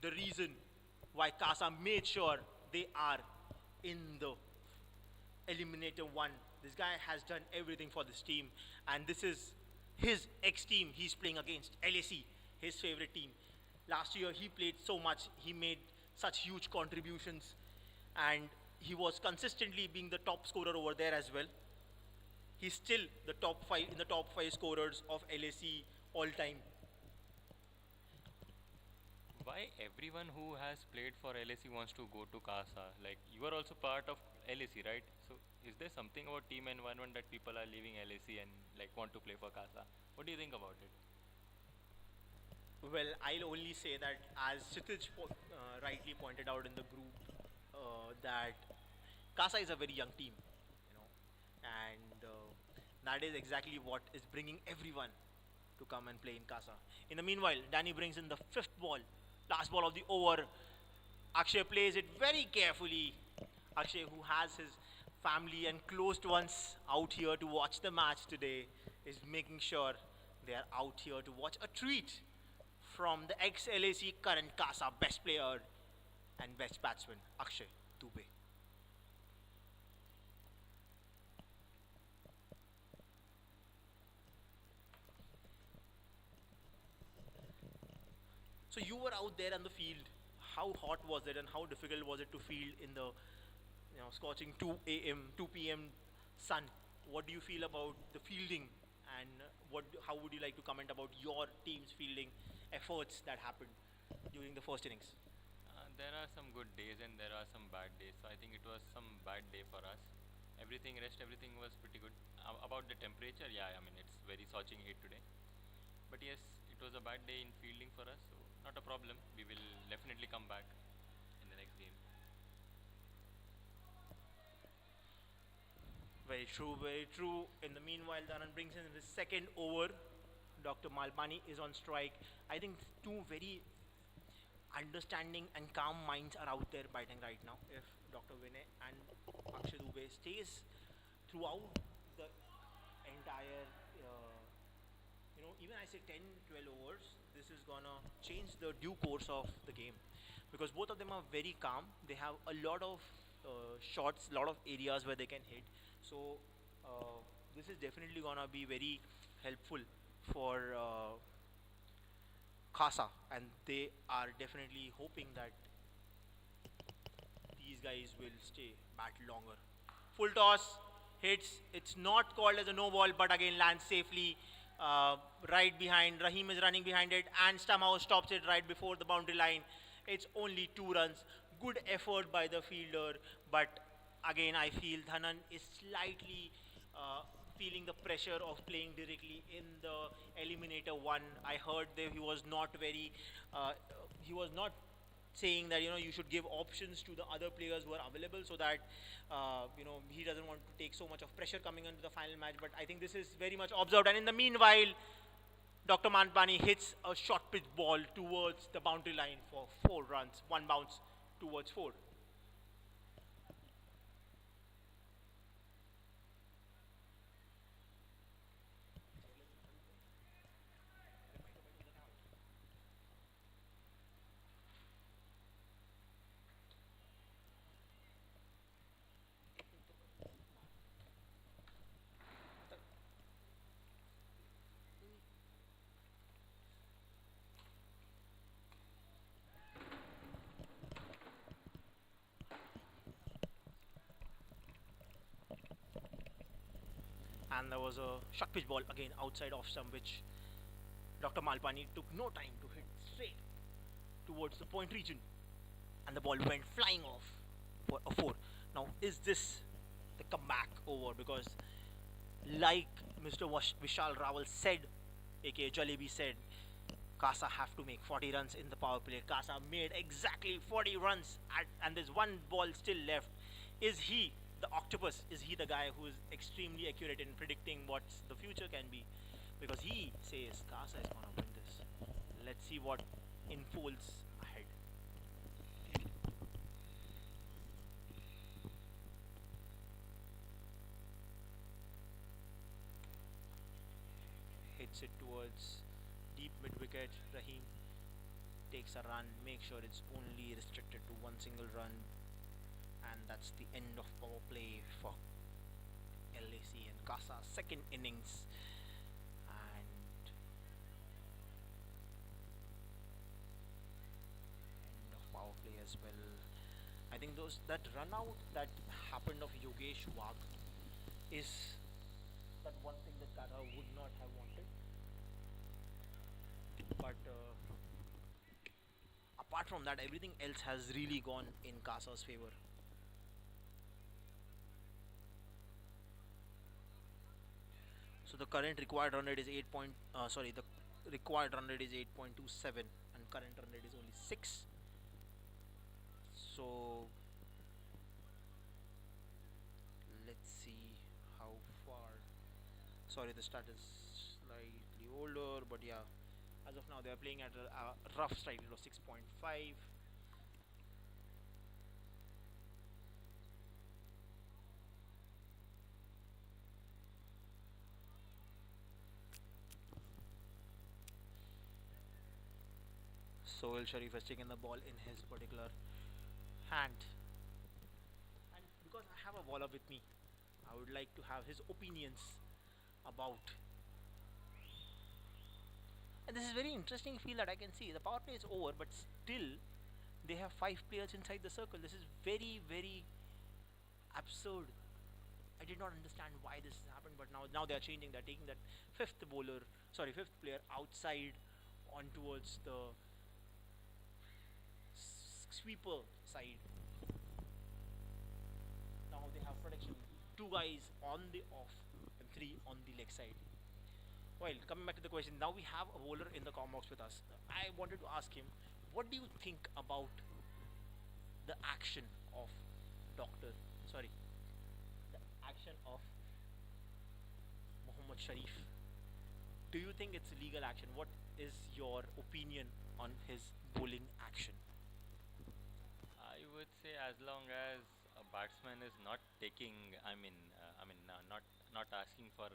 the reason why Kasa made sure they are in the Eliminator 1. This guy has done everything for this team, and this is his ex-team he's playing against, LAC, his favorite team. Last year he played so much, he made such huge contributions, and he was consistently being the top scorer over there as well. He's still the top 5 in the top 5 scorers of LAC all time. Why everyone who has played for LAC wants to go to Casa? Like, you are also part of LAC, right? So is there something about team environment that people are leaving LAC and like want to play for Casa? What do you think about it? Well, I'll only say that, as Kshitij rightly pointed out in the group, that Casa is a very young team, and that is exactly what is bringing everyone to come and play in Casa. In the meanwhile, Danny brings in the 5th ball, last ball of the over. Akshay plays it very carefully. Akshay, who has his family and close ones out here to watch the match today, is making sure they are out here to watch a treat from the ex-LAC current Casa best player and best batsman, Akshay Dubey. So you were out there on the field. How hot was it, and how difficult was it to field in the scorching 2 a.m., 2 p.m. sun? What do you feel about the fielding, and how would you like to comment about your team's fielding efforts that happened during the first innings? There are some good days and there are some bad days. So I think it was some bad day for us. Everything was pretty good. About the temperature, yeah, I mean it's very scorching heat today. But yes, it was a bad day in fielding for us, so not a problem. We will definitely come back in the next game. Very true, very true. In the meanwhile, Danan brings in his second over. Dr. Malpani is on strike. I think two very understanding and calm minds are out there biting right now. If Dr. Vinay and Akshay Dubey stays throughout the entire, even I say 10, 12 overs, this is gonna change the due course of the game, because both of them are very calm. They have a lot of shots, a lot of areas where they can hit. So this is definitely gonna be very helpful for Kasa, and they are definitely hoping that these guys will stay bat longer. Full toss hits. It's not called as a no ball, but again lands safely right behind. Rahim is running behind it and somehow stops it right before the boundary line. It's only 2 runs. Good effort by the fielder, but again I feel Dhanan is slightly feeling the pressure of playing directly in the eliminator one. I heard that he was not very, he was not saying that you should give options to the other players who are available, so that he doesn't want to take so much of pressure coming into the final match. But I think this is very much observed, and in the meanwhile, Dr. Manpani hits a short pitch ball towards the boundary line for 4 runs, one bounce towards 4. And there was a short pitch ball again outside off stump, which Dr. Malpani took no time to hit straight towards the point region, and the ball went flying off for a 4. Now, is this the comeback over? Because, like Mr. Vishal Rawal said, aka Jalebi said, Kasa have to make 40 runs in the power play. Kasa made exactly 40 runs, and there's one ball still left. Is he the octopus? Is he the guy who is extremely accurate in predicting what the future can be? Because he says Kasa is gonna win this. Let's see what unfolds ahead. Hits it towards deep mid wicket. Rahim takes a run, make sure it's only restricted to one single run, and that's the end of power play for LAC and Casa second innings. And end of power play as well. I think that run out that happened of Yogesh Wagh is that one thing that Casa would not have wanted. But apart from that, everything else has really gone in Casa's favor. So the current required run rate is the required run rate is 8.27, and current run rate is only 6. So let's see how far. Sorry, the stat is slightly older, but yeah, as of now they are playing at a rough strike rate of 6.5. Sohail Sharif has taken the ball in his particular hand, and because I have a bowler with me, I would like to have his opinions about And this is very interesting feel that I can see. The power play is over, but still they have 5 players inside the circle. This is very, very absurd. I did not understand why this has happened, but now they are changing. They're taking that fifth player outside on towards the sweeper side. Now they have protection. 2 guys on the off and 3 on the leg side. Well, coming back to the question, now we have a bowler in the com box with us. I wanted to ask him, what do you think about the action of Doctor? Sorry, the action of Mohammad Sharif. Do you think it's legal action? What is your opinion on his bowling action? I would say as long as a batsman is not taking, not asking for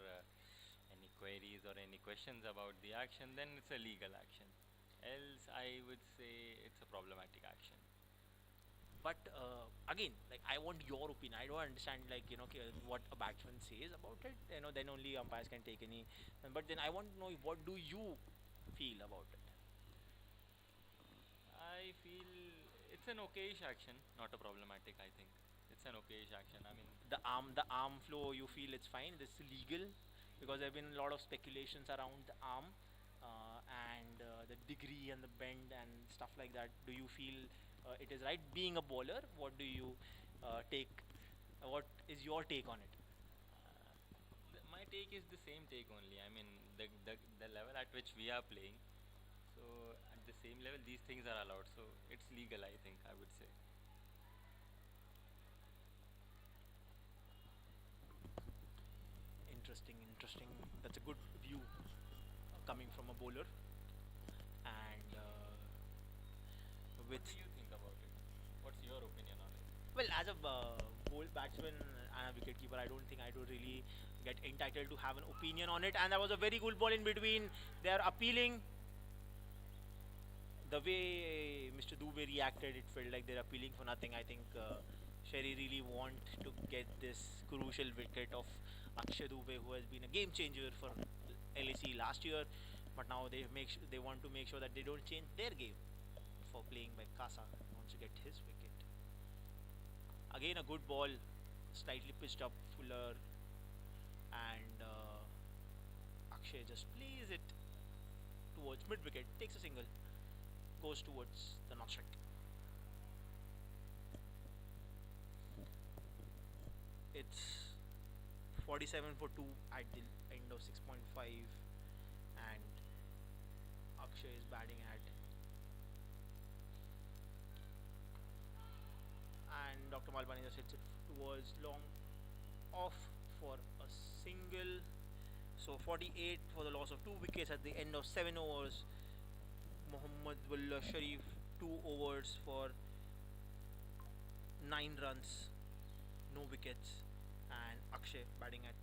any queries or any questions about the action, then it's a legal action. Else, I would say it's a problematic action. But again, like I want your opinion. I don't understand like what a batsman says about it. Then only umpires can take any. But then I want to know what do you feel about it? I feel it's an okayish action, not a problematic. I think it's an okayish action. I mean, The arm flow, you feel it's fine. This is legal because there have been a lot of speculations around the arm and the degree and the bend and stuff like that. Do you feel it is right being a bowler? What do you take? What is your take on it? my take is the same take only. I mean, the level at which we are playing. So at the same level, these things are allowed. So it's legal. I think I would say. Interesting, interesting. That's a good view coming from a bowler. And What with do you think about it? What's your opinion on it? well, as a bold batsman and a wicketkeeper, I don't think I do really get entitled to have an opinion on it. And there was a very good ball in between. They are appealing. The way Mr. Dubey reacted, it felt like they're appealing for nothing. I think Sherry really want to get this crucial wicket of Akshay Dubey, who has been a game changer for LAC last year. But now they want to make sure that they don't change their game for playing by Kasa. Wants to get his wicket. Again, a good ball, slightly pitched up, Fuller, and Akshay just plays it towards mid wicket, takes a single, goes towards the knock strike. It's 47 for 2 at the end of 6.5, and Akshay is batting at, and Dr. Malpani just hits it towards long off for a single. So 48 for the loss of 2 wickets at the end of 7 overs. Mohammad Sharif 2 overs for 9 runs, no wickets, and Akshay batting at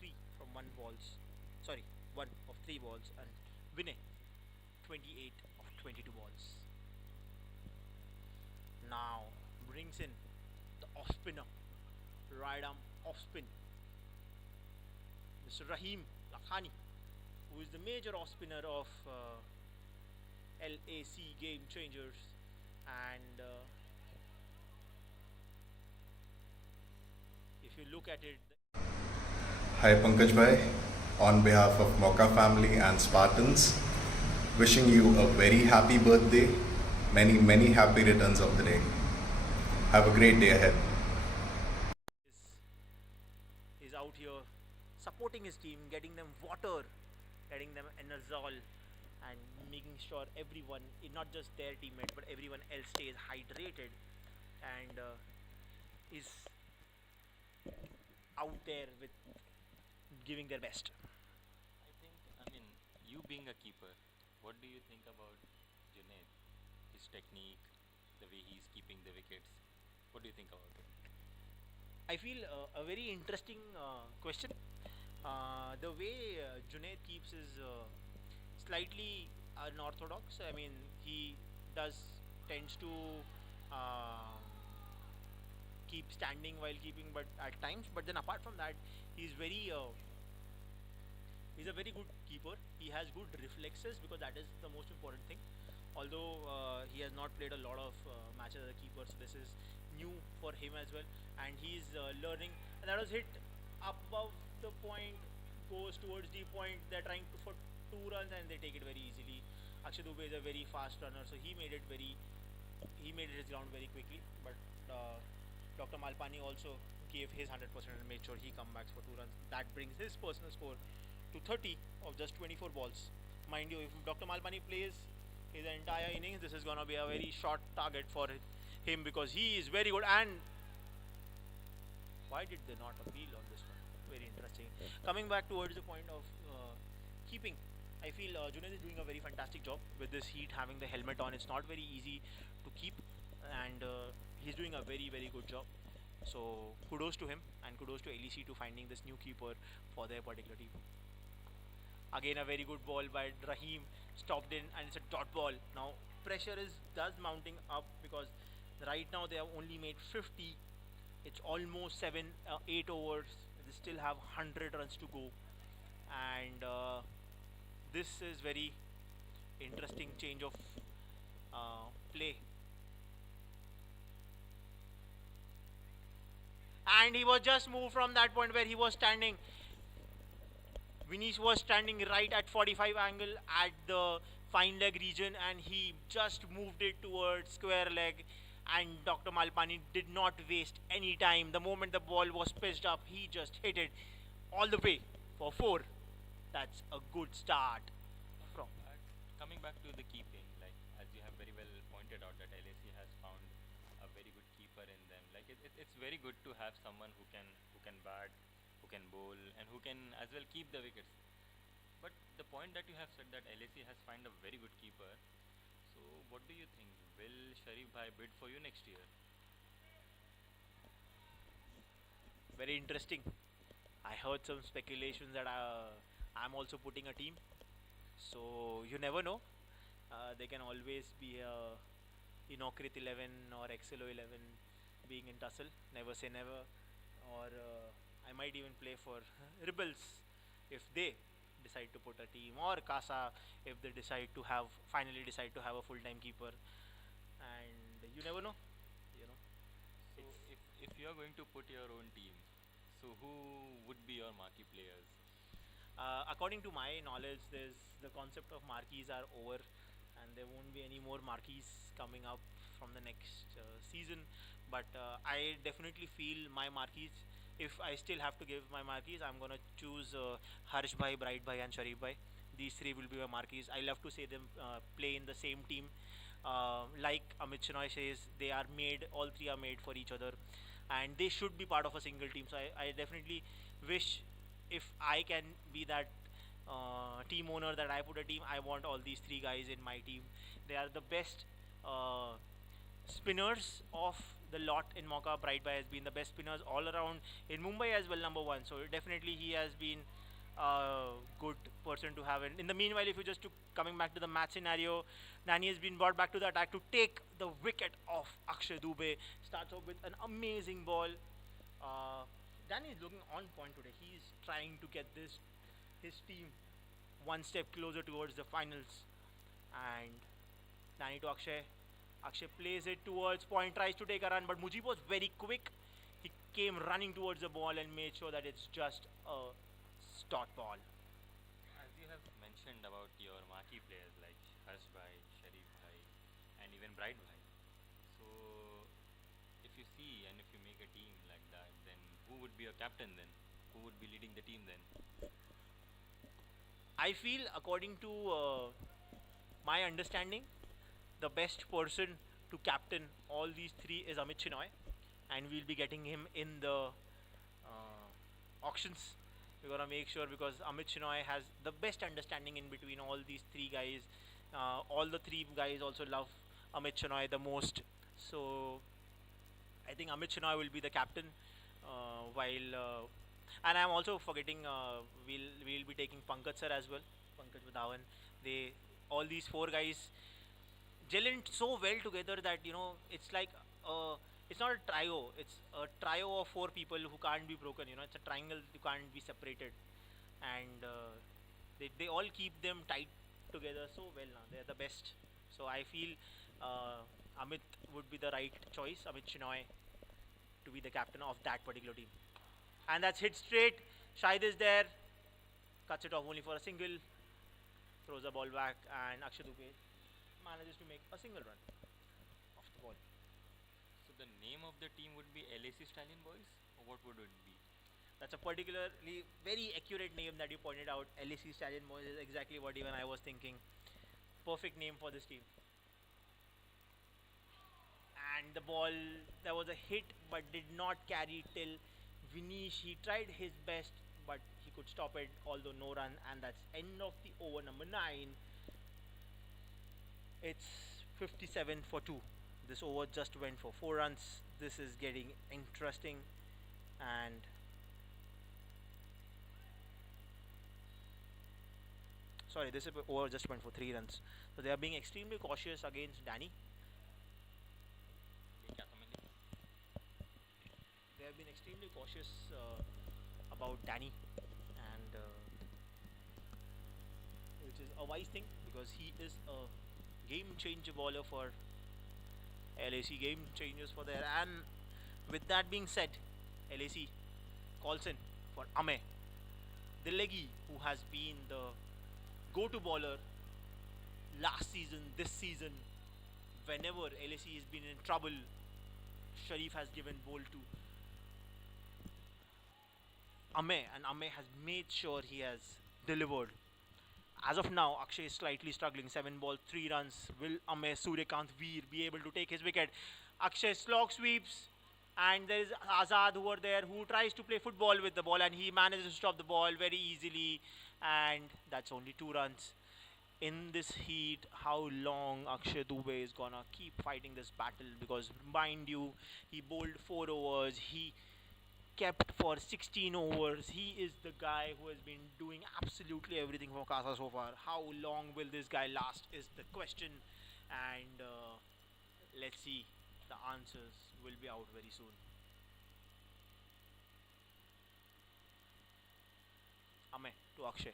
3 from 1 balls. Sorry, 1 of 3 balls, and Vinay 28 of 22 balls. Now brings in the off spinner, right arm off spin, Mr. Rahim Lakhani, who is the major off spinner of LAC Gamechangers, and if you look at it, Hi Pankaj Bhai, on behalf of Mauka family and Spartans, wishing you a very happy birthday, many, many happy returns of the day. Have a great day ahead. is out here supporting his team, getting them water, getting them enerzol, and making sure everyone, not just their teammates, but everyone else stays hydrated and is out there with giving their best. I think. I mean, you being a keeper, what do you think about Junaid? His technique, the way he's keeping the wickets. What do you think about it? I feel a very interesting question. The way Junaid keeps is slightly unorthodox. I mean, he does tends to um keep standing while keeping, but at times. But then apart from that, he's very he's a very good keeper. keeper. He has good reflexes because that is the most important thing. Although he has not played a lot of matches as a keeper, so this is new for him as well, and he's learning. And that was hit above the point, goes towards the point. They're trying to for 2 runs and they take it very easily. Akshay Dubey is a very fast runner, so he made it his ground very quickly. But Dr. Malpani also gave his 100% and made sure he comes back for 2 runs. That brings his personal score to 30 of just 24 balls. Mind you, if Dr. Malpani plays his entire innings, this is gonna be a very short target for him because he is very good. And why did they not appeal on this one? Very interesting. Coming back towards the point of keeping, I feel Junaid is doing a very fantastic job with this heat, having the helmet on. It's not very easy to keep, and he's doing a very good job. So kudos to him and kudos to LEC to finding this new keeper for their particular team. Again, a very good ball by Rahim, stopped in, and it's a dot ball. Now pressure is mounting up because right now they have only made 50. It's almost 8 overs. They still have 100 runs to go, and this is very interesting change of play. And he was just moved from that point where he was standing. Vinesh was standing right at 45 angle at the fine leg region, and he just moved it towards square leg, and Dr. Malpani did not waste any time. The moment the ball was pitched up, he just hit it all the way for 4. That's a good start. From Coming back to the keeping, like as you have very well pointed out that LAC has found a very good keeper in them. Like it's very good to have someone who can bat, who can bowl, and who can as well keep the wickets. But the point that you have said that LAC has found a very good keeper. So what do you think? Will Sharif Bhai bid for you next year? very interesting. I heard some speculations that I'm also putting a team. So you never know. There can always be a Inocrit 11 or XLO 11 being in Tussle. Never say never. Or I might even play for Rebels if they decide to put a team, or Casa if they finally decide to have a full-time keeper. And you never know. You know, So if you are going to put your own team, so who would be your marquee players? according to my knowledge, the concept of marquees are over, and there won't be any more marquees coming up from the next season. But I definitely feel my marquees. If I still have to give my marquees, I'm gonna choose Harsh Bhai, Bright Bhai, and Sharif Bhai. These three will be my marquees. I love to see them play in the same team. Like Amit Shenoy says, they are made. All three are made for each other, and they should be part of a single team. So I definitely wish if I can be that team owner that I put a team. I want all these three guys in my team. They are the best spinners of the lot in Mauka. Brightby has been the best spinners all around in Mumbai as well, number one. So definitely he has been a good person to have. And in the meanwhile, if you just coming back to the match scenario, Nani has been brought back to the attack to take the wicket of Akshay Dubey. Starts off with an amazing ball. Danny is looking on point today. He is trying to get his team one step closer towards the finals. And Danny to Akshay. Akshay plays it towards point, tries to take a run, but Mujib was very quick. He came running towards the ball and made sure that it's just a dot ball. As you have mentioned about your marquee players like Harsh Bhai, Sharif Bhai, and even Bright Bhai. So, if you see and if you make a team like that, then who would be your captain then? Who would be leading the team then? I feel, according to my understanding, the best person to captain all these three is Amit Shenoy, and we'll be getting him in the auctions. We're gonna make sure because Amit Shenoy has the best understanding in between all these three guys. All the three guys also love Amit Shenoy the most, so I think Amit Shenoy will be the captain. And I'm also forgetting we'll be taking Pankaj sir as well, Pankaj Vadhawan. They all these four guys gel in so well together that it's like it's not a trio. It's a trio of four people who can't be broken. It's a triangle. You can't be separated, and They all keep them tight together so well now. They're the best. So I feel Amit would be the right choice, Amit Chinoy, to be the captain of that particular team. And that's hit straight. Shahid is there, cuts it off only for a single, throws the ball back, and Akshay Dubey manages to make a single run off the ball. So the name of the team would be LAC Stallion Boys, or what would it be? That's a particularly very accurate name that you pointed out. LAC Stallion Boys is exactly what even I was thinking. Perfect name for this team. And the ball, there was a hit but did not carry till Vinish. He tried his best but he could stop it, although no run. And that's end of the over number 9. It's 57 for 2. This over just went for 4 runs. This is getting interesting. And sorry, this over just went for 3 runs. So they are being extremely cautious against Danny. They have been extremely cautious about Danny, and which is a wise thing because he is a game changer bowler for LAC. Game changers for there. And with that being said, LAC calls in for Ame, the leggy who has been the go-to bowler last season, this season. Whenever LAC has been in trouble, Sharif has given bowl to Ame, and Ame has made sure he has delivered. As of now, Akshay is slightly struggling. 7 balls, 3 runs. Will Ame Suryakant Veer be able to take his wicket? Akshay slog sweeps, and there is Azad over there who tries to play football with the ball, and he manages to stop the ball very easily. And that's only 2 runs. In this heat, how long Akshay Dubey is gonna keep fighting this battle? Because mind you, he bowled 4 overs. He kept for 16 overs. He is the guy who has been doing absolutely everything for Casa so far. How long will this guy last is the question, and let's see. The answers will be out very soon. Ame to Akshay.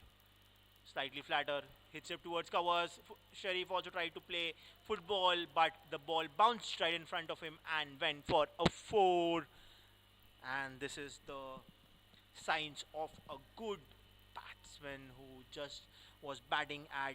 Slightly flatter, hits it towards covers. Sharif also tried to play football, but the ball bounced right in front of him and went for a 4. And this is the signs of a good batsman who just was batting at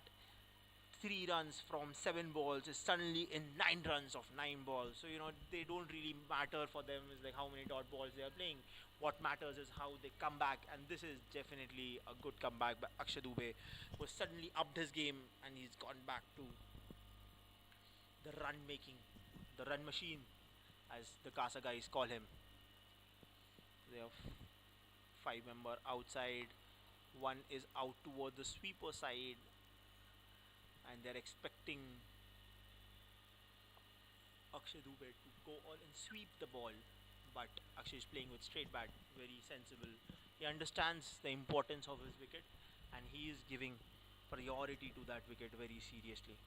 3 runs from 7 balls is suddenly in 9 runs of 9 balls. So they don't really matter for them is like how many dot balls they are playing. What matters is how they come back, and this is definitely a good comeback by Akshay Dubey, who has suddenly upped his game and he's gone back to the run making, the run machine, as the Kasa guys call him. They have 5-member outside. One is out toward the sweeper side, and they're expecting Akshay Dubey to go on and sweep the ball. But Akshay is playing with straight bat, very sensible. He understands the importance of his wicket, and he is giving priority to that wicket very seriously.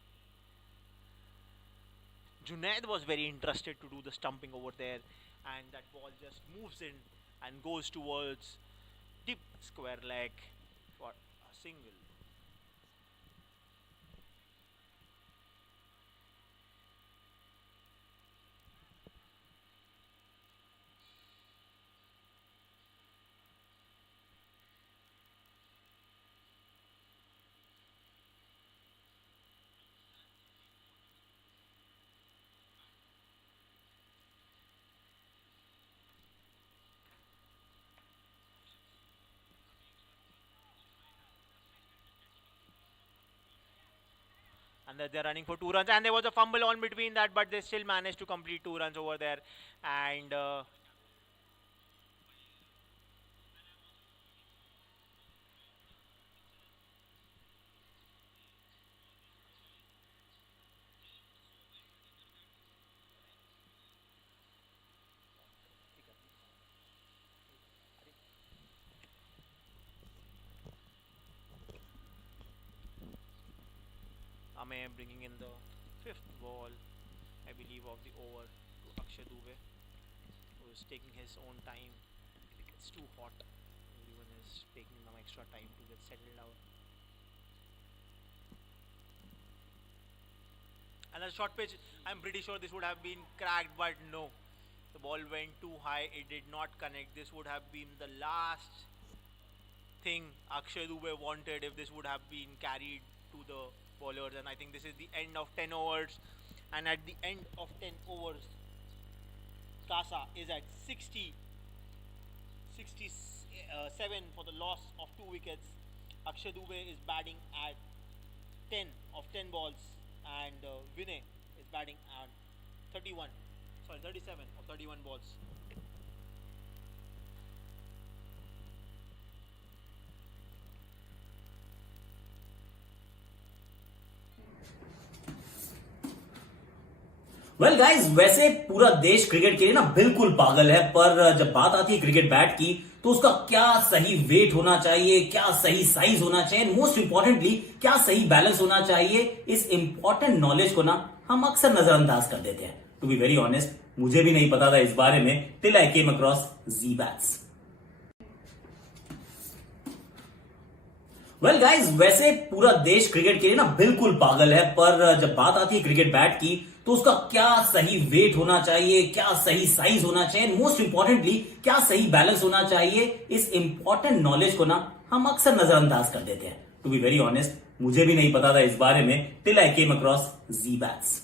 Junaid was very interested to do the stumping over there, and that ball just moves in and goes towards deep square leg for a single. And they're running for 2 runs, and there was a fumble on between that, but they still managed to complete 2 runs over there. And Ame bringing in the 5th ball, I believe, of the over to Akshay Dubey, who is taking his own time. It's too hot. Everyone is taking some extra time to get settled out. And a short pitch, I'm pretty sure this would have been cracked, but no. The ball went too high, it did not connect. This would have been the last thing Akshay Dubey wanted if this would have been carried to the bowlers. And I think this is the end of 10 overs. And at the end of 10 overs, Kasa is at 67 for the loss of 2 wickets. Akshay Dubey is batting at 10 of 10 balls, and Vinay is batting at 37 of 31 balls. Well guys, वैसे पूरा देश cricket के लिए ना बिल्कुल पागल है, पर जब बात आती है क्रिकेट बैट की तो उसका क्या सही वेट होना चाहिए, क्या सही साइज होना चाहिए, मोस्ट इंपॉर्टेंटली क्या सही बैलेंस होना चाहिए, इस इंपॉर्टेंट नॉलेज को ना हम अक्सर नजरअंदाज कर देते हैं. टू बी वेरी ऑनेस्ट, मुझे भी नहीं पता था इस बारे में till I came across G bats. Well guys, वैसे पूरा देश क्रिकेट के लिए ना बिल्कुल पागल है, पर जब बात आती है क्रिकेट बैट की तो उसका क्या सही वेट होना चाहिए, क्या सही साइज होना चाहिए, मोस्ट इंपॉर्टेंटली क्या सही बैलेंस होना चाहिए, इस इंपॉर्टेंट नॉलेज को ना हम अक्सर नजरअंदाज कर देते हैं. टू बी वेरी ऑनेस्ट, मुझे भी नहीं पता था इस बारे में till I came across G bats.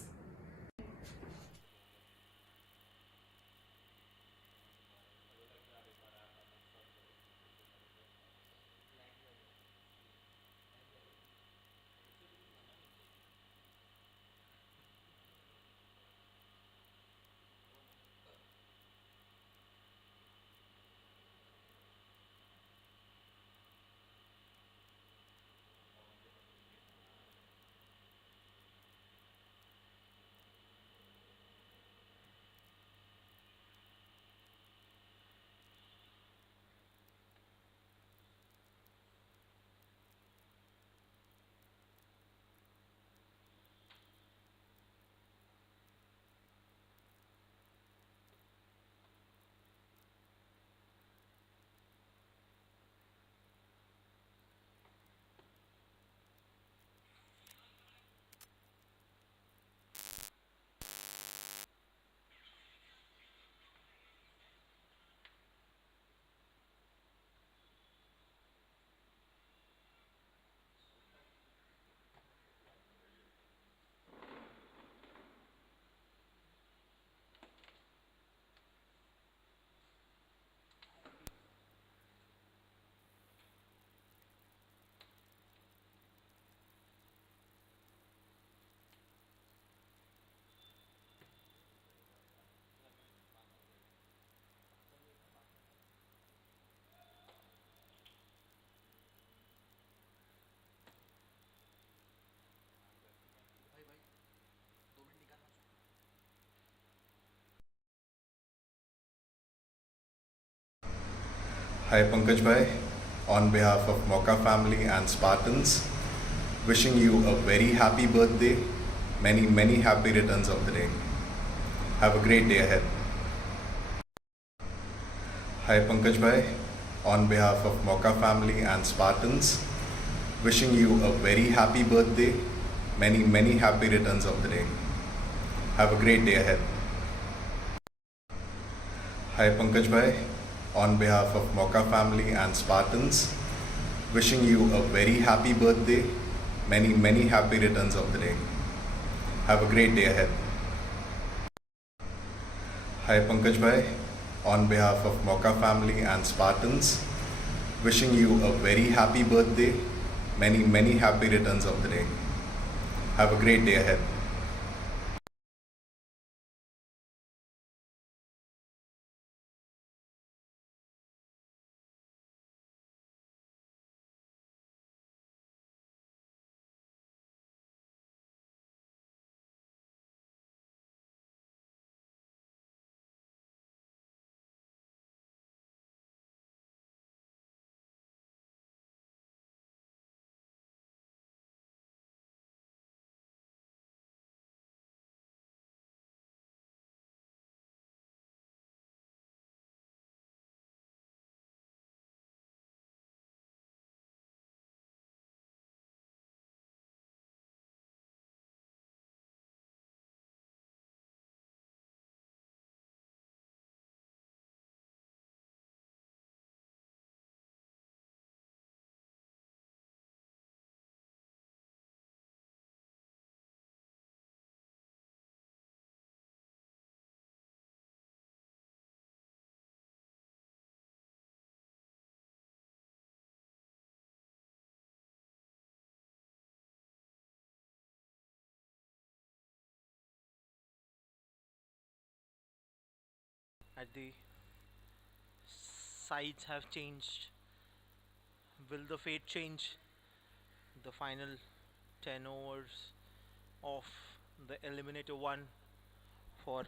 Hi Pankaj Bhai, on behalf of Mauka family and Spartans, wishing you a very happy birthday, many happy returns of the day. Have a great day ahead. Hi Pankaj Bhai, on behalf of Mauka family and Spartans, wishing you a very happy birthday, many happy returns of the day. Have a great day ahead. Hi Pankaj Bhai, on behalf of Mauka family and Spartans, wishing you a very happy birthday, many happy returns of the day. Have a great day ahead. Hi Pankaj Bhai, on behalf of Mauka family and Spartans, wishing you a very happy birthday, many happy returns of the day. Have a great day ahead. as the sides have changed. Will the fate change? The final 10 overs of the Eliminator 1 for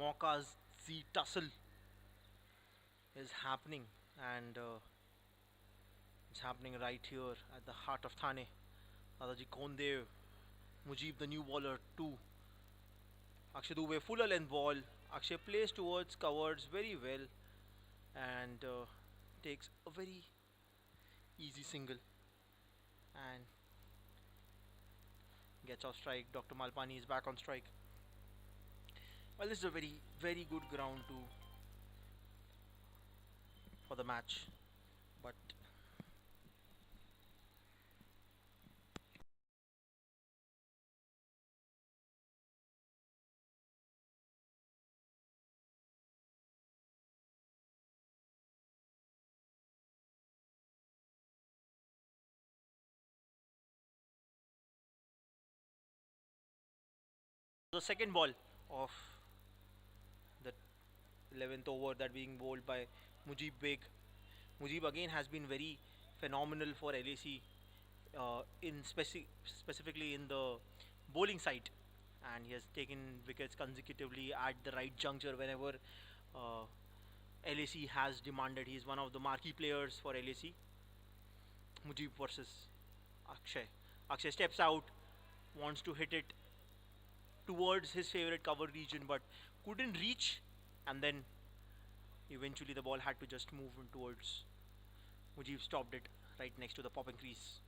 Mauka's Z Tussle is happening, and it's happening right here at the heart of Thane. Dadoji Kondev, Mujib the new bowler 2. Akshay Dubey fuller length ball. Akshay plays towards covers very well and takes a very easy single and gets off strike. Dr. Malpani is back on strike. Well, this is a very good ground to for the match, but the second ball of the 11th over that being bowled by Mujib Beg. Mujib again has been very phenomenal for LAC specifically in the bowling side, and he has taken wickets consecutively at the right juncture whenever uh, LAC has demanded. He is one of the marquee players for LAC. Mujib versus Akshay. Akshay steps out, wants to hit it towards his favorite cover region, but couldn't reach, and then eventually the ball had to just move in towards. Mujib stopped it right next to the popping crease.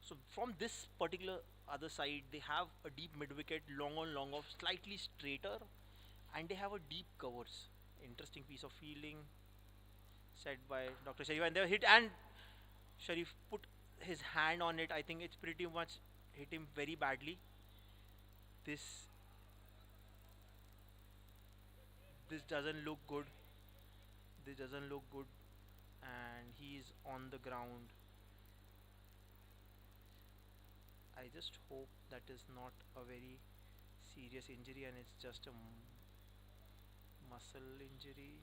So from this particular other side, they have a deep mid wicket, long on long off, slightly straighter, and they have a deep covers. Interesting piece of fielding said by Dr. Sharif, and they hit, and Sharif put his hand on it. I think it's pretty much hit him very badly. This doesn't look good. This doesn't look good, and he's on the ground. I just hope that is not a very serious injury and it's just a muscle injury.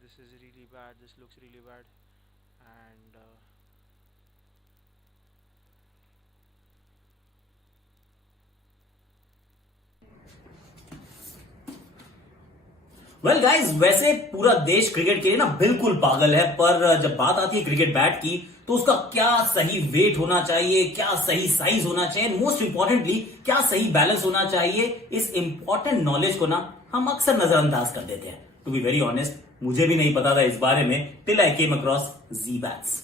This is really bad. This looks really bad, and well guys, वैसे पूरा देश cricket के लिए ना बिल्कुल पागल है, पर जब बात आती है क्रिकेट बैट की तो उसका क्या सही वेट होना चाहिए, क्या सही साइज होना चाहिए, मोस्ट इंपॉर्टेंटली क्या सही बैलेंस होना चाहिए, इस इंपॉर्टेंट नॉलेज को ना हम अक्सर नजरअंदाज कर देते हैं. टू बी वेरी ऑनेस्ट, मुझे भी नहीं पता था इस बारे में till I came across G bats.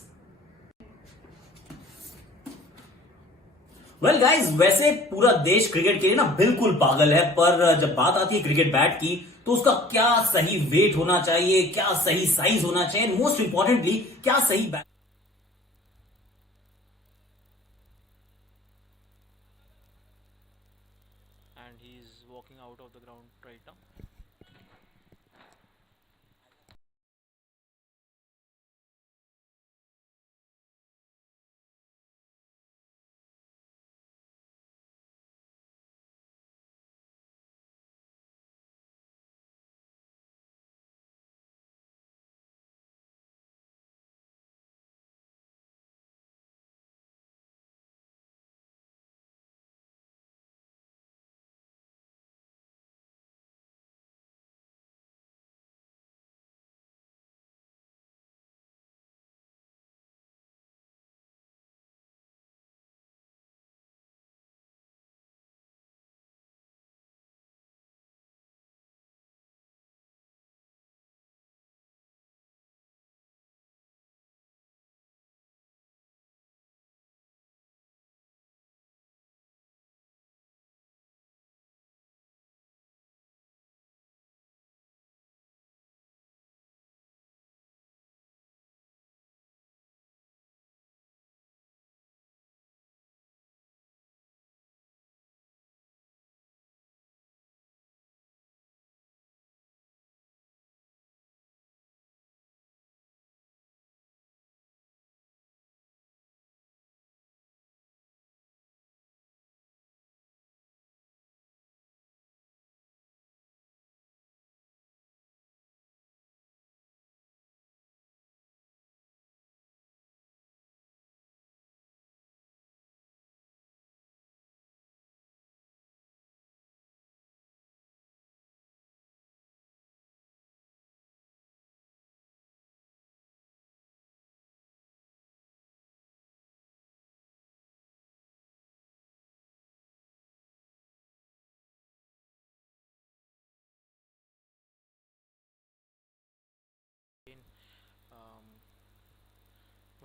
Well guys, वैसे पूरा देश क्रिकेट के लिए ना बिल्कुल पागल है, पर जब बात आती है क्रिकेट बैट की तो उसका क्या सही वेट होना चाहिए, क्या सही साइज होना चाहिए, मोस्ट इंपॉर्टेंटली क्या सही and he's walking out of the ground right now.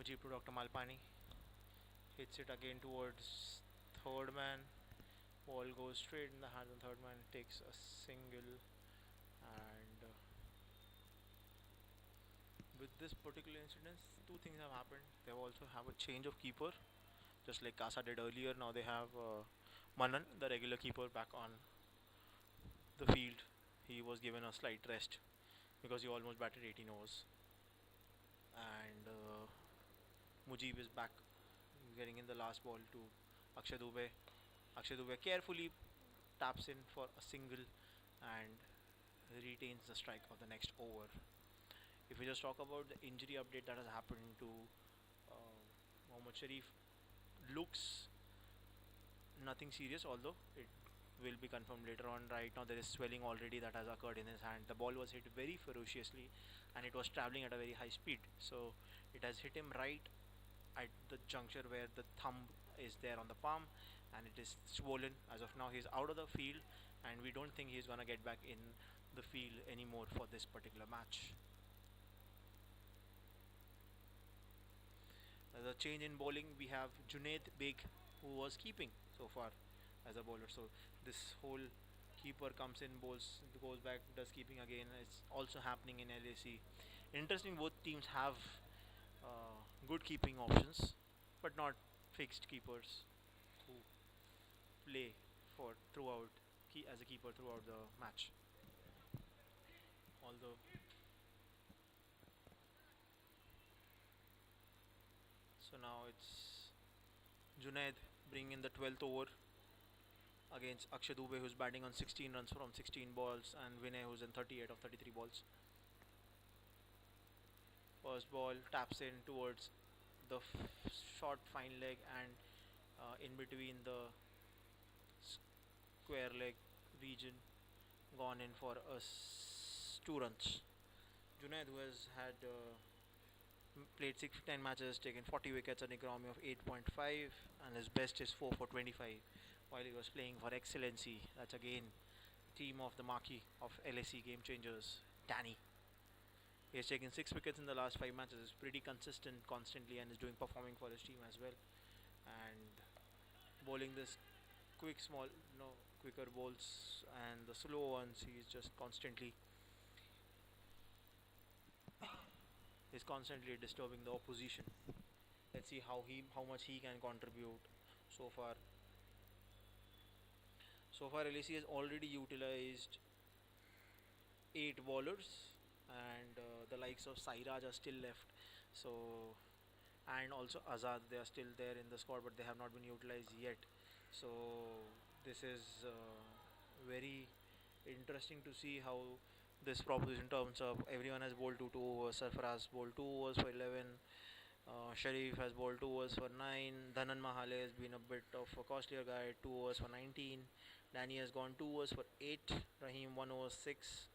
Mujib to Dr. Malpani. Hits it again towards third man. Ball goes straight in the hands of third man. Takes a single. And with this particular incident, two things have happened. They also have a change of keeper, just like Kasa did earlier. Now they have Manan, the regular keeper, back on the field. He was given a slight rest because he almost batted 18 overs. And Mujib is back, getting in the last ball to Akshay Dubey. Akshay Dubey carefully taps in for a single and retains the strike of the next over. If we just talk about the injury update that has happened to Mohammad Sharif, looks nothing serious, although it will be confirmed later on. Right now there is swelling already that has occurred in his hand. The ball was hit very ferociously and it was traveling at a very high speed, so it has hit him right at the juncture where the thumb is there on the palm, and it is swollen. As of now, he is out of the field, and we don't think he is gonna get back in the field anymore for this particular match. As a change in bowling, we have Junaid Beg, who was keeping so far as a bowler. So this whole keeper comes in, bowls, goes back, does keeping again. It's also happening in LAC. Interesting, both teams have good keeping options, but not fixed keepers who play for throughout as a keeper throughout the match. Although so now it's Junaid bringing in the 12th over against Akshay Dubey, who's batting on 16 runs from 16 balls, and Vinay, who's in 38 of 33 balls. First ball taps in towards the short fine leg and in between the square leg region, gone in for 2 runs. Junaid, who has had played 10 matches, taken 40 wickets, an economy of 8.5, and his best is 4 for 25 while he was playing for Excellency. That's again team of the marquee of LAC Gamechangers, Danny. He has taken 6 wickets in the last 5 matches. Is pretty consistent constantly and is performing for his team as well. And bowling this quicker bowls and the slow ones, he is just constantly disturbing the opposition. Let's see how much he can contribute so far. So far, LAC has already utilized 8 bowlers, and the likes of Sairaj are still left. So, and also Azad, they are still there in the squad, but they have not been utilized yet. So this is very interesting to see how this proposition turns up. Everyone has bowled 2 overs. Sarfaraz bowled 2 overs for 11. Sharif has bowled 2 overs for 9. Dhanan Mahale has been a bit of a costlier guy, 2 overs for 19. Danny has gone 2 overs for 8. Rahim 1 over 6.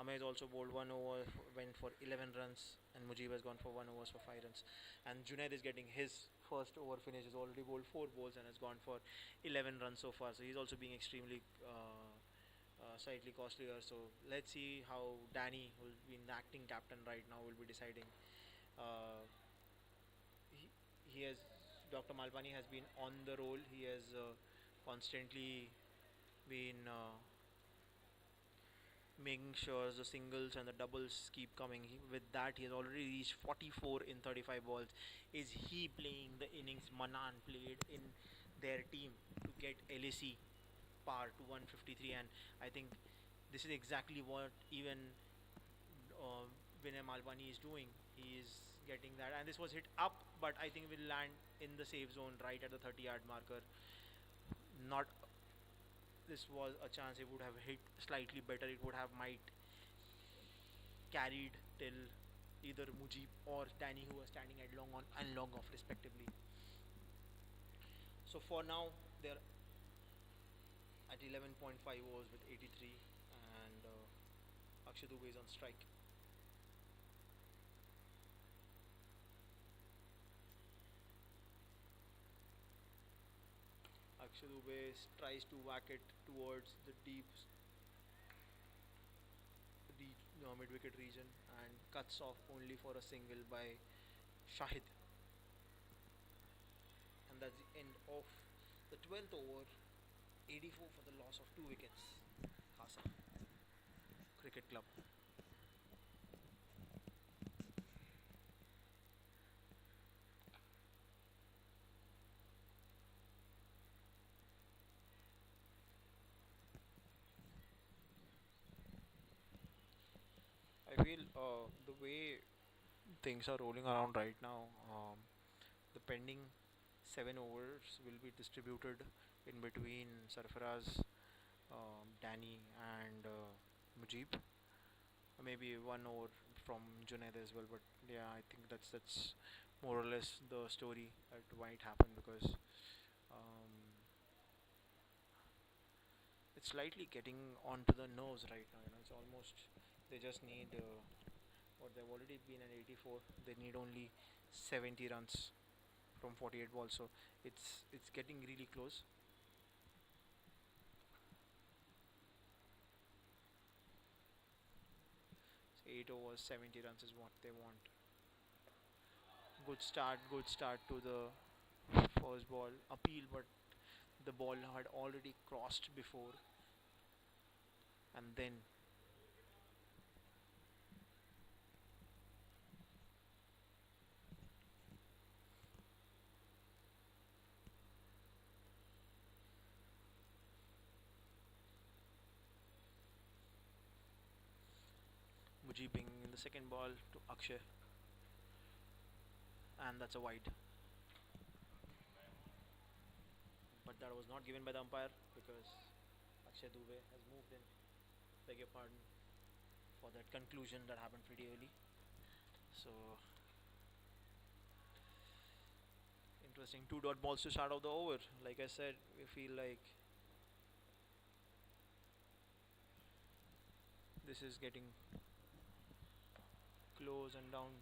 Amay has also bowled 1 over, went for 11 runs, and Mujib has gone for 1 overs for 5 runs. And Junaid is getting his first over finish. He's already bowled 4 balls and has gone for 11 runs so far. So he's also being extremely slightly costlier. So let's see how Danny, who's been the acting captain right now, will be deciding. He has Dr. Malpani has been on the roll. He has constantly been making sure the singles and the doubles keep coming. With that, he has already reached 44 in 35 balls. Is he playing the innings Manan played in their team to get LAC par to 153? And I think this is exactly what even Vinay Malpani is doing. He is getting that, and this was hit up, but I think will land in the safe zone right at the 30-yard marker. Not this was a chance it would have hit slightly better. It would have might carried till either Mujib or Danny, who was standing at long on and long off respectively. So for now they're at 11.5 overs with 83, and Akshay Dubey is on strike. Akshay Dubey tries to whack it towards the deep mid-wicket region and cuts off only for a single by Shahid. that's the end of the 12th over. 84 for the loss of 2 wickets. Casa Cricket Club. I feel the way things are rolling around right now, the pending 7 overs will be distributed in between Sarfaraz, Danny, and Mujib. Maybe 1 over from Junaid as well, but yeah, I think that's more or less the story that might happen because um, it's slightly getting onto the nose right now. It's almost they just need what they've already been at 84. They need only 70 runs from 48 balls, so it's getting really close. 8 overs, 70 runs is what they want. Good start to the first ball. Appeal, but the ball had already crossed before, and then Mujibing in the second ball to Akshay, and that's a wide. But that was not given by the umpire because Akshay Dubey has moved in. Beg your pardon for that conclusion that happened pretty early. So interesting. Two dot balls to start off the over. Like I said, we feel like this is getting close and down.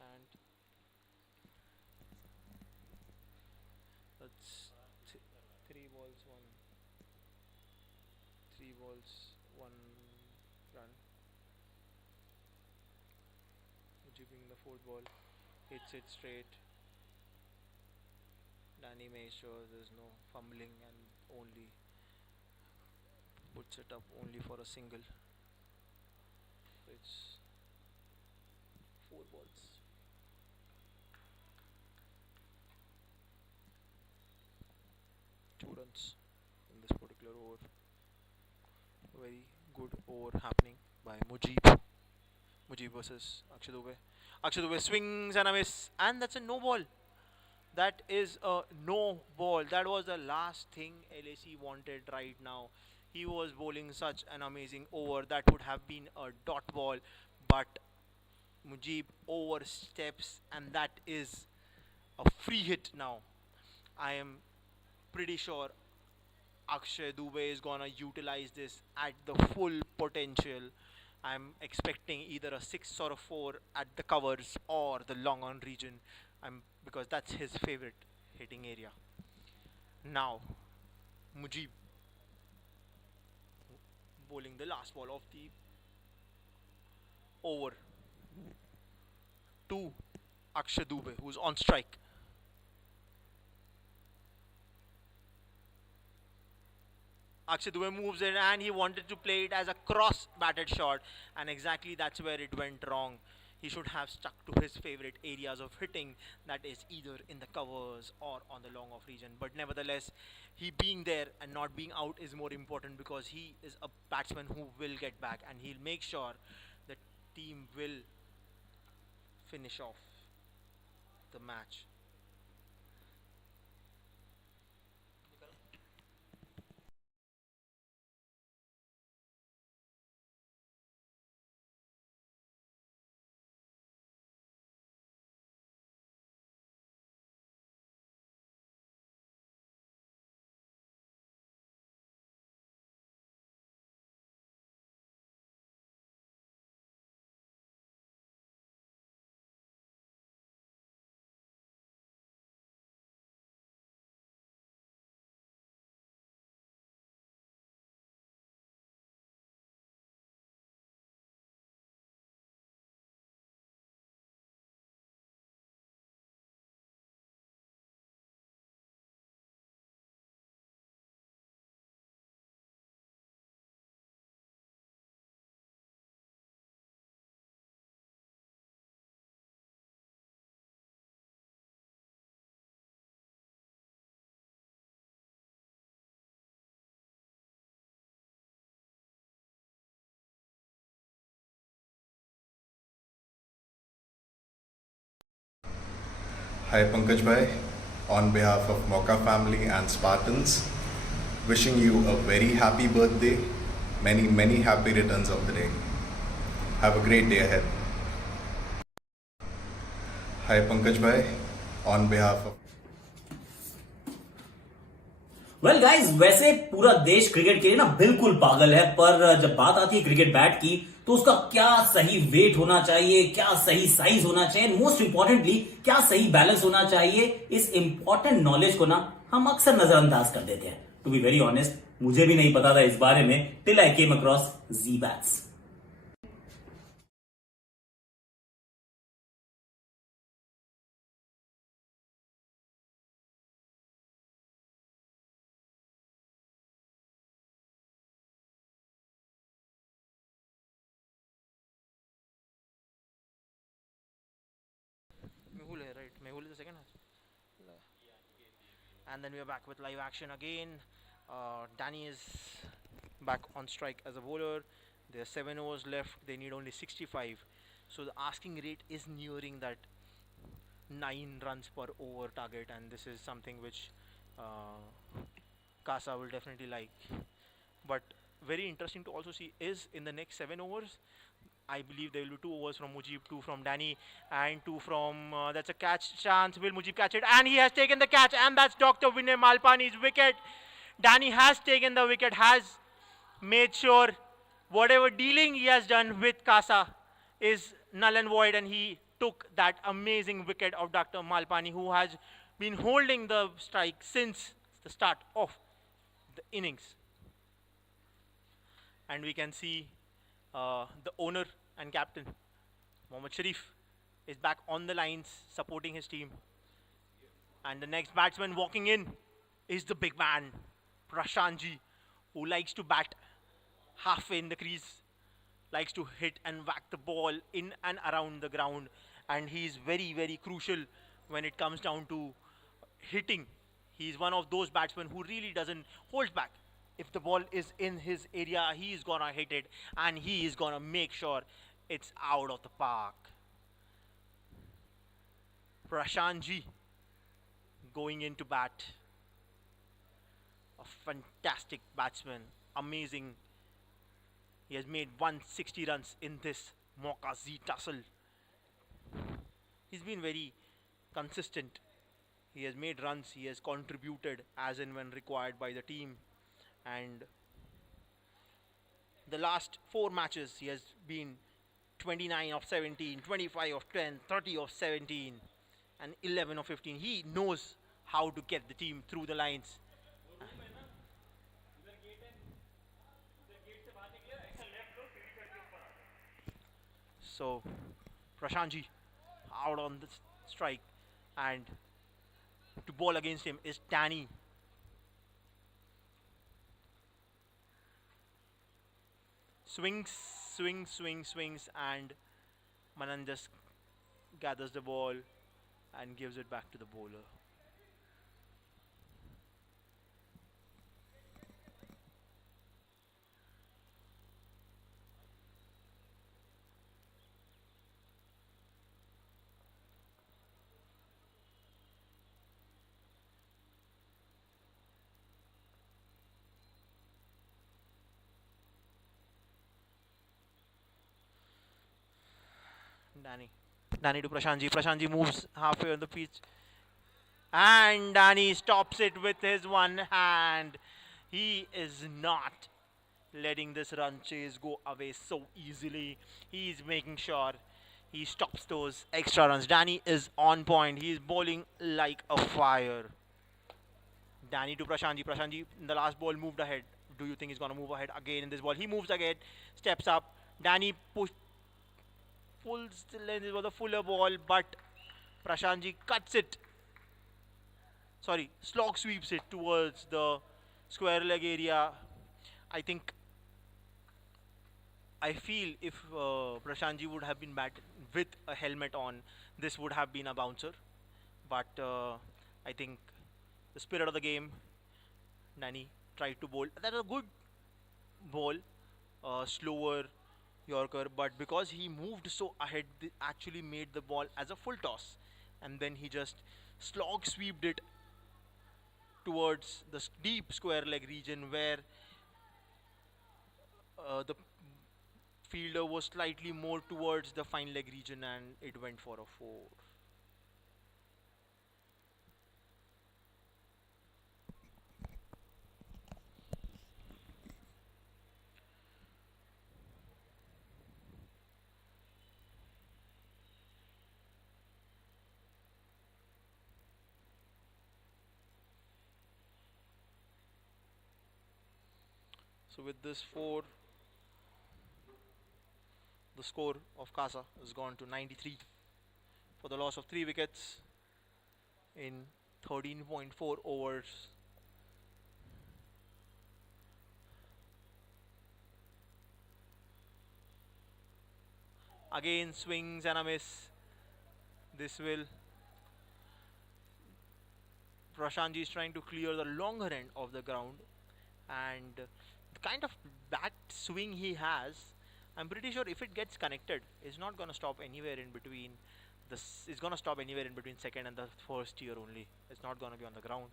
And that's 3 balls, 1 run. Mujibing the fourth ball, hits it straight. Danny makes sure there's no fumbling and only puts it up only for a single. So it's 4 balls. 2 runs in this particular over. Very good over happening by Mujib. Mujib versus Akshay Dubey. Akshay Dubey swings and a miss, and that's a no ball. That is a no ball. That was the last thing LAC wanted right now. He was bowling such an amazing over that would have been a dot ball, but Mujib oversteps, and that is a free hit now. I am pretty sure Akshay Dubey is gonna utilize this at the full potential. I'm expecting either a 6 or a 4 at the covers or the long on region. I'm because that's his favorite hitting area. Now, Mujib bowling the last ball of the over to Akshay Dubey, who's on strike. Akshay Dubey moves it and he wanted to play it as a cross batted shot, and exactly that's where it went wrong. He should have stuck to his favorite areas of hitting, that is either in the covers or on the long off region. But nevertheless, he being there and not being out is more important because he is a batsman who will get back and he'll make sure the team will finish off the match. Hi Pankaj Bhai, on behalf of Mauka family and Spartans, wishing you a very happy birthday, many happy returns of the day. Have a great day ahead. Hi Pankaj Bhai, on behalf of well guys, वैसे पूरा देश cricket के लिए ना बिल्कुल पागल है, पर जब बात आती है क्रिकेट बैट की तो उसका क्या सही वेट होना चाहिए, क्या सही साइज होना चाहिए, मोस्ट इंपॉर्टेंटली क्या सही बैलेंस होना चाहिए, इस इंपॉर्टेंट नॉलेज को ना हम अक्सर नजरअंदाज कर देते हैं. टू बी वेरी ऑनेस्ट, मुझे भी नहीं पता था इस बारे में till I came across G bats. Mehul hai, right? Mehul is the second. And then we are back with live action again. Danny is back on strike as a bowler. There are 7 overs left. They need only 65. So the asking rate is nearing that 9 runs per over target, and this is something which Kasa will definitely like. But very interesting to also see is in the next 7 overs, I believe there will be 2 overs from Mujib, 2 from Danny, and 2 from. That's a catch chance. Will Mujib catch it? And he has taken the catch, and that's Dr. Vinay Malpani's wicket. Danny has taken the wicket, has made sure whatever dealing he has done with Casa is null and void, and he took that amazing wicket of Dr. Malpani, who has been holding the strike since the start of the innings. And we can see the owner and captain, Mohammad Sharif, is back on the lines supporting his team. And the next batsman walking in is the big man, Prashantji, who likes to bat halfway in the crease, likes to hit and whack the ball in and around the ground. And he is very crucial when it comes down to hitting. He's one of those batsmen who really doesn't hold back. If the ball is in his area, he is gonna hit it, and he is gonna make sure it's out of the park. Prashantji going into bat. A fantastic batsman, amazing. He has made 160 runs in this Mauka Z Tussle. He's been very consistent. He has made runs, he has contributed as and when required by the team. And the last 4 matches he has been 29 of 17, 25 of 10, 30 of 17, and 11 of 15. He knows how to get the team through the lines. So Prashantji out on the strike, and to bowl against him is Danny. Swings, and Manan just gathers the ball and gives it back to the bowler. Danny to Prashantji. Prashantji moves halfway on the pitch, and Danny stops it with his one hand. He is not letting this run chase go away so easily. He is making sure he stops those extra runs. Danny is on point. He is bowling like a fire. Danny to Prashantji. Prashantji in the last ball moved ahead. Do you think he's going to move ahead again in this ball? He moves ahead, steps up. Danny pulls the length. It was a fuller ball, but Prashantji cuts it. Sorry, slog sweeps it towards the square leg area. I feel if Prashantji would have been batted with a helmet on, this would have been a bouncer. But I think the spirit of the game, Danny tried to bowl. That was a good ball, slower Yorker, but because he moved so ahead, they actually made the ball as a full toss. and then he just slog sweeped it towards the deep square leg region where the fielder was slightly more towards the fine leg region, and it went for a 4. So with this 4, the score of Casa has gone to 93 for the loss of 3 wickets in 13.4 overs. Again, swings and a miss. This will. Prashantji is trying to clear the longer end of the ground, and the kind of bat swing he has, I'm pretty sure if it gets connected, it's not going to stop anywhere in between. It's going to stop anywhere in between second and the first tier only. It's not going to be on the ground.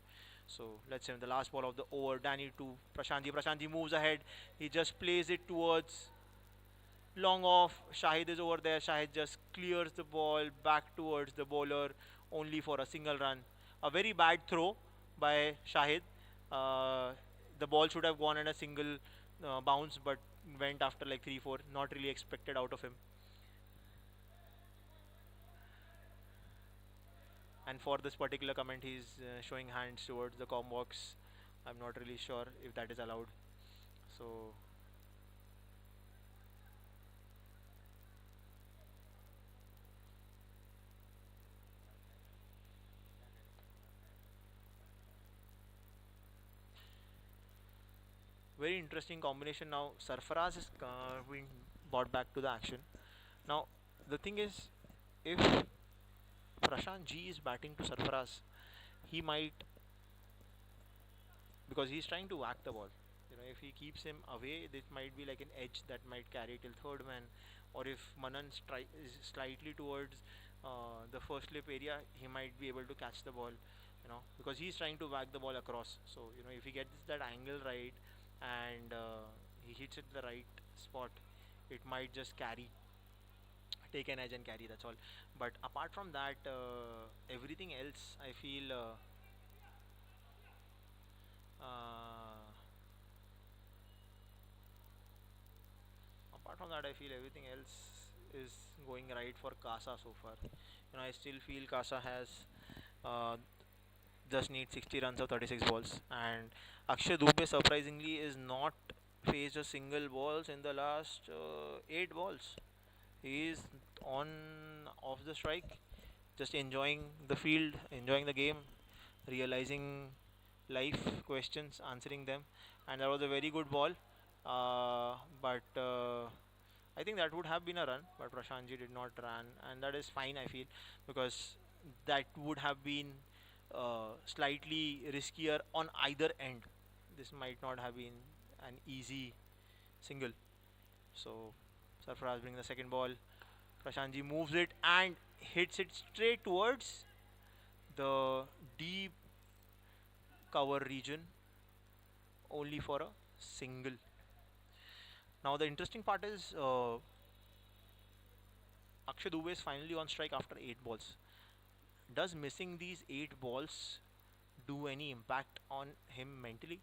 So let's say in the last ball of the over, Danny to Prashantji. Prashantji moves ahead. He just plays it towards long off. Shahid is over there. Shahid just clears the ball back towards the bowler, only for a single run. A very bad throw by Shahid. The ball should have gone in a single bounce, but went after like 3-4. Not really expected out of him. And for this particular comment, he's showing hands towards the com box. I'm not really sure if that is allowed. So very interesting combination. Now Sarfaraz is being brought back to the action. Now the thing is, if Prashant G is batting to Sarfaraz, he might, because he's trying to whack the ball. If he keeps him away, this might be like an edge that might carry till third man. Or if Manan is slightly towards the first slip area, he might be able to catch the ball. Because he's trying to whack the ball across. So if he gets that angle right and he hits it the right spot, it might just take an edge and carry. That's all. But apart from that, everything else, I feel. Apart from that, I feel everything else is going right for Kasa so far. I still feel Kasa has just need 60 runs of 36 balls, and Akshay Dubey surprisingly is not faced a single balls in the last 8 balls. He is on off the strike, just enjoying the field, enjoying the game, realizing life questions, answering them, and that was a very good ball. But I think that would have been a run, but Prashantji did not run, and that is fine. I feel, because that would have been slightly riskier on either end. This might not have been an easy single. So Sarfaraz brings the second ball. Prashantji moves it and hits it straight towards the deep cover region, only for a single. Now the interesting part is Akshay Dubey is finally on strike after 8 balls. Does missing these 8 balls do any impact on him mentally?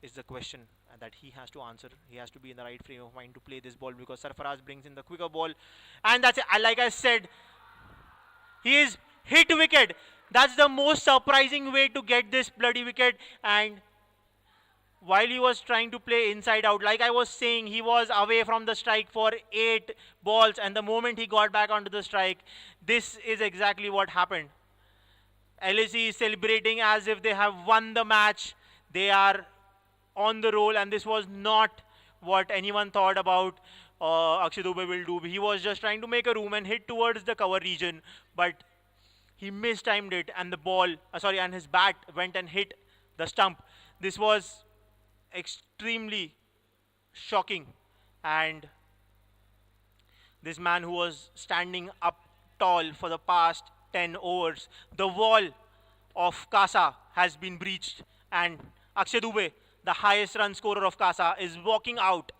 Is the question that he has to answer. He has to be in the right frame of mind to play this ball, because Sarfaraz brings in the quicker ball, and that's it. Like I said, he is hit wicket. That's the most surprising way to get this bloody wicket. And while he was trying to play inside out, like I was saying, he was away from the strike for 8 balls, and the moment he got back onto the strike, this is exactly what happened. LAC is celebrating as if they have won the match. They are on the roll, and this was not what anyone thought about Akshay Dubey will do. He was just trying to make a room and hit towards the cover region, but he mistimed it, and the ball, and his bat went and hit the stump. This was extremely shocking, and this man who was standing up tall for the past 10 overs. The wall of Kasa has been breached, and Akshay Dubey, the highest run scorer of Kasa, is walking out.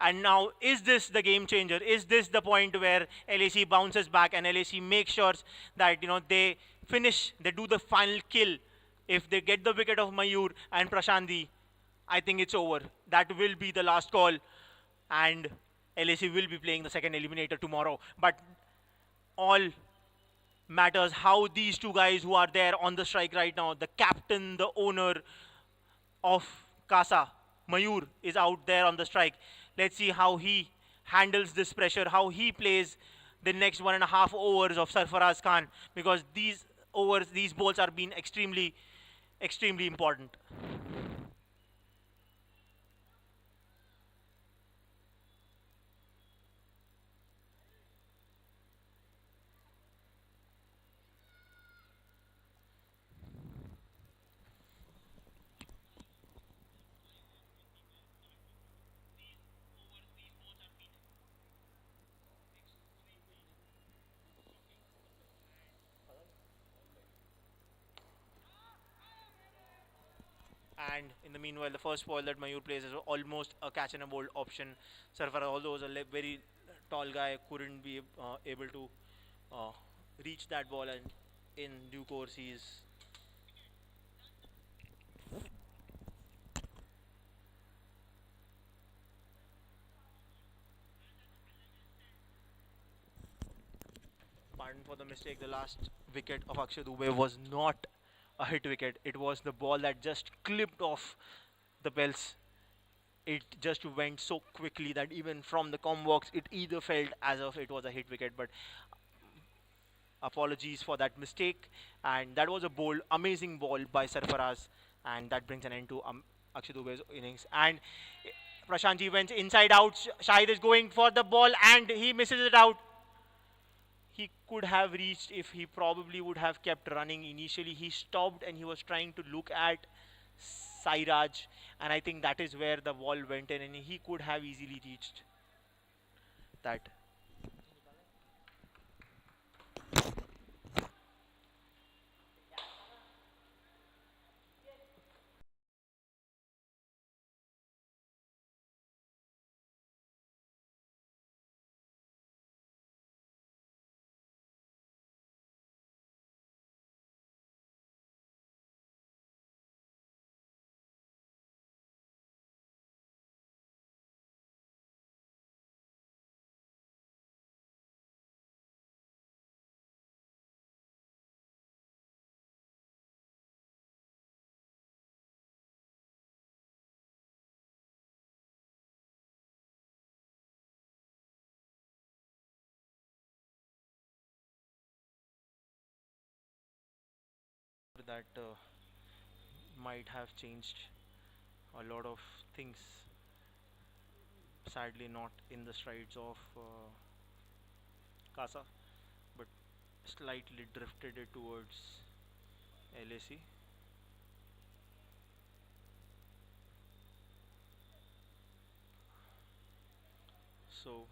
And now, is this the game changer? Is this the point where LAC bounces back and LAC makes sure that they finish, they do the final kill? If they get the wicket of Mayur and Prashanthi, I think it's over. That will be the last call, and LAC will be playing the second eliminator tomorrow. But all matters how these two guys who are there on the strike right now, the captain, the owner of Casa, Mayur, is out there on the strike. Let's see how he handles this pressure, how he plays the next 1.5 overs of Sarfaraz Khan, because these overs, these balls are being extremely, extremely important. And in the meanwhile, the first ball that Mayur plays is almost a catch and a bolt option. Sarfaraz, although was a very tall guy, couldn't be able to reach that ball, and in due course, he's pardon for the mistake. The last wicket of Akshay Dubey was not a hit wicket. It was the ball that just clipped off the bells. It just went so quickly that even from the com box, it either felt as if it was a hit wicket. But apologies for that mistake. And that was a bold, amazing ball by Sarfaraz, and that brings an end to Akshay Dubey's innings. And Prashantji went inside out. Shahid is going for the ball, and he misses it out. He could have reached if he probably would have kept running. Initially, he stopped and he was trying to look at Sairaj, and I think that is where the ball went in, and he could have easily reached that. That might have changed a lot of things. Sadly, not in the strides of Kasa, but slightly drifted it towards LAC. So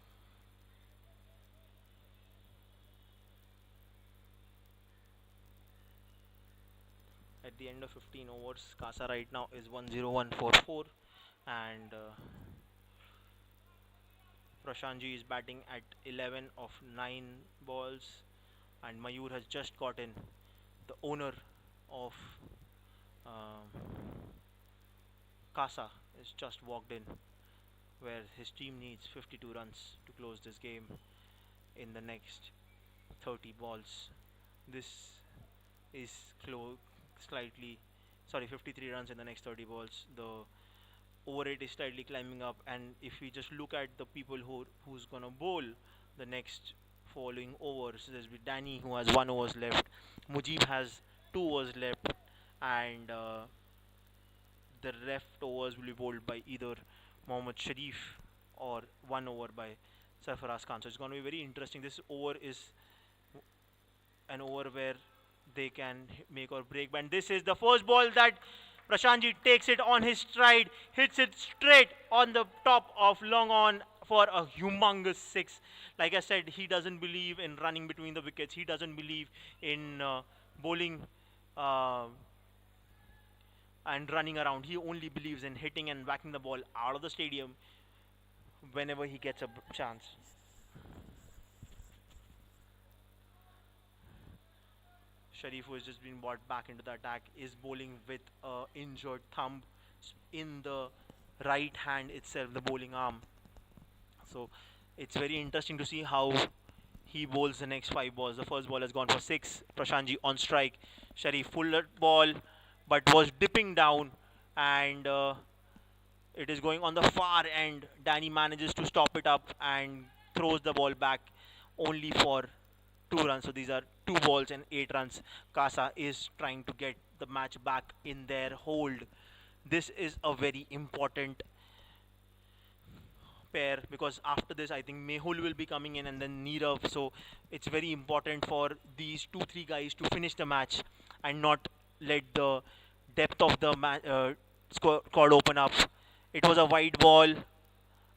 at the end of 15 overs, Kasa right now is 10144, and Prashantji is batting at 11 of 9 balls, and Mayur has just got in. The owner of Kasa is just walked in, where his team needs 52 runs to close this game in the next 30 balls. This is slightly, sorry, 53 runs in the next 30 balls. The over rate is slightly climbing up, and if we just look at the people who's gonna bowl the next following overs, there's Danny, who has 1 overs left, Mujib has 2 overs left, and the left overs will be bowled by either Mohammad Sharif or 1 over by Sarfaraz Khan. So it's going to be very interesting. This over is an over where they can make or break. And this is the first ball that Prashantji takes it on his stride, hits it straight on the top of long on for a humongous 6. Like I said, he doesn't believe in running between the wickets. He doesn't believe in bowling uh, and running around. He only believes in hitting and whacking the ball out of the stadium whenever he gets a chance. Sharif, who has just been brought back into the attack, is bowling with a injured thumb in the right hand itself, the bowling arm. So it's very interesting to see how he bowls the next 5 balls. The first ball has gone for 6. Prashantji on strike. Sharif full ball, but was dipping down, and it is going on the far end. Danny manages to stop it up and throws the ball back only for 2 runs. So these are 2 balls and 8 runs. Kasa is trying to get the match back in their hold. This is a very important pair, because after this I think Mehul will be coming in and then Neerav. So it's very important for these 2-3 guys to finish the match and not let the depth of the squad open up. It was a wide ball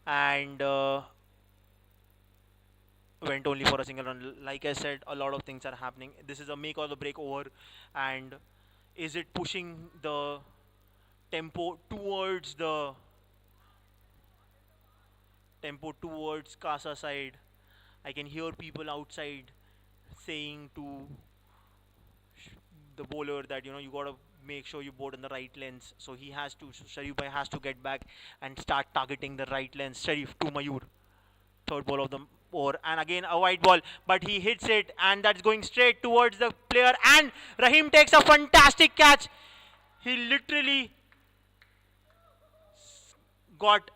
and went only for a single run. Like I said, a lot of things are happening. This is a make or the break over, and is it pushing the tempo towards Casa side? I can hear people outside saying to the bowler that you gotta make sure you board in the right lens. So he has to. Sharif Bhai has to get back and start targeting the right lens. Sharif to Mayur. Third ball of the over, and again a wide ball, but he hits it, and that's going straight towards the player. And Rahim takes a fantastic catch. He literally got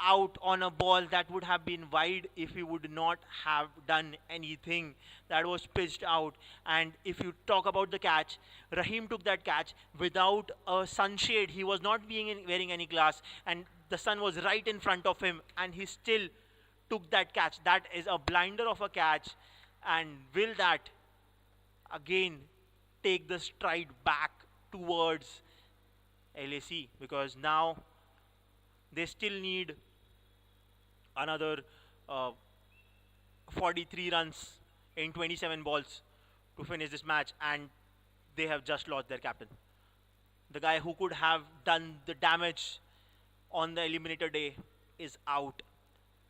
out on a ball that would have been wide if he would not have done anything that was pitched out. And if you talk about the catch, Rahim took that catch without a sunshade. He was not wearing any glass, and the sun was right in front of him, and he still took that catch. That is a blinder of a catch, and will that again take the stride back towards LAC, because now they still need another 43 runs in 27 balls to finish this match, and they have just lost their captain. The guy who could have done the damage on the eliminator day is out,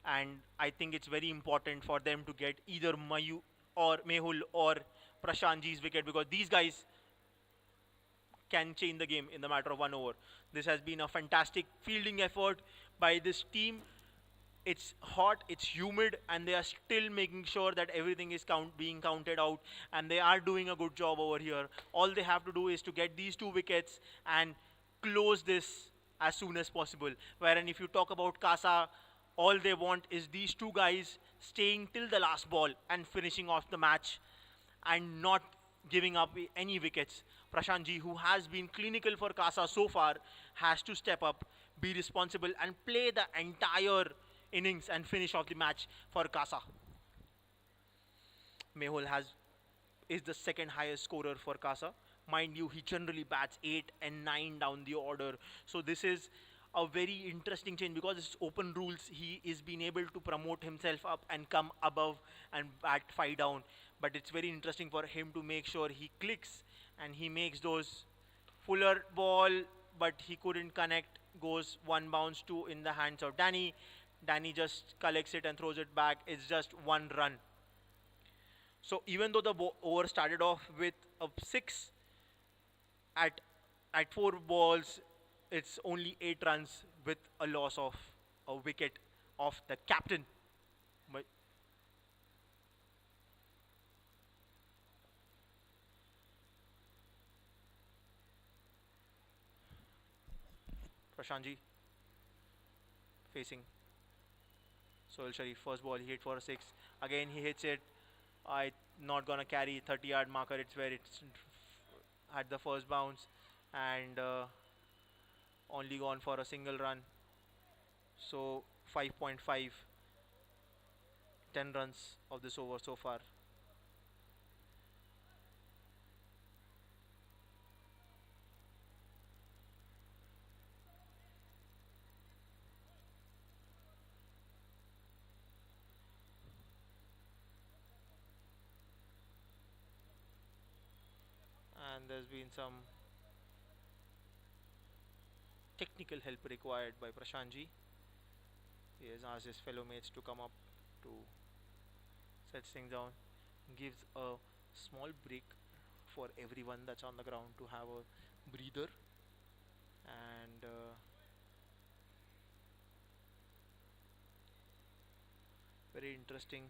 and I think it's very important for them to get either Mayu or Mehul or Prashantji's wicket, because these guys can change the game in the matter of 1 over. This has been a fantastic fielding effort by this team. It's hot, it's humid, and they are still making sure that everything is being counted out, and they are doing a good job over here. All they have to do is to get these 2 wickets and close this as soon as possible. Wherein if you talk about Casa, all they want is these 2 guys staying till the last ball and finishing off the match and not giving up any wickets. Prashantji, who has been clinical for Casa so far, has to step up, be responsible, and play the entire innings and finish off the match for Casa. Mehul is the second highest scorer for Casa. Mind you, he generally bats 8 and 9 down the order. So this is a very interesting change, because it's open rules. He is being able to promote himself up and come above and bat 5 down. But it's very interesting for him to make sure he clicks and he makes those fuller ball, but he couldn't connect. Goes 1 bounce to in the hands of Danny. Danny just collects it and throws it back. It's just 1 run. So even though the over started off with a 6, at 4 balls, it's only 8 runs with a loss of a wicket of the captain. But Prashantji facing Sohail Sharif. First ball he hit for a 6. Again he hits it. Not gonna carry 30-yard marker. It's where it's had the first bounce, and only gone for a single run. So 5.5, 10 runs of this over so far. and there's been some technical help required by Prashantji. He has asked his fellow mates to come up to set things down, gives a small break for everyone that's on the ground to have a breather, and very interesting,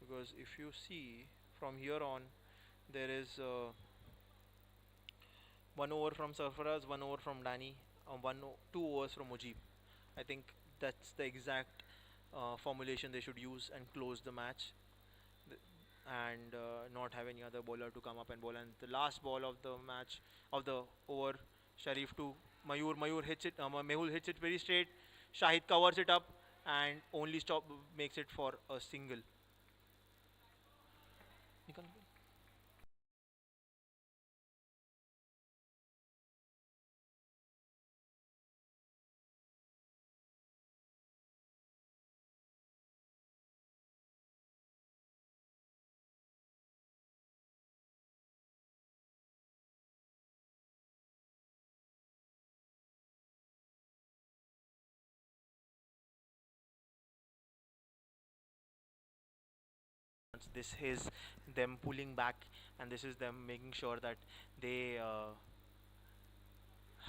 because if you see from here on, there is 1 over from Sarfaraz, 1 over from Danny, 2 overs from Mujib. I think that's the exact formulation they should use and close the match, and not have any other bowler to come up and bowl. And the last ball of the match, of the over, Sharif to Mayur hits it, Mehul hits it very straight. Shahid covers it up and only makes it for a single. This is them pulling back, and this is them making sure that they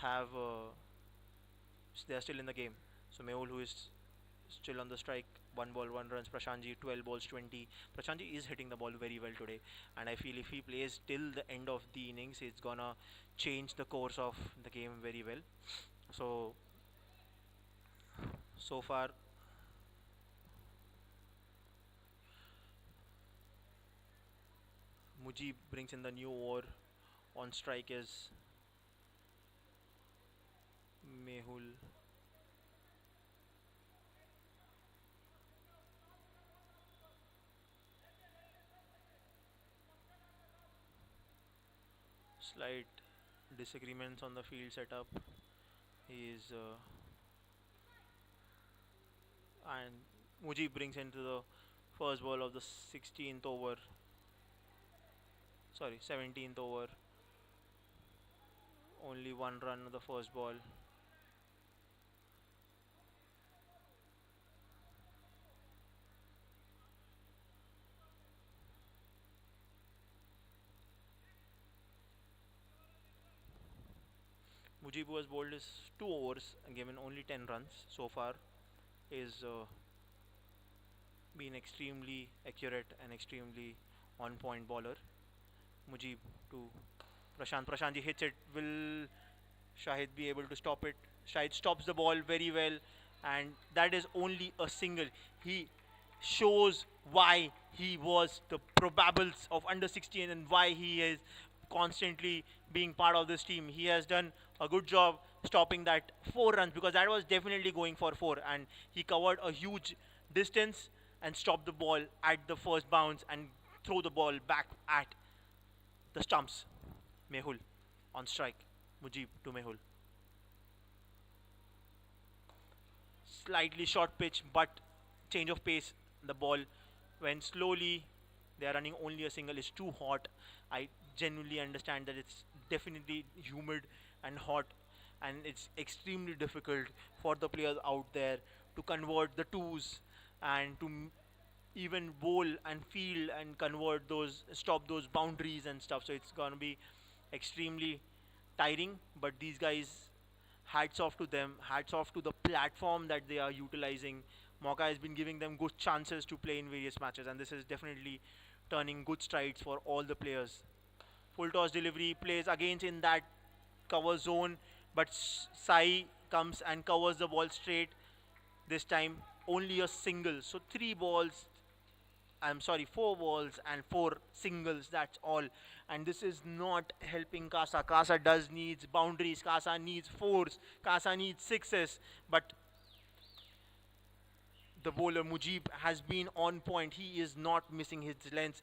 have they are still in the game. So Mehul, who is still on the strike, 1 ball 1 runs. Prashantji 12 balls 20. Prashantji is hitting the ball very well today, and I feel if he plays till the end of the innings, it's gonna change the course of the game very well. So far, Mujib brings in the new over. On strike is Mehul. Slight disagreements on the field setup. He is and Mujib brings into the first ball of the 16th over. Sorry, 17th over. Only 1 run on the first ball. Mujib, who has bowled his 2 overs and given only 10 runs so far, is been extremely accurate and extremely on point bowler. Mujib to Prashant. Prashantji hits it. Will Shahid be able to stop it? Shahid stops the ball very well, and that is only a single. He shows why he was the probables of under 16 and why he is constantly being part of this team. He has done a good job stopping that 4 runs, because that was definitely going for 4, and he covered a huge distance and stopped the ball at the first bounce and throw the ball back at the stumps. Mehul on strike. Mujib to Mehul. Slightly short pitch, but change of pace. The ball went slowly. They are running only a single. It's too hot. I genuinely understand that it's definitely humid and hot, and it's extremely difficult for the players out there to convert the twos and to even bowl and field and convert those, stop those boundaries and stuff. So it's gonna be extremely tiring, but these guys, hats off to them, hats off to the platform that they are utilizing. Mauka has been giving them good chances to play in various matches, and this is definitely turning good strides for all the players. Full toss delivery, plays against in that cover zone, but Sai comes and covers the ball straight. This time only a single. So 4 balls and 4 singles, that's all. And this is not helping Kasa. Kasa does needs boundaries, Kasa needs 4s, Kasa needs 6s, but the bowler Mujib has been on point. He is not missing his lengths.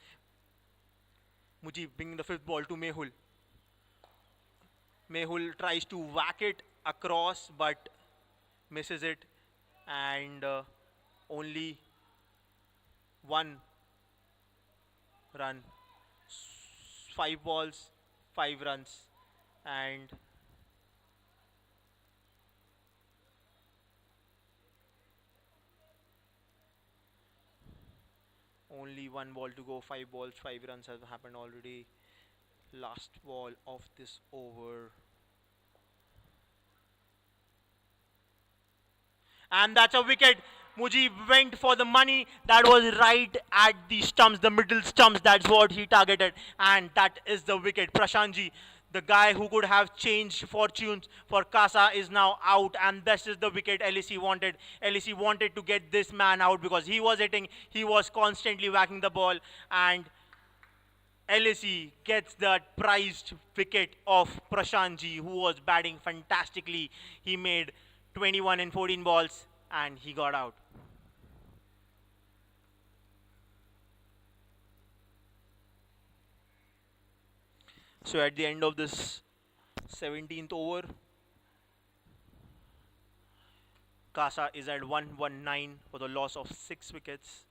Mujib bringing the 5th ball to Mehul. Mehul tries to whack it across but misses it, and only 1 run. 5 balls, 5 runs, and only 1 ball to go. 5 balls, 5 runs have happened already. Last ball of this over. And that's a wicket. Mujib went for the money. That was right at the stumps, the middle stumps. That's what he targeted. And that is the wicket. Prashantji, the guy who could have changed fortunes for Kasa, is now out. And this is the wicket LAC wanted. LAC wanted to get this man out because he was hitting. He was constantly whacking the ball. And LAC gets that prized wicket of Prashantji, who was batting fantastically. He made 21 in 14 balls and he got out. So at the end of this 17th over, Kasa is at 119 for the loss of 6 wickets,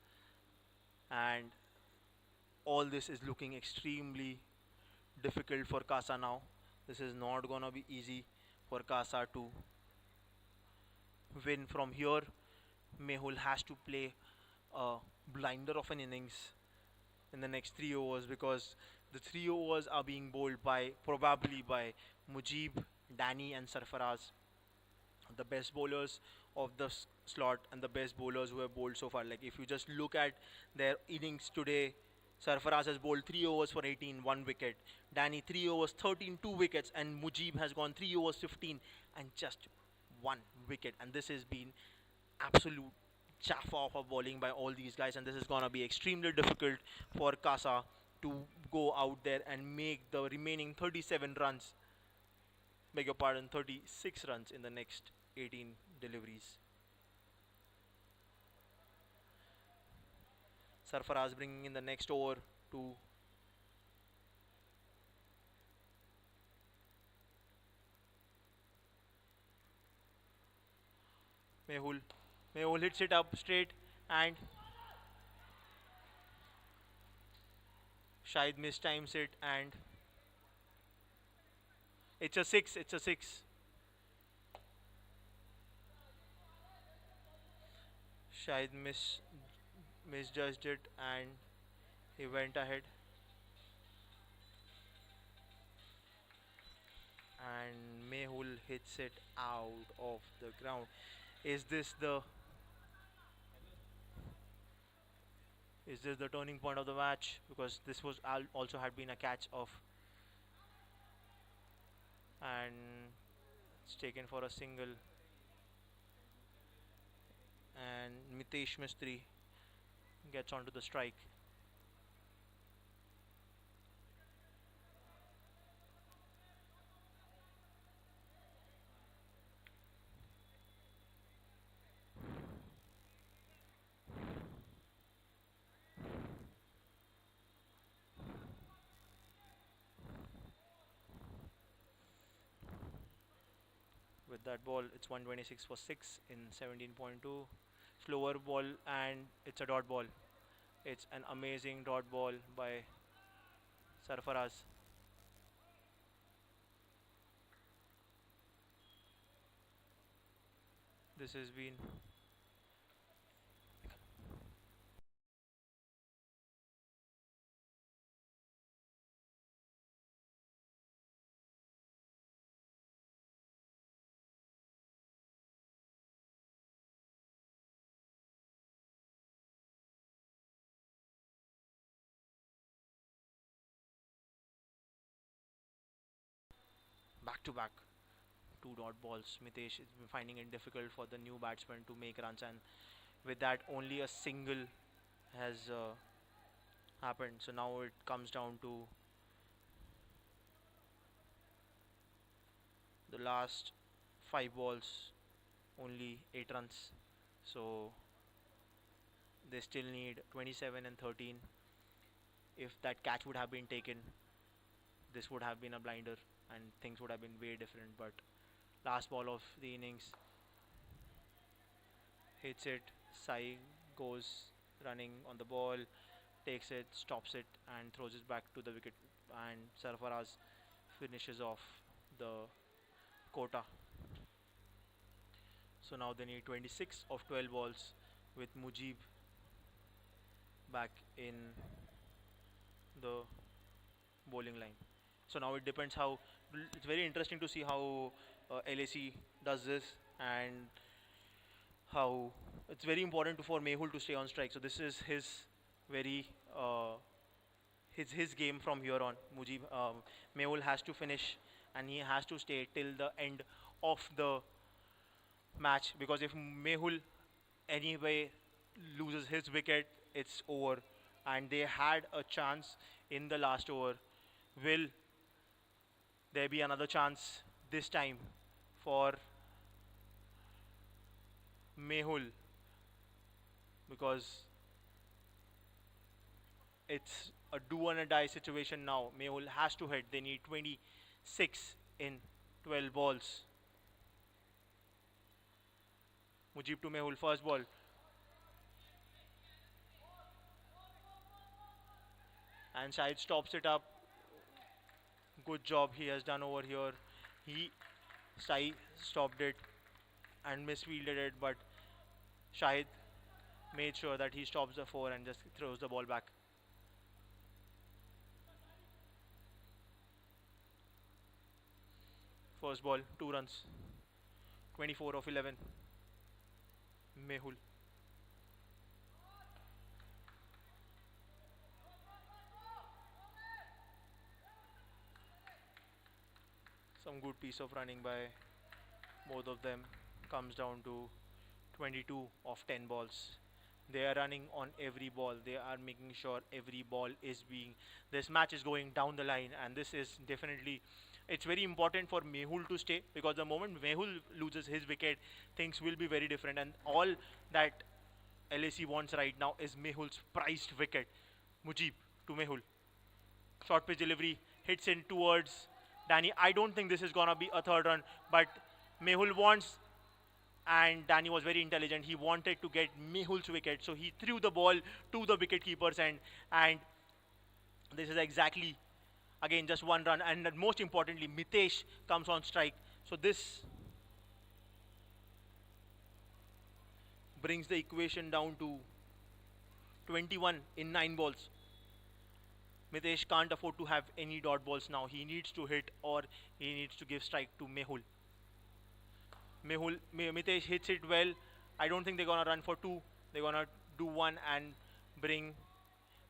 and all this is looking extremely difficult for Kasa now. This is not gonna be easy for Kasa to win from here. Mehul has to play a blinder of an innings in the next 3 overs, because the 3 overs are being bowled by probably by Mujib, Danny and Sarfaraz, the best bowlers of the slot and the best bowlers who have bowled so far. Like if you just look at their innings today, Sarfaraz has bowled 3 overs for 18, 1 wicket. Danny 3 overs, 13, 2 wickets, and Mujib has gone 3 overs, 15, and just 1 wicket. And this has been absolute chaff off of bowling by all these guys, and this is gonna be extremely difficult for Kasa to go out there and make the remaining 37 runs, beg your pardon, 36 runs in the next 18 deliveries. Sarfaraz bringing in the next over to Mehul. Mehul hits it up straight, and Shahid mistimes it, and it's a 6. It's a 6. Shahid misjudged it, and he went ahead. And Mehul hits it out of the ground. Is this the turning point of the match? Because this was also had been a catch of, and it's taken for a single. And Mitesh Mistry gets onto the strike. With that ball, it's 126 for 6 in 17.2. Slower ball, and it's a dot ball. It's an amazing dot ball by Sarfaraz. This has been back to back 2 dot balls. Mitesh is finding it difficult for the new batsman to make runs, and with that, only a single has happened. So now it comes down to the last 5 balls, only 8 runs. So they still need 27 and 13. If that catch would have been taken, this would have been a blinder and things would have been way different. But last ball of the innings, hits it. Sai goes running on the ball. takes it, stops it, and throws it back to the wicket. And Sarfaraz finishes off the quota. So now they need 26 of 12 balls with Mujib back in the bowling line. So now it depends how. It's very interesting to see how LAC does this, and how it's very important for Mehul to stay on strike. So this is his very his game from here on. Mehul has to finish, and he has to stay till the end of the match, because if Mehul anyway loses his wicket, it's over. And they had a chance in the last over. Will there be another chance this time for Mehul? Because it's a do or a die situation now. Mehul has to hit. They need 26 in 12 balls. Mujib to Mehul, first ball. And Shahid stops it up. Good job he has done over here. Sai stopped it and misfielded it, but Shahid made sure that he stops the 4 and just throws the ball back. First ball, 2 runs. 24 of 11. Mehul. Some good piece of running by both of them. Comes down to 22 of 10 balls. They are running on every ball. They are making sure every ball is being. This match is going down the line, and this is definitely. It's very important for Mehul to stay, because the moment Mehul loses his wicket, things will be very different. And all that LAC wants right now is Mehul's prized wicket. Mujib to Mehul. Short pitch delivery, hits in towards Danny. I don't think this is gonna be a third run, but Mehul wants, and Danny was very intelligent. He wanted to get Mehul's wicket, so he threw the ball to the wicket keeper's end, and this is exactly, again, just 1 run. And most importantly, Mitesh comes on strike. So this brings the equation down to 21 in 9 balls. Mitesh can't afford to have any dot balls now. He needs to hit, or he needs to give strike to Mehul. Mitesh hits it well. I don't think they're gonna run for 2. They're gonna do 1 and bring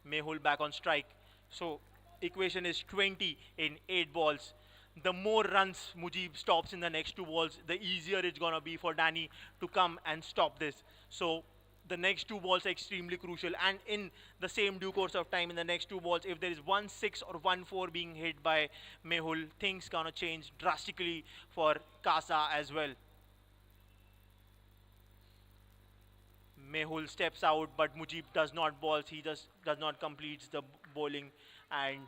Mehul back on strike. So equation is 20 in 8 balls. The more runs Mujib stops in the next 2 balls, the easier it's gonna be for Danny to come and stop this. So the next 2 balls are extremely crucial, and in the same due course of time, in the next 2 balls, if there is 1-6 or 1-4 being hit by Mehul, things gonna change drastically for Kasa as well. Mehul steps out, but Mujib does not balls. He just does not complete the bowling, and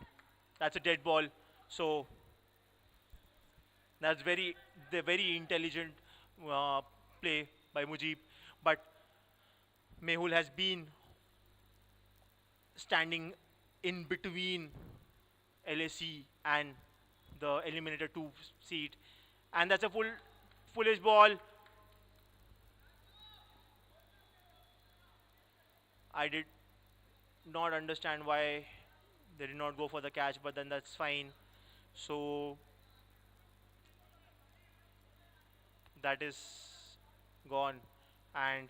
that's a dead ball. So that's the very intelligent play by Mujib, but Mehul has been standing in between LAC and the eliminator 2 seat, and that's a foolish ball. I did not understand why they did not go for the catch, but then that's fine. So that is gone, and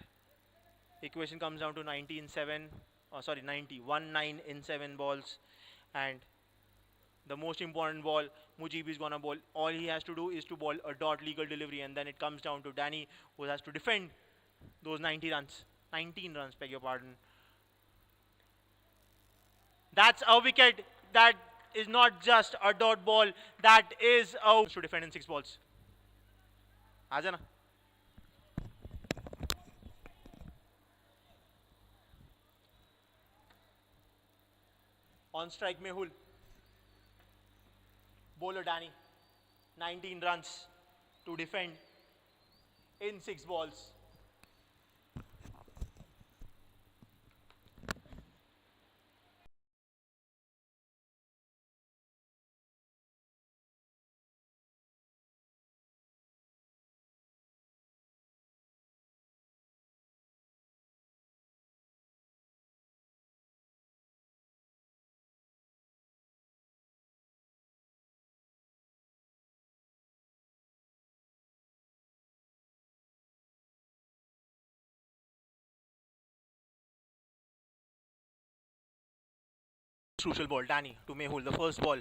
equation comes down to 90 in 7. Sorry, 90. 1-9 in 7 balls, and the most important ball Mujib is gonna bowl. All he has to do is to bowl a dot legal delivery, and then it comes down to Danny, who has to defend those 90 runs. 19 runs, beg your pardon. That's a wicket. That is not just a dot ball. That is out to defend in 6 balls. Ajana. On strike Mehul. Bowler Danny. 19 runs to defend in 6 balls. crucial ball. Danny to Mehul, the first ball.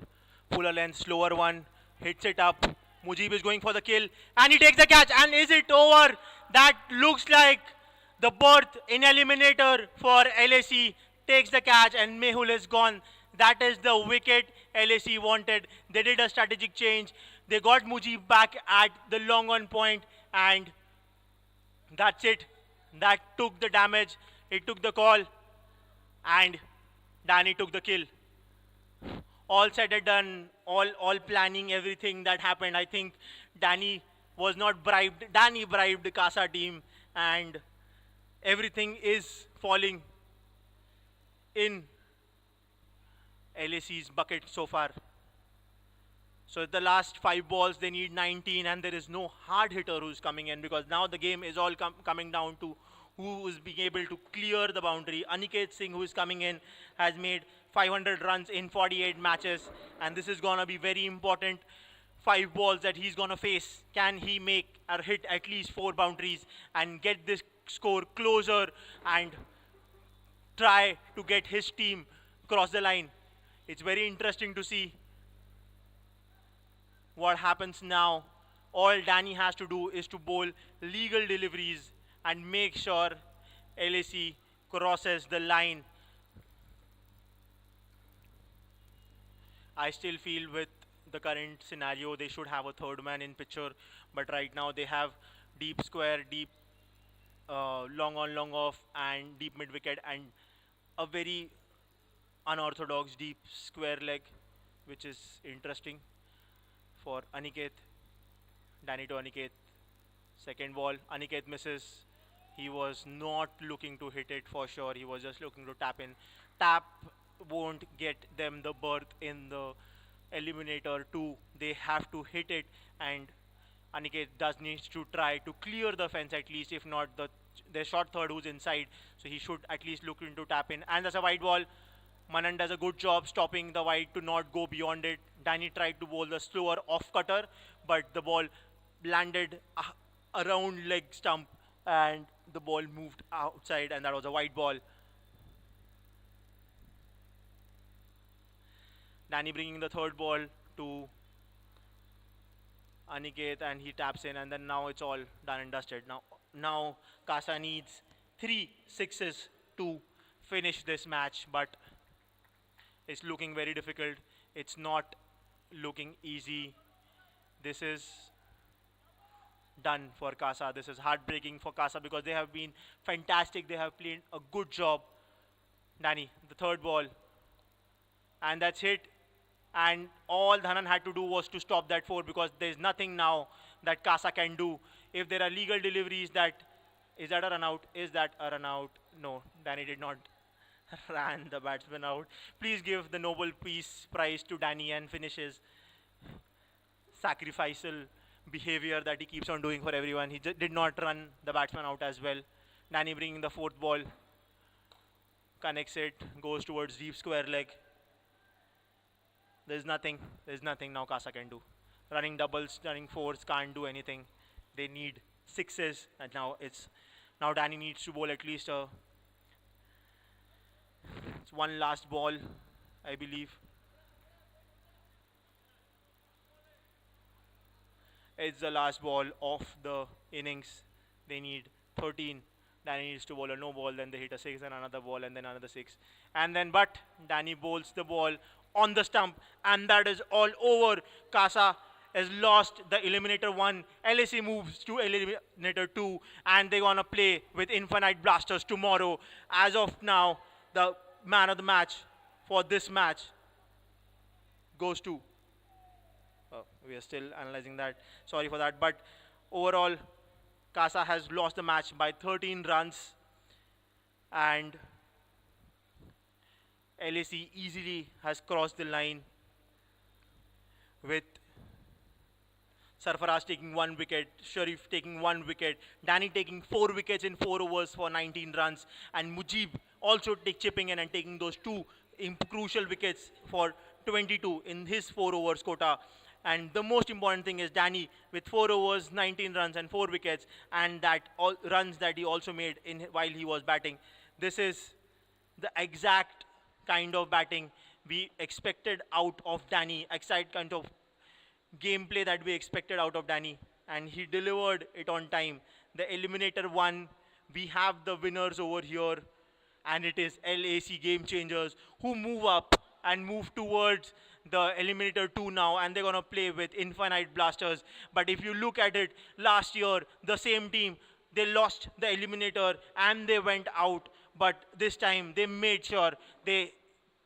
Fuller length, slower one, hits it up. Mujib is going for the kill, and he takes the catch. And is it over? That looks like the berth in eliminator for LAC. Takes the catch, and Mehul is gone. That is the wicket LAC wanted. They did a strategic change. They got Mujib back at the long on point, and that's it. That took the damage. It took the call, and Danny took the kill. All said and done, all planning, everything that happened. I think Danny was not bribed. Danny bribed the Casa team, and everything is falling in LAC's bucket so far. So the last 5 balls, they need 19, and there is no hard hitter who's coming in, because now the game is all coming down to who is being able to clear the boundary. Aniket Singh, who is coming in, has made 500 runs in 48 matches, and this is going to be very important. 5 balls that he's going to face. Can he make or hit at least 4 boundaries and get this score closer and try to get his team across the line? It's very interesting to see what happens now. All Danny has to do is to bowl legal deliveries and make sure LAC crosses the line. I still feel with the current scenario, they should have a third man in picture, but right now they have deep square, deep long on, long off, and deep mid wicket, and a very unorthodox deep square leg, which is interesting for Aniket. Danny to Aniket. Second ball, Aniket misses. He was not looking to hit it for sure. He was just looking to tap in. Tap won't get them the berth in the eliminator 2. They have to hit it, and Aniket does need to try to clear the fence at least, if not the short third who's inside. So he should at least look into tap in. And that's a wide ball. Manan does a good job stopping the wide to not go beyond it. Danny tried to bowl the slower off cutter, but the ball landed around leg stump, and the ball moved outside, and that was a wide ball. Danny bringing the third ball to Aniket, and he taps in, and then now it's all done and dusted. Now Kasa needs 3 sixes to finish this match, but it's looking very difficult. It's not looking easy. This is done for Kasa. This is heartbreaking for Kasa because they have been fantastic. They have played a good job. Danny, the third ball, and that's it. And all Dhanan had to do was to stop that 4, because there's nothing now that Kasa can do. If there are legal deliveries, is that a run out? Is that a run out? No, Danny did not ran the batsman out. Please give the Nobel Peace Prize to Danny and finish his sacrificial behavior that he keeps on doing for everyone. He did not run the batsman out as well. Danny bringing the 4th ball, connects it, goes towards deep square leg. There's nothing now Kasa can do. Running doubles, running 4s can't do anything. They need 6s, and now Danny needs to bowl at least it's one last ball, I believe. It's the last ball of the innings. They need 13. Danny needs to bowl a no ball, then they hit a 6 and another ball, and then another 6. But Danny bowls the ball on the stump, and that is all over. Kasa has lost the Eliminator 1. LAC moves to Eliminator 2, and they're going to play with Infinite Blasters tomorrow. As of now, the man of the match for this match goes to... we are still analyzing that. Sorry for that. But overall, Kasa has lost the match by 13 runs, and LAC easily has crossed the line, with Sarfaraz taking 1 wicket, Sharif taking 1 wicket, Danny taking 4 wickets in 4 overs for 19 runs, and Mujib also chipping in and taking those 2 crucial wickets for 22 in his 4 overs quota. And the most important thing is Danny with 4 overs, 19 runs and 4 wickets, and that all runs that he also made while he was batting. This is the exact kind of batting we expected out of Danny, exact kind of gameplay that we expected out of Danny, and he delivered it on time. The Eliminator 1, we have the winners over here, and it is LAC Gamechangers who move up and move towards the Eliminator 2 now, and they're going to play with Infinite Blasters. But if you look at it, last year, the same team, they lost the Eliminator and they went out, but this time they made sure they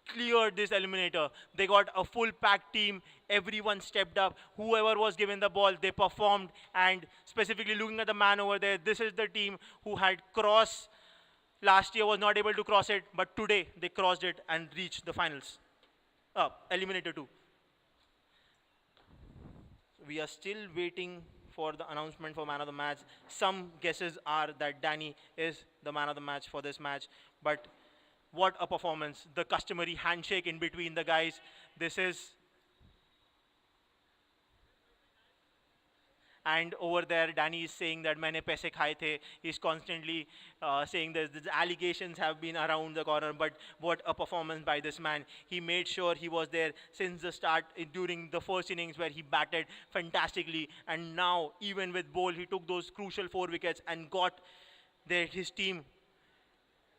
cleared this eliminator. They got a full pack team. Everyone stepped up. Whoever was given the ball, they performed. And specifically looking at the man over there, this is the team who had cross last year, was not able to cross it, but today they crossed it and reached the finals. Eliminator 2. We are still waiting for the announcement for man of the match. Some guesses are that Danny is the man of the match for this match, but what a performance. The customary handshake in between the guys. This is... And over there, Danny is saying that maine paise khaye the. He's constantly saying that the allegations have been around the corner, but what a performance by this man. He made sure he was there since the start during the first innings where he batted fantastically. And now, even with ball, he took those crucial 4 wickets and got his team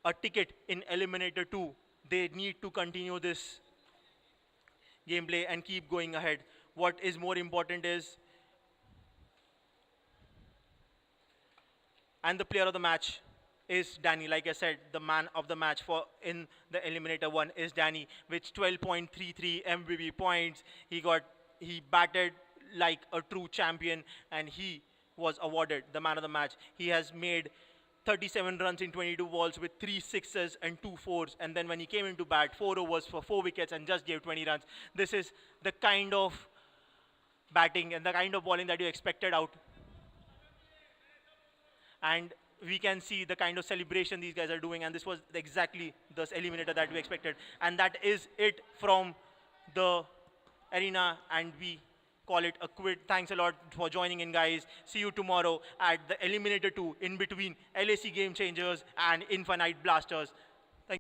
a ticket in Eliminator 2. They need to continue this gameplay and keep going ahead. What is more important is... And the player of the match is Danny. Like I said, the man of the match for in the Eliminator 1 is Danny with 12.33 MVP points. He batted like a true champion and he was awarded the man of the match. He has made 37 runs in 22 balls with 3 sixes and 2 fours. And then when he came into bat, 4 overs for 4 wickets and just gave 20 runs. This is the kind of batting and the kind of bowling that you expected out. And we can see the kind of celebration these guys are doing, and this was exactly the eliminator that we expected. And that is it from the arena, and we call it a quit. Thanks a lot for joining in, guys. See you tomorrow at the Eliminator 2 in between LAC Gamechangers and Infinite Blasters.